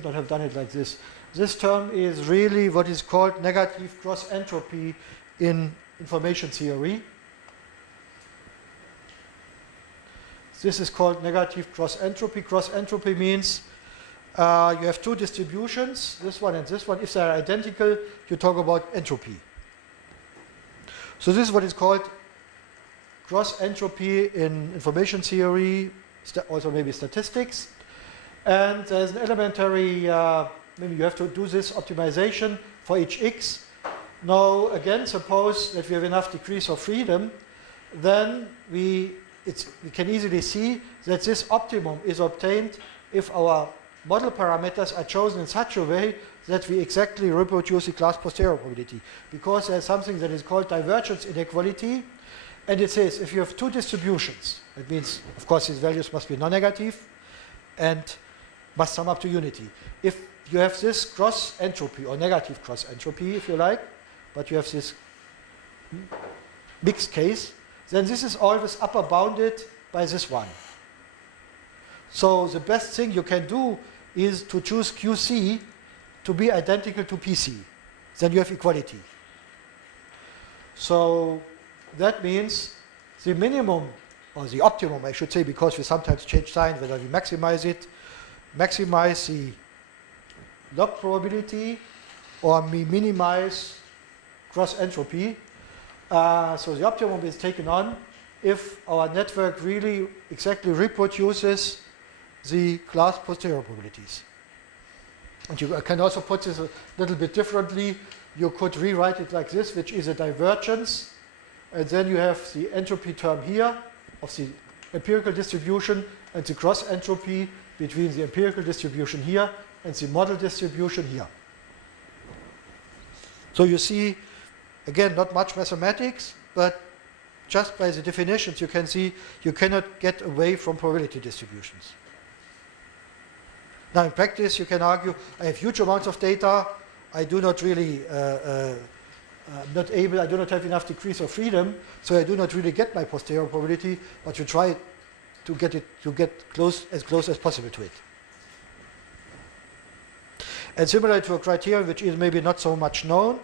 not have done it like this. This term is really what is called negative cross entropy in information theory. This is called negative cross entropy. Cross entropy means you have two distributions, this one and this one. If they are identical, you talk about entropy. So this is what is called cross entropy in information theory, also maybe statistics. And there's an elementary, maybe you have to do this optimization for each x. Now again, suppose that we have enough degrees of freedom, then we can easily see that this optimum is obtained if our model parameters are chosen in such a way that we exactly reproduce the class posterior probability. Because there's something that is called divergence inequality, and it says if you have two distributions, that means, of course, these values must be non-negative and must sum up to unity. If you have this cross entropy, or negative cross entropy, if you like, but you have this mixed case, then this is always upper bounded by this one. So the best thing you can do is to choose QC to be identical to PC. Then you have equality. So that means the minimum, or the optimum I should say, because we sometimes change sign whether we maximize it, maximize the log probability, or we minimize cross entropy. So the optimum is taken on if our network really exactly reproduces the class posterior probabilities. And you can also put this a little bit differently. You could rewrite it like this, which is a divergence, and then you have the entropy term here of the empirical distribution and the cross entropy between the empirical distribution here and the model distribution here. So you see, again, not much mathematics, but just by the definitions you can see you cannot get away from probability distributions. Now in practice you can argue, I have huge amounts of data, I do not really, I do not have enough degrees of freedom, so I do not really get my posterior probability, but you try to get as close as possible to it. And similar to a criterion which is maybe not so much known,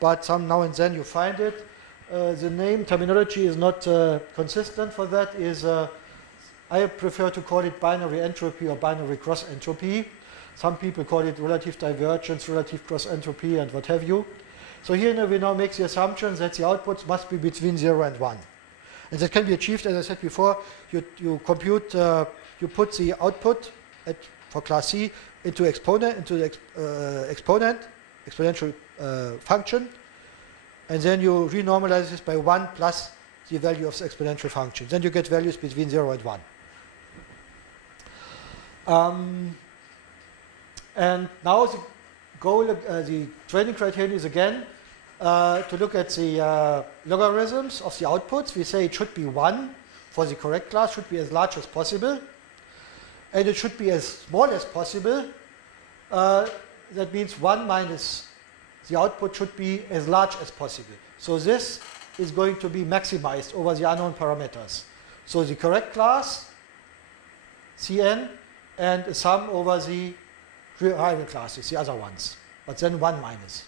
but some now and then you find it. The name terminology is not consistent for that. I prefer to call it binary entropy or binary cross entropy. Some people call it relative divergence, relative cross entropy, and what have you. So here we now make the assumption that the outputs must be between 0 and 1. And that can be achieved, as I said before, you compute, you put the output for class C into the exponential function, and then you renormalize this by 1 plus the value of the exponential function. Then you get values between 0 and 1. And now the goal, the training criterion is again to look at the logarithms of the outputs. We say it should be 1 for the correct class, should be as large as possible, and it should be as small as possible. That means 1 minus the output should be as large as possible. So this is going to be maximized over the unknown parameters. So the correct class, Cn, and a sum over the rival classes, the other ones, but then 1 minus.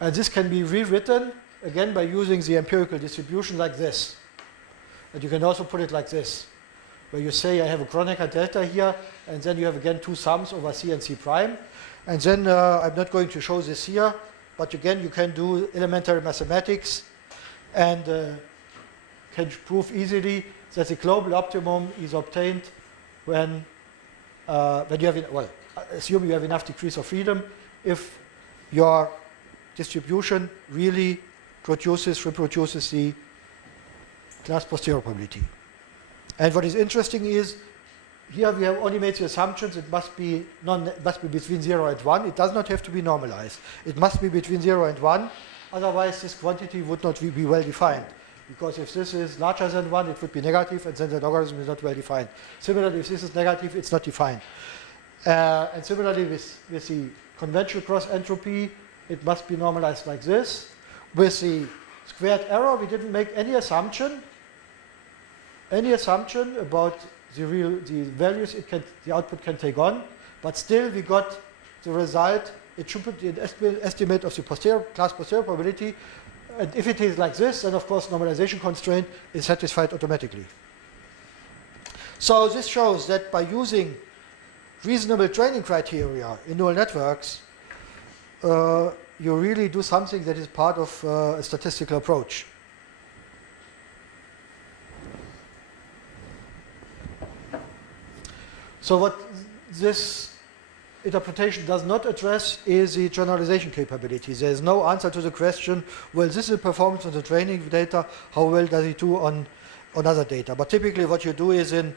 And this can be rewritten again by using the empirical distribution like this. And you can also put it like this. where you say I have a Kronecker delta here, and then you have again two sums over C and C prime. And then I'm not going to show this here, but again you can do elementary mathematics and can prove easily that the global optimum is obtained when you have, well, assume you have enough degrees of freedom if your distribution really reproduces the class posterior probability. And what is interesting is, here we have only made the assumptions it must be between 0 and 1. It does not have to be normalized. It must be between 0 and 1, otherwise this quantity would not be well defined. Because if this is larger than 1, it would be negative, and then the logarithm is not well defined. Similarly, if this is negative, it's not defined. And similarly, with the conventional cross entropy, it must be normalized like this. With the squared error, we didn't make any assumption about the values the output can take on, but still we got the result. It should be an estimate of the class posterior probability. And if it is like this, then of course normalization constraint is satisfied automatically. So this shows that by using reasonable training criteria in neural networks, you really do something that is part of a statistical approach. So what this interpretation does not address is the generalization capability. There is no answer to the question, well, this is the performance of the training data, how well does it do on other data? But typically what you do is in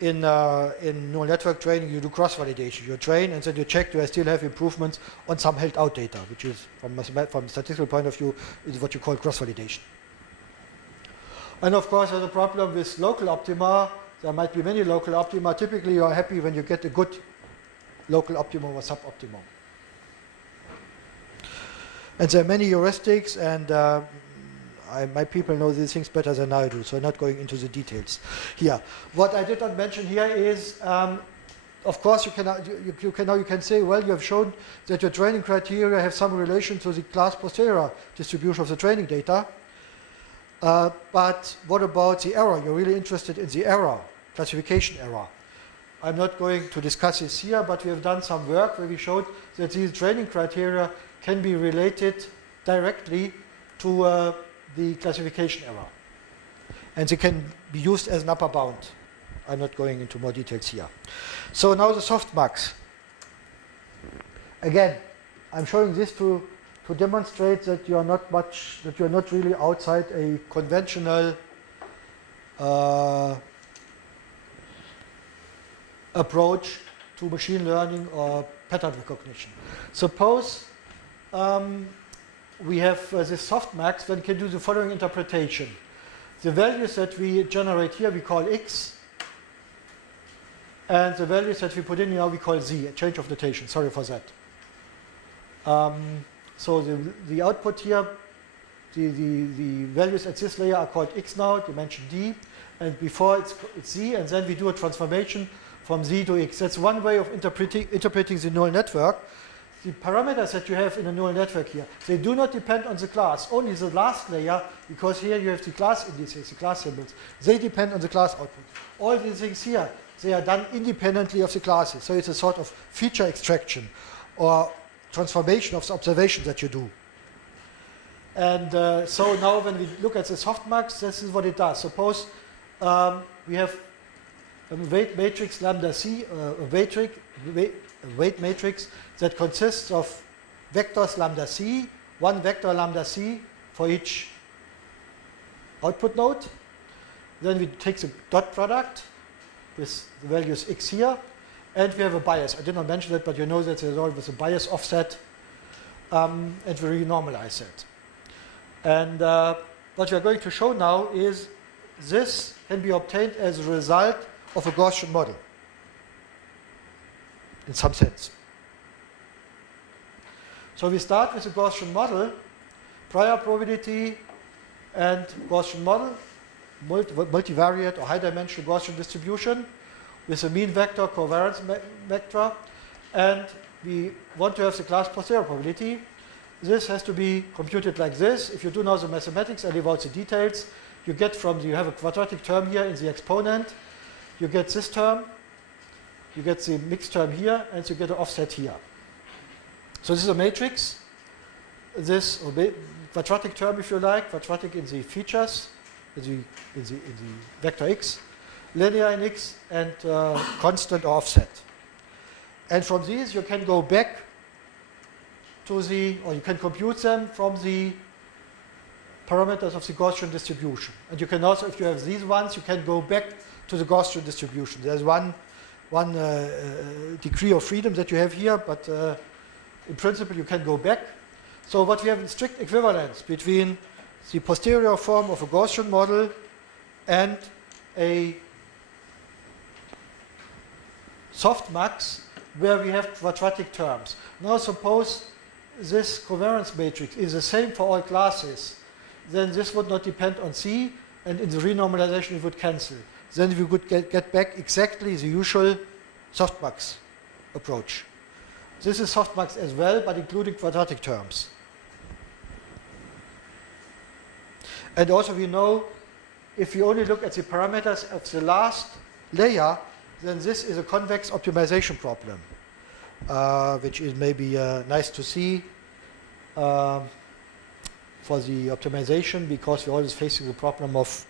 neural network training, you do cross-validation. You train and then you check, do I still have improvements on some held out data, which is, from a statistical point of view, is what you call cross-validation. And of course, there's a problem with local optima. There might be many local optima. Typically, you are happy when you get a good local optimum or suboptimum. And there are many heuristics, and my people know these things better than I do, so I'm not going into the details here. What I did not mention here is, of course, you can say, well, you have shown that your training criteria have some relation to the class posterior distribution of the training data. But what about the error? You're really interested in the error, classification error. I'm not going to discuss this here, but we have done some work where we showed that these training criteria can be related directly to the classification error. And they can be used as an upper bound. I'm not going into more details here. So now the softmax. Again, I'm showing this to demonstrate that you are not really outside a conventional approach to machine learning or pattern recognition. Suppose we have this softmax, then we can do the following interpretation. The values that we generate here we call x, and the values that we put in here we call z, a change of notation, sorry for that. So the output here, the values at this layer are called x now, dimension d, and before it's z, and then we do a transformation from z to x. That's one way of interpreting the neural network. The parameters that you have in a neural network here, they do not depend on the class, only the last layer, because here you have the class indices, the class symbols. They depend on the class output. All these things here, they are done independently of the classes. So it's a sort of feature extraction or transformation of the observations that you do. And so now when we look at the softmax, this is what it does. Suppose we have a weight matrix lambda c, a weight matrix that consists of vectors lambda c, one vector lambda c for each output node. Then we take the dot product with the values x here, and we have a bias. I did not mention that, but you know that there's always a bias offset, and we renormalize it. And what we are going to show now is this can be obtained as a result of a Gaussian model, in some sense. So we start with a Gaussian model, prior probability and Gaussian model, multivariate or high-dimensional Gaussian distribution with a mean vector, covariance vector, and we want to have the class posterior probability. This has to be computed like this. If you do now the mathematics, I leave out the details. You get you have a quadratic term here in the exponent. you get this term, you get the mixed term here, and you get an offset here. So this is a matrix. This quadratic term, if you like, quadratic in the features, in the vector x, linear in x, and constant or offset. And from these you can go back to the, or you can compute them from the parameters of the Gaussian distribution. And you can also, if you have these ones, you can go back to the Gaussian distribution. There's one degree of freedom that you have here, but in principle you can go back. So what we have in strict equivalence between the posterior form of a Gaussian model and a softmax where we have quadratic terms. Now suppose this covariance matrix is the same for all classes, then this would not depend on C, and in the renormalization it would cancel. Then we would get back exactly the usual softmax approach. This is softmax as well, but including quadratic terms. And also we know if you only look at the parameters of the last layer, then this is a convex optimization problem, which is maybe nice to see for the optimization, because we're always facing the problem of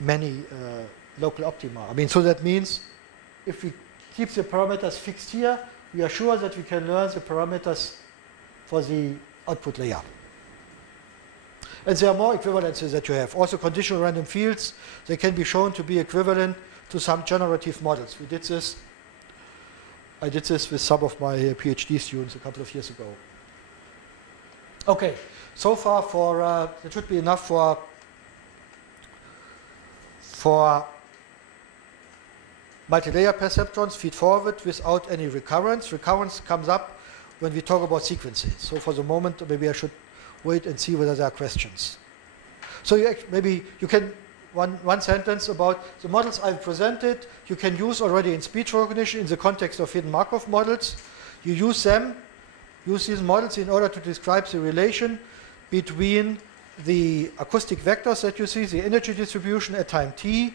many local optima. I mean, so that means if we keep the parameters fixed here, we are sure that we can learn the parameters for the output layer. And there are more equivalences that you have. Also conditional random fields, they can be shown to be equivalent to some generative models. We did this. I did this with some of my PhD students a couple of years ago. Okay, so far that should be enough for multi-layer perceptrons feed forward without any recurrence. Recurrence comes up when we talk about sequences. So for the moment, maybe I should wait and see whether there are questions. So maybe you can, one sentence about the models I've presented, you can use already in speech recognition in the context of hidden Markov models. You use these models in order to describe the relation between the acoustic vectors that you see, the energy distribution at time t,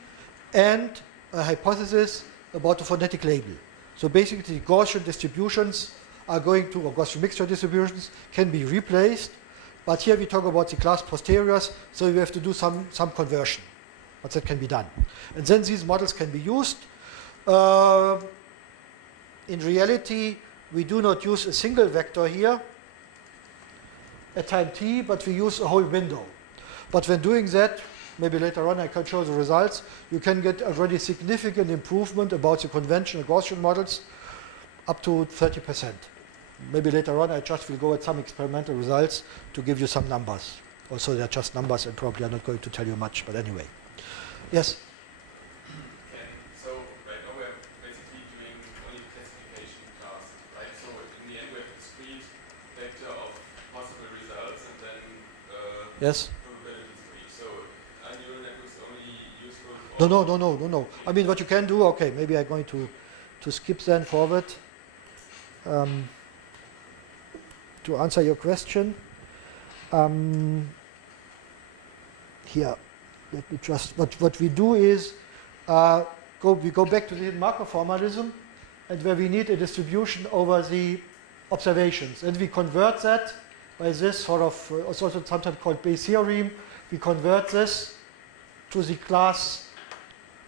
and a hypothesis about the phonetic label. So basically Gaussian distributions are going to, or Gaussian mixture distributions can be replaced. But here we talk about the class posteriors, so you have to do some conversion. But that can be done. And then these models can be used. In reality, we do not use a single vector here at time t, but we use a whole window. But when doing that, maybe later on I can show the results, you can get already significant improvement about the conventional Gaussian models, up to 30%. Maybe later on I just will go at some experimental results to give you some numbers. Also they're just numbers and probably I'm not going to tell you much, but anyway. Yes? Okay, so right now we're basically doing only classification class, right? So in the end we have a discrete vector of possible results and then yes? probability tree. So are neural networks only useful for... No. I mean what you can do, okay, maybe I'm going to skip then forward. To answer your question, here, let me just, what we do is, we go back to the Markov formalism, and where we need a distribution over the observations. And we convert that by this sort of, also sometimes called Bayes theorem, we convert this to the class,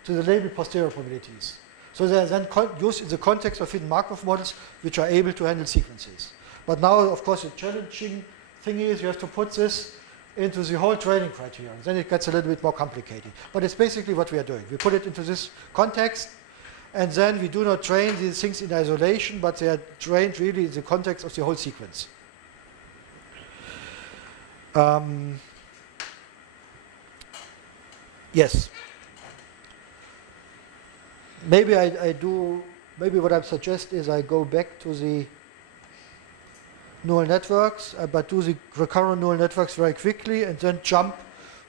to the label posterior probabilities. So they are then used in the context of hidden Markov models, which are able to handle sequences. But now, of course, the challenging thing is you have to put this into the whole training criterion. Then it gets a little bit more complicated. But it's basically what we are doing. We put it into this context, and then we do not train these things in isolation, but they are trained really in the context of the whole sequence. Yes. Maybe maybe what I suggest is I go back to the neural networks, but do the recurrent neural networks very quickly and then jump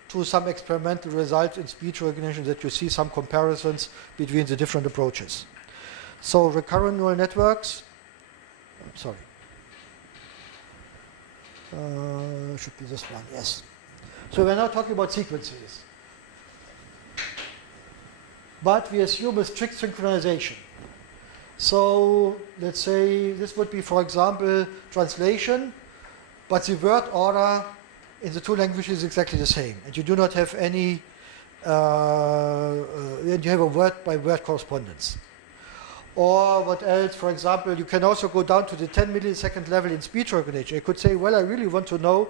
to some experimental results in speech recognition that you see some comparisons between the different approaches. So recurrent neural networks, should be this one, yes. So we're now talking about sequences. but we assume a strict synchronization. So let's say this would be, for example, translation, but the word order in the two languages is exactly the same, and you do not have any, and you have a word-by-word correspondence. Or what else? For example, you can also go down to the 10 millisecond level in speech recognition. You could say, well, I really want to know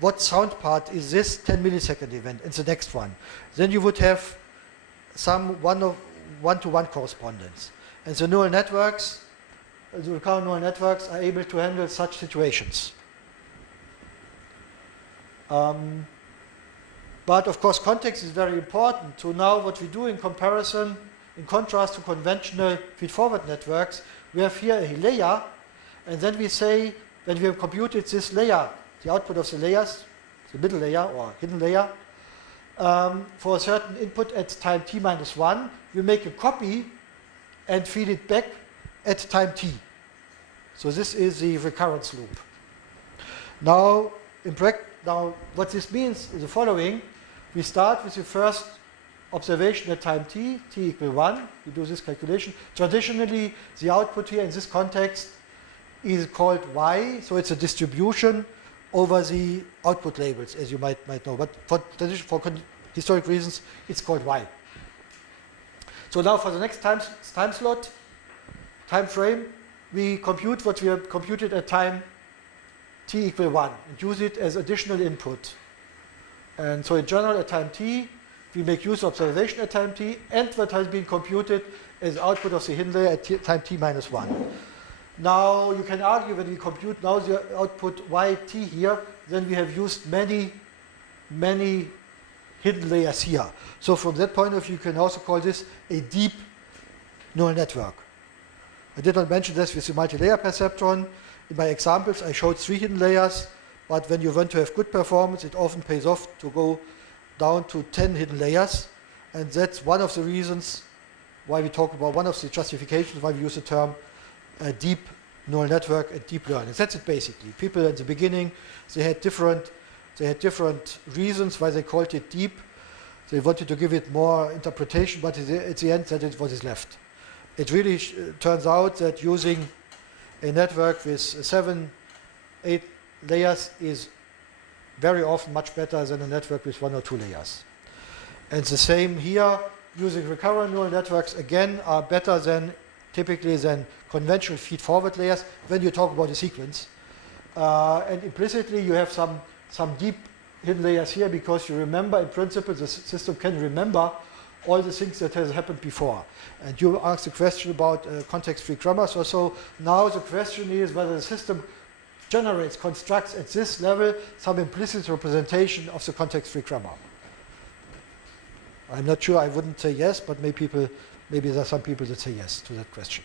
what sound part is this 10 millisecond event in the next one. Then you would have some one-to-one correspondence. And the neural networks, the recurrent neural networks are able to handle such situations. But of course, context is very important. So now what we do in comparison, in contrast to conventional feed-forward networks, we have here a layer, and then we say, when we have computed this layer, the output of the layers, the middle layer or hidden layer, for a certain input at time t minus 1, we make a copy and feed it back at time t. So this is the recurrence loop. Now, now what this means is the following. We start with the first observation at time t equal 1. We do this calculation. Traditionally, the output here in this context is called y, so it's a distribution over the output labels, as you might know. But for historic reasons, it's called y. So now for the next time slot, time frame, we compute what we have computed at time t equal 1 and use it as additional input. And so in general, at time t, we make use of observation at time t and what has been computed as output of the hidden layer at time t minus 1. Now you can argue when we compute now the output yt here, then we have used many hidden layers here. So from that point of view, you can also call this a deep neural network. I did not mention this with the multi-layer perceptron. In my examples, I showed 3 hidden layers, but when you want to have good performance, it often pays off to go down to 10 hidden layers, and that's one of the reasons why we talk about, one of the justifications why we use the term deep neural network and deep learning. That's it basically. People at the beginning, they had different reasons why they called it deep. They wanted to give it more interpretation, but at the end, that is what is left. It really turns out that using a network with 7, 8 layers is very often much better than a network with 1 or 2 layers. And the same here, using recurrent neural networks again are better than typically than conventional feed-forward layers when you talk about a sequence. And implicitly you have some deep hidden layers here because you remember, in principle, the system can remember all the things that has happened before. And you asked a question about context-free grammars or so. Now the question is whether the system constructs at this level some implicit representation of the context-free grammar. I'm not sure, I wouldn't say yes, but maybe there are some people that say yes to that question.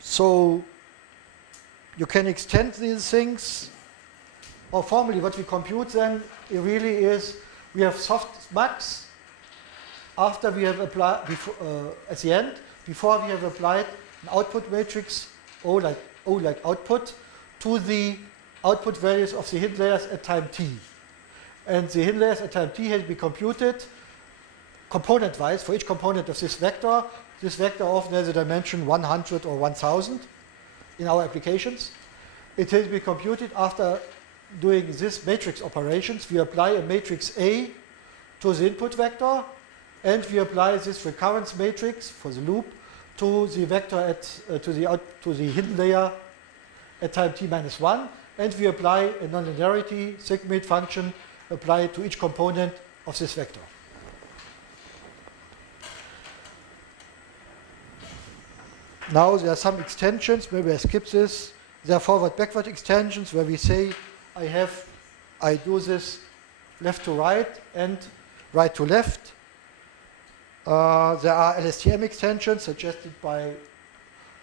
So you can extend these things, or formally what we compute then, it really is, we have softmax after we have applied, at the end, before we have applied an output matrix, O like output, to the output values of the hidden layers at time t. And the hidden layers at time t has been computed component-wise for each component of this vector. This vector often has a dimension 100 or 1000 in our applications. It has been computed after doing this matrix operations. We apply a matrix A to the input vector, and we apply this recurrence matrix for the loop to the vector at to the hidden layer at time t minus 1, and we apply a nonlinearity sigmoid function applied to each component of this vector. Now there are some extensions, maybe I skip this. There are forward-backward extensions where we say I do this left to right and right to left. There are LSTM extensions suggested by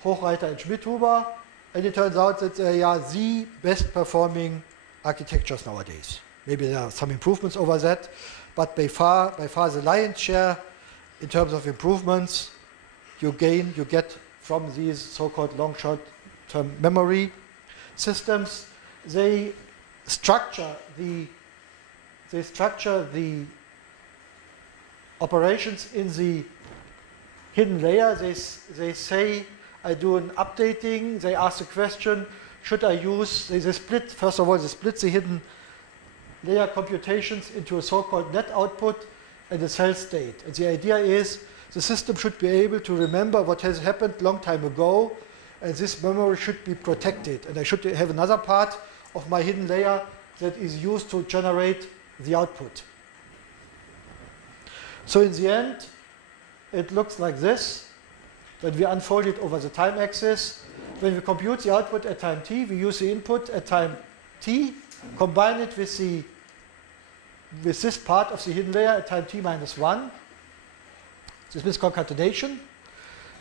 Hochreiter and Schmidhuber, and it turns out that they are the best performing architectures nowadays. Maybe there are some improvements over that, but by far the lion's share in terms of improvements you get from these so-called long short-term memory systems. They structure the operations in the hidden layer. They say, I do an updating. They ask the question, should I use, they split, first of all, they split the hidden layer computations into a so-called net output and a cell state. And the idea is the system should be able to remember what has happened long time ago, and this memory should be protected. And I should have another part of my hidden layer that is used to generate the output. So in the end, it looks like this. When we unfold it over the time axis, when we compute the output at time t, we use the input at time t, combine it with this part of the hidden layer at time t minus 1. This means concatenation.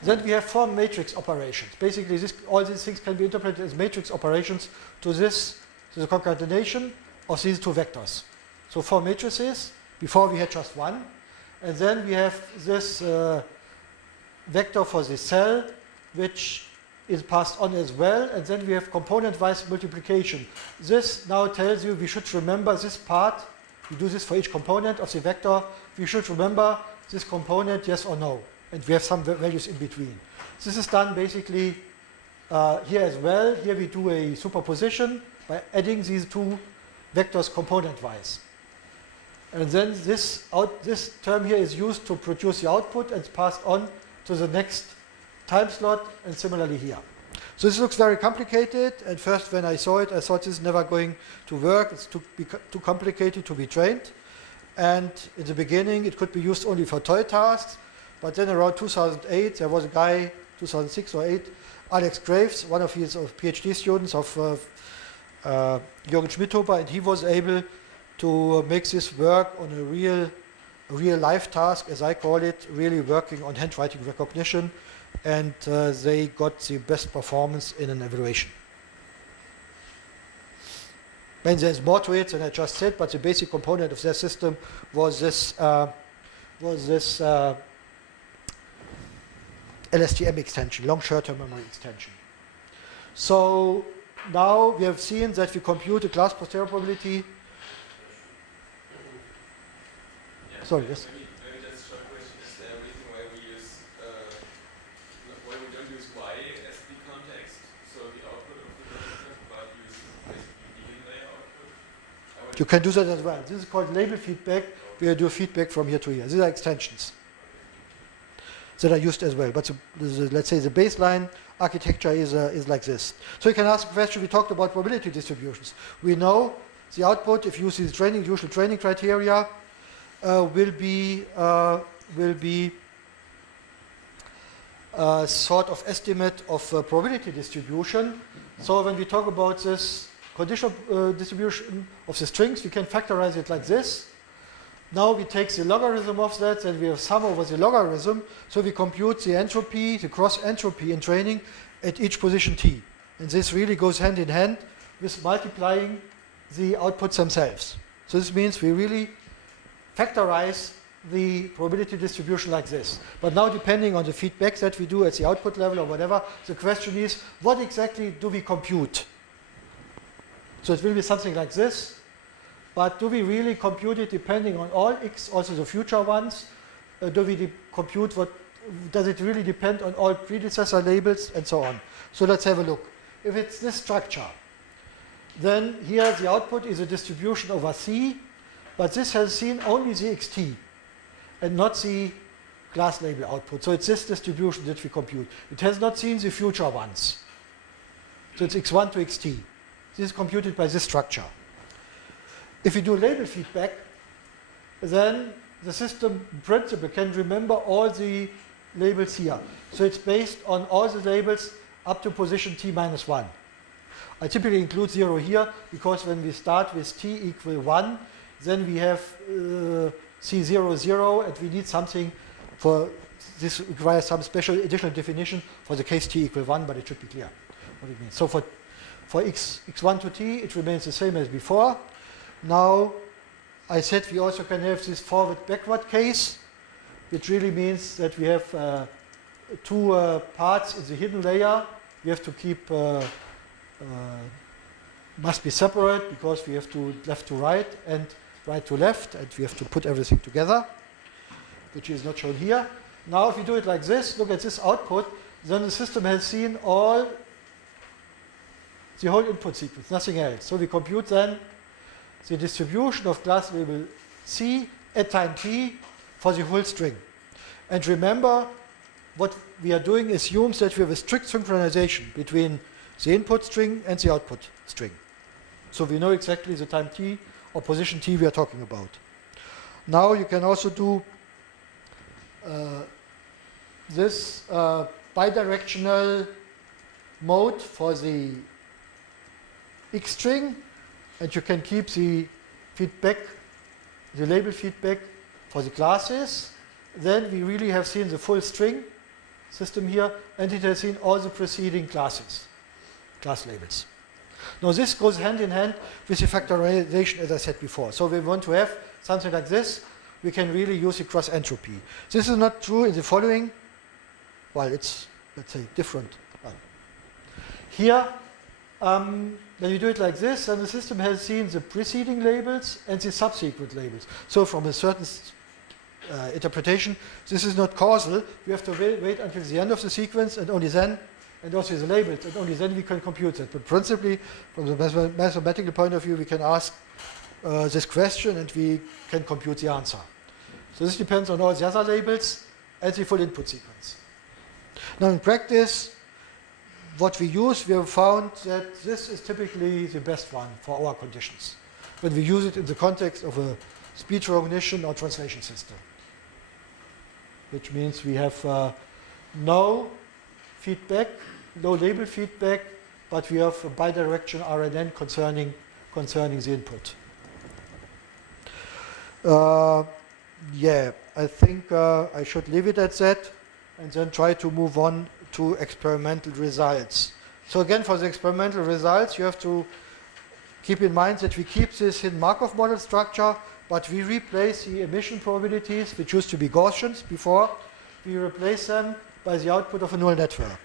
Then we have 4 matrix operations. Basically, all these things can be interpreted as matrix operations to the concatenation of these 2 vectors. So 4 matrices. Before we had just 1. And then we have this vector for the cell, which is passed on as well. And then we have component-wise multiplication. This now tells you we should remember this part. We do this for each component of the vector. We should remember this component, yes or no. And we have some values in between. This is done basically here as well. Here we do a superposition by adding these 2 vectors component-wise. And then this term here is used to produce the output and passed on to the next time slot, and similarly here. So this looks very complicated, and first when I saw it, I thought this is never going to work. It's too complicated to be trained. And in the beginning, it could be used only for toy tasks, but then around 2008, there was a guy, 2006 or 8, Alex Graves, one of his PhD students of Jürgen Schmidhuber, and he was able to make this work on a real life task, as I call it, really working on handwriting recognition, and they got the best performance in an evaluation. And there's more to it than I just said, but the basic component of their system was this LSTM extension, long short-term memory extension. So now we have seen that we compute a class posterior probability. Sorry, yes. Maybe just a short question. Is there a reason why we don't use Y as the context, so the output of the register, but use basically the hidden layer output? You can do that as well. This is called label feedback. We do feedback from here to here. These are extensions that are used as well. But let's say the baseline architecture is like this. So you can ask a question. We talked about probability distributions. We know the output, if you use these usual training criteria, will be sort of estimate of probability distribution. So when we talk about this conditional distribution of the strings, we can factorize it like this. Now we take the logarithm of that, and we have sum over the logarithm. So we compute the entropy, the cross entropy in training at each position t. And this really goes hand in hand with multiplying the outputs themselves. So this means we really factorize the probability distribution like this. But now, depending on the feedback that we do at the output level or whatever, the question is, what exactly do we compute? So it will be something like this. But do we really compute it depending on all x, also the future ones? Do we compute does it really depend on all predecessor labels and so on? So let's have a look. If it's this structure, then here the output is a distribution over C, but this has seen only the xt and not the class label output. So it's this distribution that we compute. It has not seen the future ones. So it's x1 to xt. This is computed by this structure. If you do label feedback, then the system in principle can remember all the labels here. So it's based on all the labels up to position t minus 1. I typically include 0 here because when we start with t equal 1, then we have c0, 0, and we need something for this requires some special additional definition for the case t equal 1, but it should be clear what it means. So for x1 to t, it remains the same as before. Now, I said we also can have this forward-backward case, which really means that we have 2 parts in the hidden layer. We have to keep, must be separate because we have to left to right and right to left, and we have to put everything together. which is not shown here. Now if you do it like this, look at this output, then the system has seen all the whole input sequence, nothing else. So we compute then the distribution of class label C at time t for the whole string. And remember, what we are doing assumes that we have a strict synchronization between the input string and the output string. So we know exactly the time t or position t we are talking about. Now you can also do this bidirectional mode for the X string, and you can keep the feedback, the label feedback for the classes. Then we really have seen the full string system here, and it has seen all the preceding classes, class labels. Now this goes hand in hand with the factorization, as I said before. So we want to have something like this. We can really use the cross entropy. This is not true in the following. Well, it's, let's say, different. Here, when you do it like this, then the system has seen the preceding labels and the subsequent labels. So from a certain interpretation, this is not causal. We have to wait until the end of the sequence, and only then, and also the labels, and only then we can compute it. But principally, from the mathematical point of view, we can ask this question and we can compute the answer. So this depends on all the other labels and the full input sequence. Now in practice, what we use, we have found that this is typically the best one for our conditions, when we use it in the context of a speech recognition or translation system. Which means we have no feedback, no label feedback, but we have a bidirectional RNN concerning the input. Yeah, I think I should leave it at that and then try to move on to experimental results. So again, for the experimental results, you have to keep in mind that we keep this hidden Markov model structure, but we replace the emission probabilities, which used to be Gaussians before, we replace them by the output of a neural network.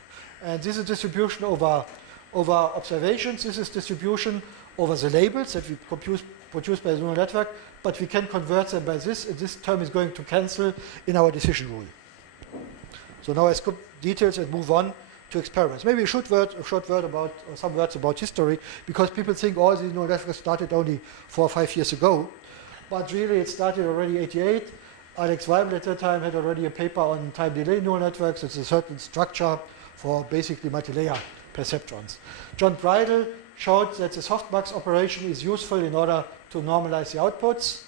And this is distribution over observations. This is distribution over the labels that we produce by the neural network, but we can convert them by this, and this term is going to cancel in our decision rule. So now I skip details and move on to experiments. Maybe a short word about, or some words about history, because people think all these neural networks started only 4 or 5 years ago, but really it started already in '88. Alex Weibel at that time had already a paper on time delay neural networks. It's a certain structure for basically multilayer perceptrons. John Bridle showed that the softmax operation is useful in order to normalize the outputs.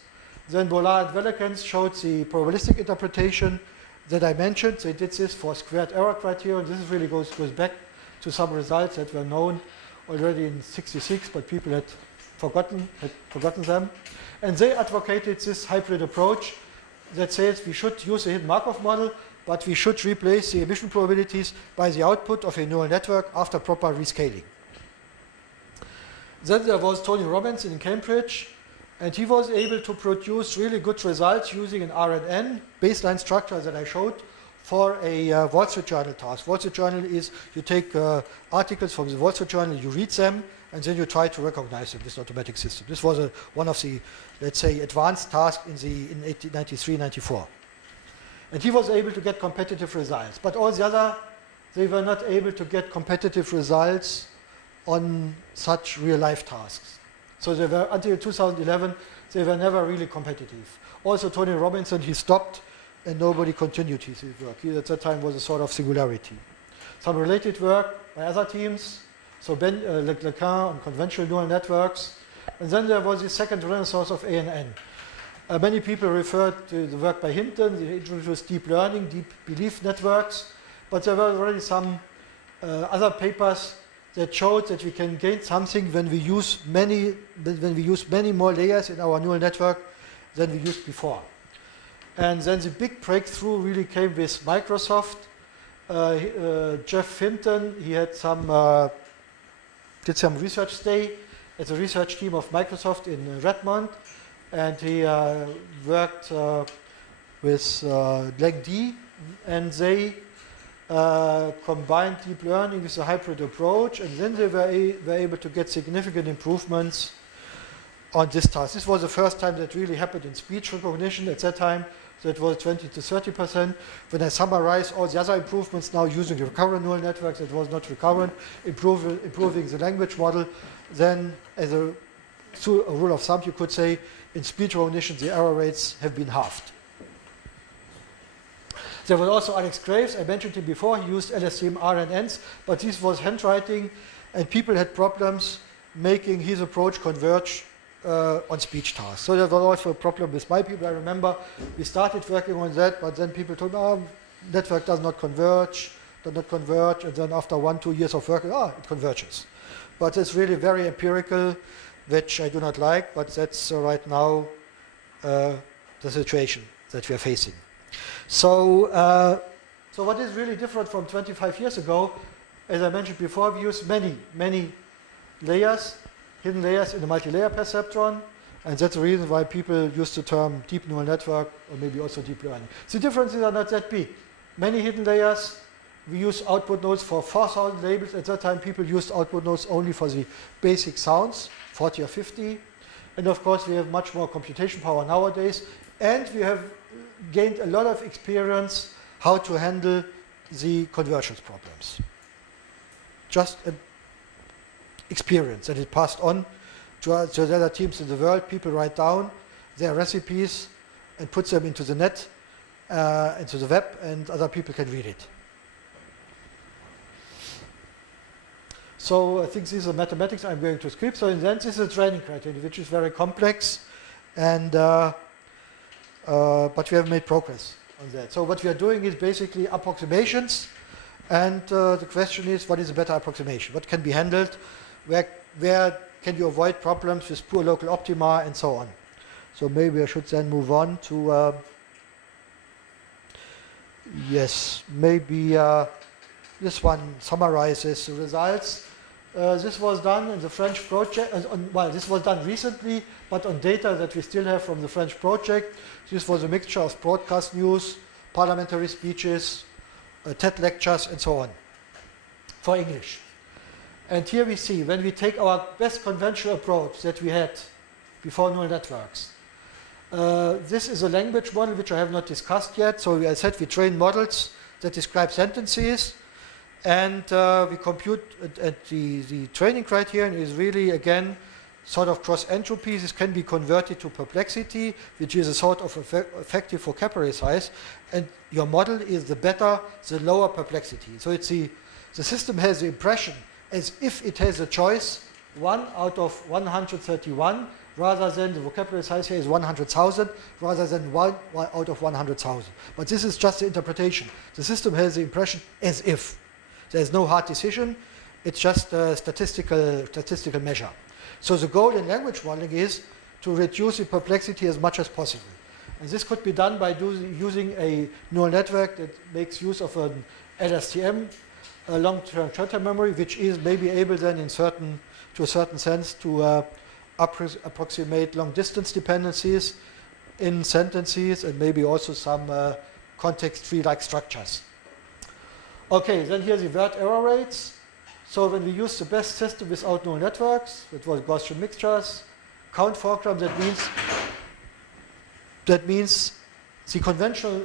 Then Bollard and Vellekens showed the probabilistic interpretation that I mentioned. They did this for squared error criterion. This really goes back to some results that were known already in '66, but people had forgotten them. And they advocated this hybrid approach that says we should use a hidden Markov model, but we should replace the emission probabilities by the output of a neural network after proper rescaling. Then there was Tony Robinson in Cambridge, and he was able to produce really good results using an RNN baseline structure that I showed for a Wall Street Journal task. Wall Street Journal is you take articles from the Wall Street Journal, you read them, and then you try to recognize them, this automatic system. This was one of the, let's say, advanced tasks in 1993, 94. And he was able to get competitive results. But all the other, they were not able to get competitive results on such real-life tasks. So they were, until 2011, they were never really competitive. Also, Tony Robinson, he stopped and nobody continued his work. He, at that time, was a sort of singularity. Some related work by other teams, so Lequin on conventional neural networks. And then there was the second renaissance of ANN. Many people referred to the work by Hinton. They introduced deep learning, deep belief networks. But there were already some other papers that showed that we can gain something when we use many more layers in our neural network than we used before. And then the big breakthrough really came with Microsoft. Jeff Hinton, he had did some research stay at the research team of Microsoft in Redmond, and he worked with LangD, and they combined deep learning with a hybrid approach, and then they were able to get significant improvements on this task. This was the first time that really happened in speech recognition. At that time, So it was 20 to 30%. When I summarize all the other improvements now using recurrent neural networks, it was not recurrent, improving the language model, then as a rule of thumb, you could say in speech recognition, the error rates have been halved. There was also Alex Graves, I mentioned him before, he used LSTM RNNs, but this was handwriting, and people had problems making his approach converge on speech tasks. So there was also a problem with my people. I remember we started working on that, but then people told, oh, network does not converge, and then after 1-2 years of working, it converges. But it's really very empirical, which I do not like, but that's right now the situation that we are facing. So what is really different from 25 years ago, as I mentioned before, we use many layers, hidden layers in the multi-layer perceptron, and that's the reason why people use the term deep neural network, or maybe also deep learning. The differences are not that big. Many hidden layers, we use output nodes for 4,000 labels. At that time, people used output nodes only for the basic sounds, 40 or 50. And of course, we have much more computation power nowadays, and we have gained a lot of experience how to handle the convergence problems. Just an experience that it passed on to the other teams in the world. People write down their recipes and put them into the net, into the web, and other people can read it. So I think these are mathematics I'm going to skip. So in the end, this is a training criterion, which is very complex, and but we have made progress on that. So what we are doing is basically approximations, and the question is, what is a better approximation? What can be handled? Where can you avoid problems with poor local optima and so on? So maybe I should then move on to, yes, maybe this one summarizes the results. This was done in the French project, well, this was done recently, but on data that we still have from the French project. This was a mixture of broadcast news, parliamentary speeches, TED lectures, and so on, for English. And here we see, when we take our best conventional approach that we had before neural networks, this is a language model which I have not discussed yet. So I said we train models that describe sentences, and we compute the training criterion is really, again, sort of cross entropy. This can be converted to perplexity, which is a sort of effective vocabulary size, and your model is the better, the lower perplexity. So it's the system has the impression as if it has a choice 1 out of 131, rather than the vocabulary size here is 100,000, rather than 1 out of 100,000. But this is just the interpretation. The system has the impression as if. There's no hard decision. It's just a statistical measure. So the goal in language modeling is to reduce the perplexity as much as possible. And this could be done by using a neural network that makes use of an LSTM, a long-term short-term memory, which is maybe able then to a certain sense to approximate long-distance dependencies in sentences, and maybe also some context tree-like structures. Okay, then here's the word error rates. So when we use the best system without neural networks, that was Gaussian mixtures, count foreground, that means the conventional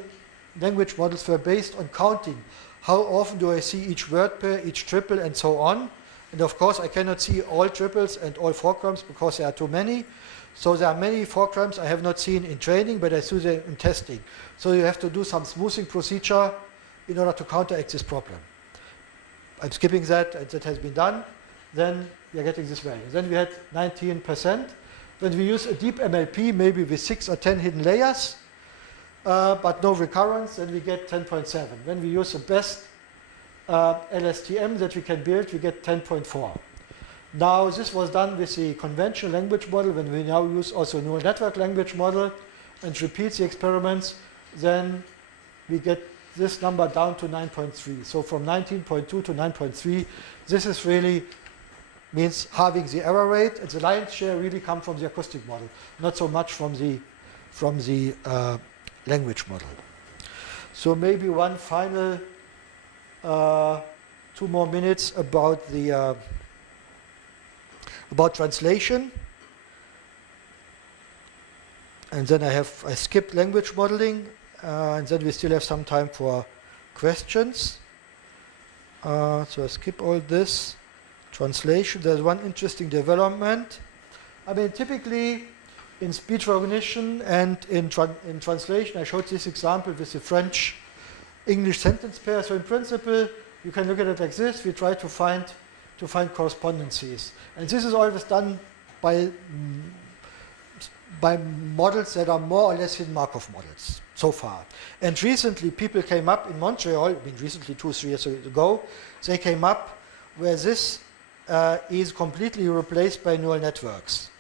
language models were based on counting. How often do I see each word pair, each triple, and so on? And of course, I cannot see all triples and all foregrounds because there are too many. So there are many foregrounds I have not seen in training, but I see them in testing. So you have to do some smoothing procedure in order to counteract this problem. I'm skipping that, and that has been done. Then we are getting this value. Then we had 19%. When we use a deep MLP, maybe with 6 or 10 hidden layers, but no recurrence, then we get 10.7. When we use the best LSTM that we can build, we get 10.4. Now, this was done with the conventional language model. When we now use also a neural network language model and repeat the experiments, then we get this number down to 9.3. So from 19.2 to 9.3, this is really means halving the error rate, and the lion's share really come from the acoustic model, not so much from the language model. So maybe one final 2 more minutes about the about translation, and then I skipped language modeling. And then we still have some time for questions. So I skip all this. Translation, there's one interesting development. I mean, typically in speech recognition and in translation, I showed this example with the French-English sentence pair. So in principle, you can look at it like this. We try to find correspondences. And this is always done by models that are more or less hidden Markov models so far. And recently, people came up in Montreal, I mean recently 2-3 years ago, they came up where this is completely replaced by neural networks.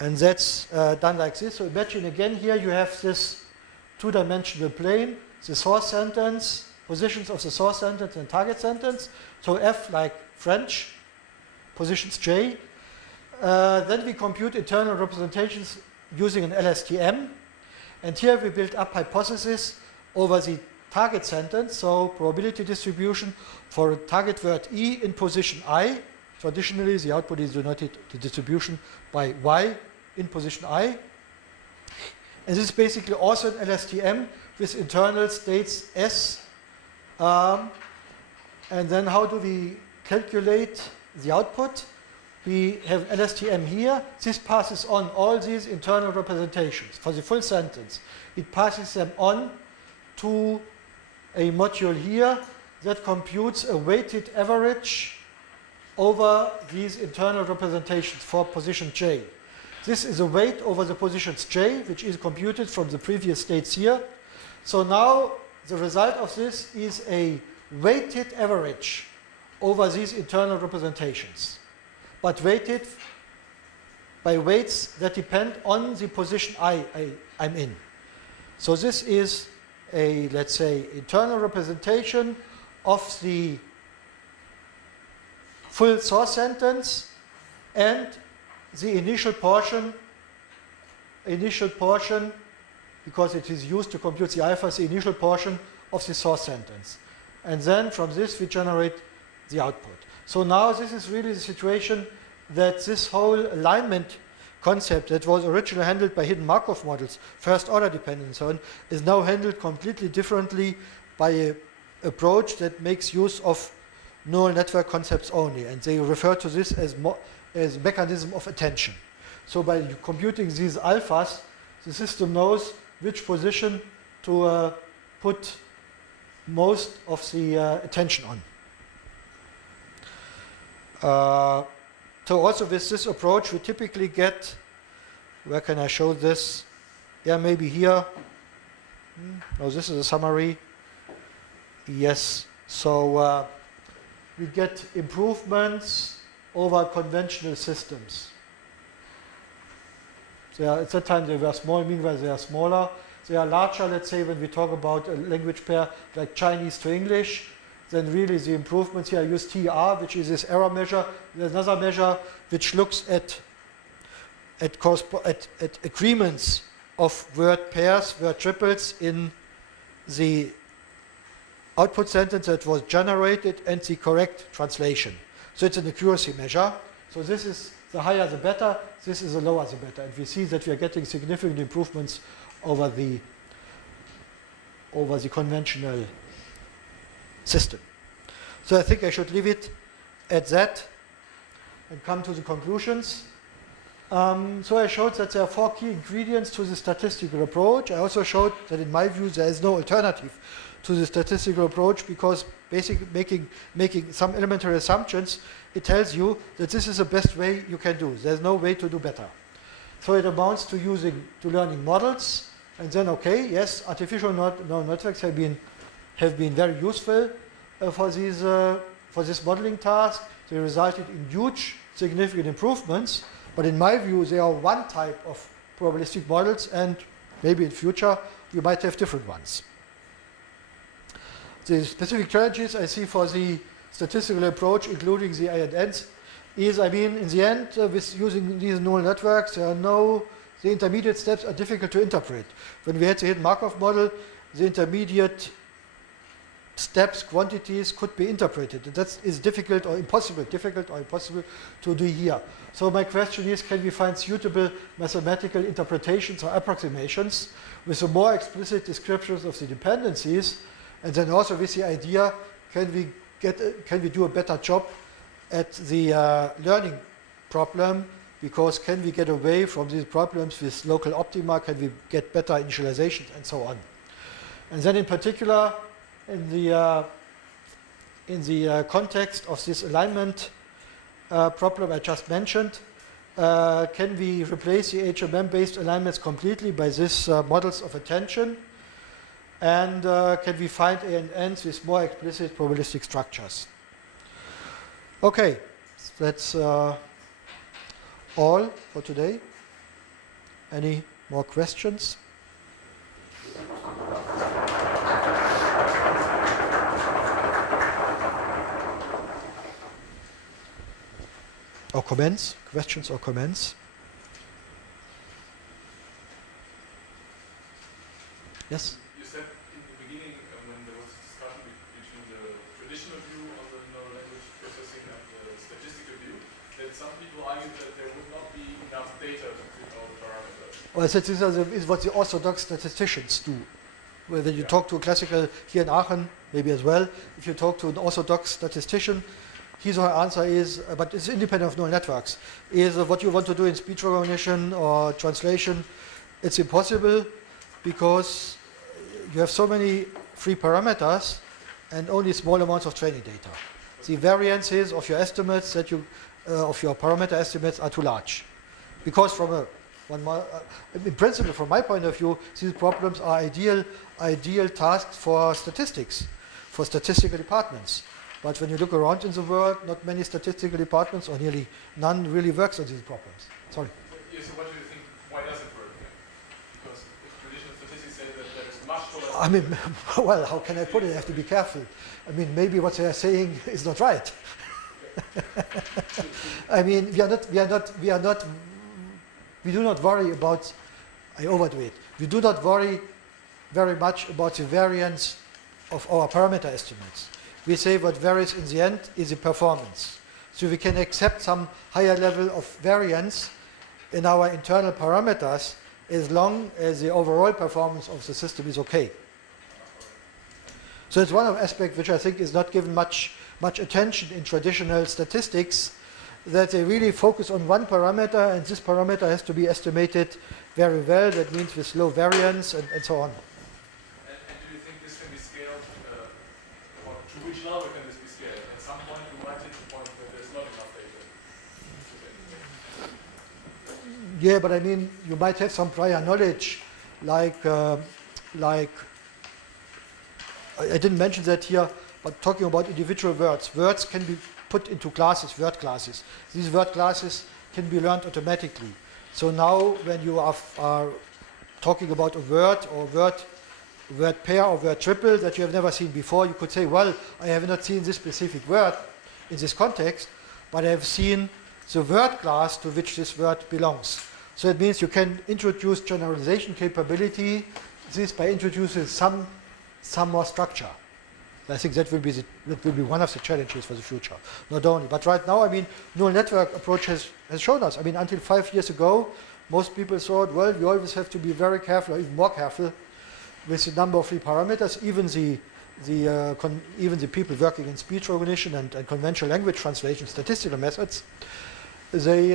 And that's done like this. So imagine again here you have this two-dimensional plane, the source sentence, positions of the source sentence and target sentence. So F like French, positions J. Then we compute internal representations using an LSTM. And here we build up hypotheses over the target sentence, so probability distribution for a target word E in position I. Traditionally, the output is denoted the distribution by Y in position I. And this is basically also an LSTM with internal states S. And then how do we calculate the output? We have LSTM here. This passes on all these internal representations for the full sentence. It passes them on to a module here that computes a weighted average over these internal representations for position J. This is a weight over the positions J, which is computed from the previous states here. So now the result of this is a weighted average over these internal representations, but weighted by weights that depend on the position I'm in. So this is a, let's say, internal representation of the full source sentence and the initial portion, because it is used to compute the alphas, the initial portion of the source sentence. And then from this we generate the output. So now this is really the situation that this whole alignment concept that was originally handled by hidden Markov models, first order dependent and so on, is now handled completely differently by an approach that makes use of neural network concepts only. And they refer to this as mechanism of attention. So by computing these alphas, the system knows which position to put most of the attention on. So also with this approach, we typically get, where can I show this? Yeah, maybe here. No, this is a summary. Yes, so we get improvements over conventional systems. At that time they were small, meanwhile they are smaller. They are larger, let's say, when we talk about a language pair like Chinese to English. Then really the improvements here, I use TR, which is this error measure. There's another measure which looks at agreements of word pairs, word triples in the output sentence that was generated and the correct translation. So it's an accuracy measure. So this is the higher the better, this is the lower the better. And we see that we are getting significant improvements over the conventional system. So I think I should leave it at that and come to the conclusions. So I showed that there are 4 key ingredients to the statistical approach. I also showed that in my view there is no alternative to the statistical approach, because basically making some elementary assumptions, it tells you that this is the best way you can do. There's no way to do better. So it amounts to learning models, and then okay, yes, artificial neural networks have been very useful for this modeling task. They resulted in huge, significant improvements. But in my view, they are one type of probabilistic models, and maybe in future we might have different ones. The specific challenges I see for the statistical approach, including the ANNs, is, I mean, in the end, with using these neural networks, the intermediate steps are difficult to interpret. When we had the hidden Markov model, the intermediate steps, quantities could be interpreted. And that is difficult or impossible to do here. So my question is, can we find suitable mathematical interpretations or approximations with a more explicit descriptions of the dependencies, and then also with the idea, can we do a better job at the learning problem, because can we get away from these problems with local optima, can we get better initializations and so on. And then in particular, in the context of this alignment problem I just mentioned, can we replace the HMM-based alignments completely by these models of attention? And can we find ANNs with more explicit probabilistic structures? Okay, that's all for today. Any more questions? Or comments? Questions or comments? Yes? You said in the beginning, when there was a discussion between the traditional view on the neural language processing and the statistical view, that some people argued that there would not be enough data to fit all the parameters. Well, this is what the orthodox statisticians do. Whether you talk to a classical here in Aachen, maybe as well, if you talk to an orthodox statistician, his or her answer is, but it's independent of neural networks, is what you want to do in speech recognition or translation, it's impossible because you have so many free parameters and only small amounts of training data. The variances of your estimates of your parameter estimates are too large. Because from in principle, from my point of view, these problems are ideal tasks for statistics, for statistical departments. But when you look around in the world, not many statistical departments, or nearly none, really works on these problems. Sorry. Yeah, so what do you think, why does it work then? Because if traditional statistics say that there is much more... I mean, well, how can I put it? I have to be careful. I mean, maybe what they are saying is not right. I mean, we do not worry about, I overdo it, we do not worry very much about the variance of our parameter estimates. We say what varies in the end is the performance. So we can accept some higher level of variance in our internal parameters as long as the overall performance of the system is okay. So it's one of aspects which I think is not given much attention in traditional statistics, that they really focus on one parameter, and this parameter has to be estimated very well. That means with low variance and so on. And do you think this can be scaled? Or to which level can this be scaled? At some point you might hit the point where there's not enough data. Yeah, but I mean, you might have some prior knowledge, like I didn't mention that here, but talking about individual words. Words can be put into classes, word classes. These word classes can be learned automatically. So now when you are talking about a word or word pair or word triple that you have never seen before, you could say, well, I have not seen this specific word in this context, but I have seen the word class to which this word belongs. So it means you can introduce generalization capability, this by introducing some more structure. I think that will be one of the challenges for the future. Not only, but right now, I mean, neural network approach has shown us. I mean, until 5 years ago, most people thought, well, you always have to be very careful, or even more careful, with the number of free parameters. Even the people working in speech recognition and conventional language translation, statistical methods, they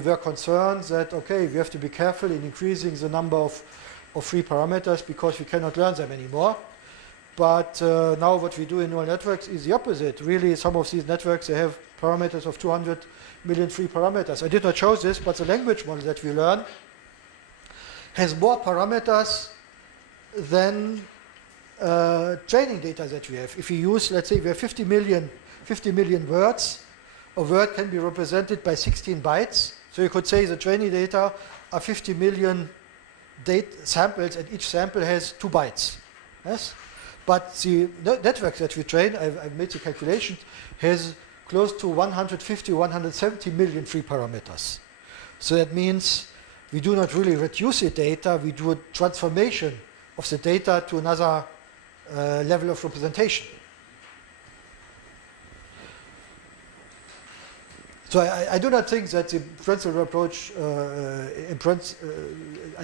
were concerned that okay, we have to be careful in increasing the number of free parameters because we cannot learn them anymore. But now what we do in neural networks is the opposite. Really, some of these networks, they have parameters of 200 million free parameters. I did not show this, but the language model that we learn has more parameters than training data that we have. If we use, let's say we have 50 million words, a word can be represented by 16 bytes. So you could say the training data are 50 million samples, and each sample has 2 bytes. Yes? But the network that we train, I've made the calculation, has close to 150, 170 million free parameters. So that means we do not really reduce the data, we do a transformation of the data to another level of representation. So I do not think that the principal approach, I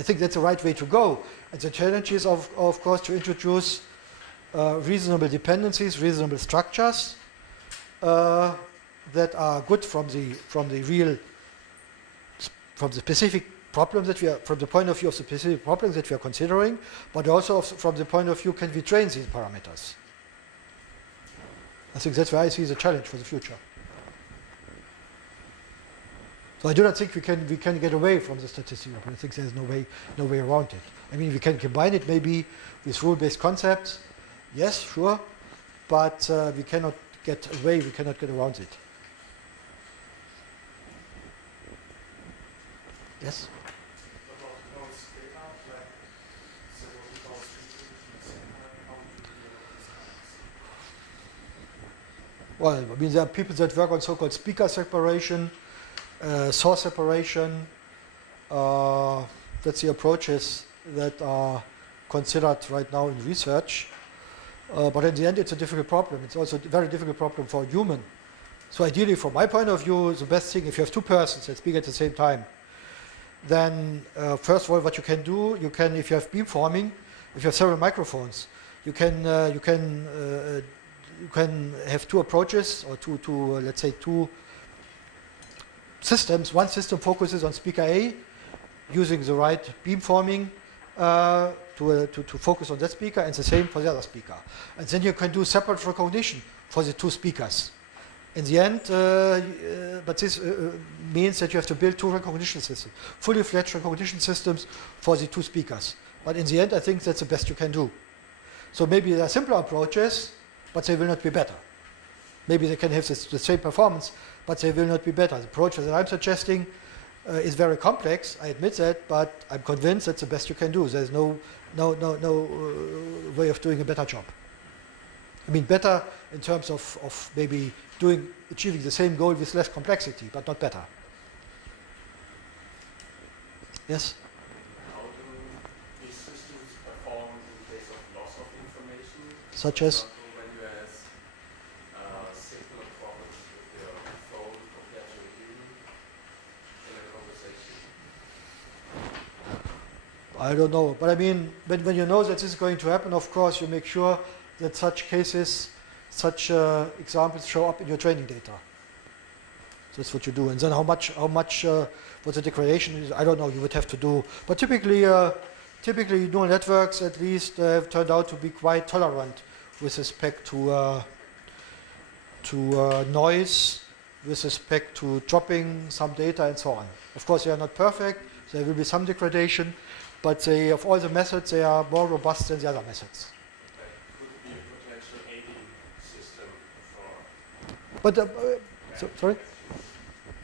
think that's the right way to go. And the challenge is, of course, to introduce reasonable dependencies, reasonable structures that are good from the specific problems that we are, from the point of view of the specific problems that we are considering, but also from the point of view, can we train these parameters? I think that's where I see the challenge for the future. So I do not think we can get away from the statistical, but I think there's no way around it. I mean, we can combine it maybe with rule-based concepts, yes, sure, but we cannot get away, we cannot get around it. Yes? Well, I mean, there are people that work on so-called speaker separation, source separation. That's the approaches that are considered right now in research. But in the end, it's a difficult problem. It's also a very difficult problem for a human. So ideally, from my point of view, the best thing, if you have two persons that speak at the same time, then first of all, what you can do, you can, if you have beamforming, if you have several microphones, you can have two approaches, or let's say two systems. One system focuses on speaker A, using the right beamforming to focus on that speaker, and the same for the other speaker. And then you can do separate recognition for the two speakers. In the end, but this means that you have to build two recognition systems, fully fledged recognition systems for the two speakers. But in the end, I think that's the best you can do. So maybe there are simpler approaches, but they will not be better. Maybe they can have the same performance, but they will not be better. The approach that I'm suggesting is very complex, I admit that, but I'm convinced that's the best you can do. There's no way of doing a better job. I mean, better in terms of maybe achieving the same goal with less complexity, but not better. Yes? How do these systems perform in case of loss of information? Such as? When you have signal problems with your phone compared to a human in a conversation? I don't know, but I mean, when you know that this is going to happen, of course, you make sure that such cases, such examples show up in your training data. That's what you do. And then how much what the degradation is, I don't know, you would have to do. But typically neural networks at least have turned out to be quite tolerant with respect to noise, with respect to dropping some data and so on. Of course, they are not perfect. There will be some degradation, but of all the methods, they are more robust than the other methods. But, sorry?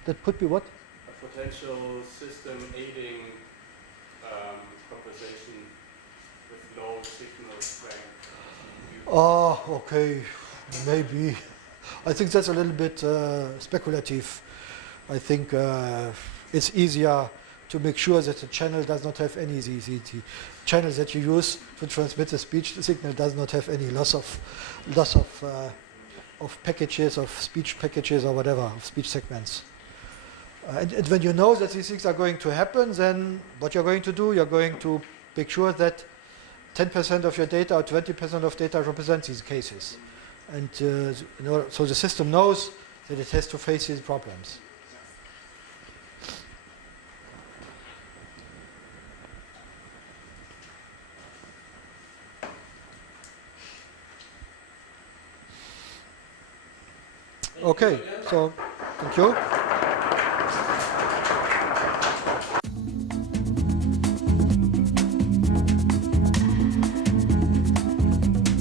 That could be what? A potential system aiding conversation with low signal strength. Oh, okay, maybe. I think that's a little bit speculative. I think it's easier to make sure that the channel does not have any, the channel that you use to transmit the speech signal does not have any loss of packages, of speech packages or whatever, of speech segments. And when you know that these things are going to happen, then what you're going to do, you're going to make sure that 10% of your data or 20% of data represents these cases. And so the system knows that it has to face these problems. Okay, so thank you.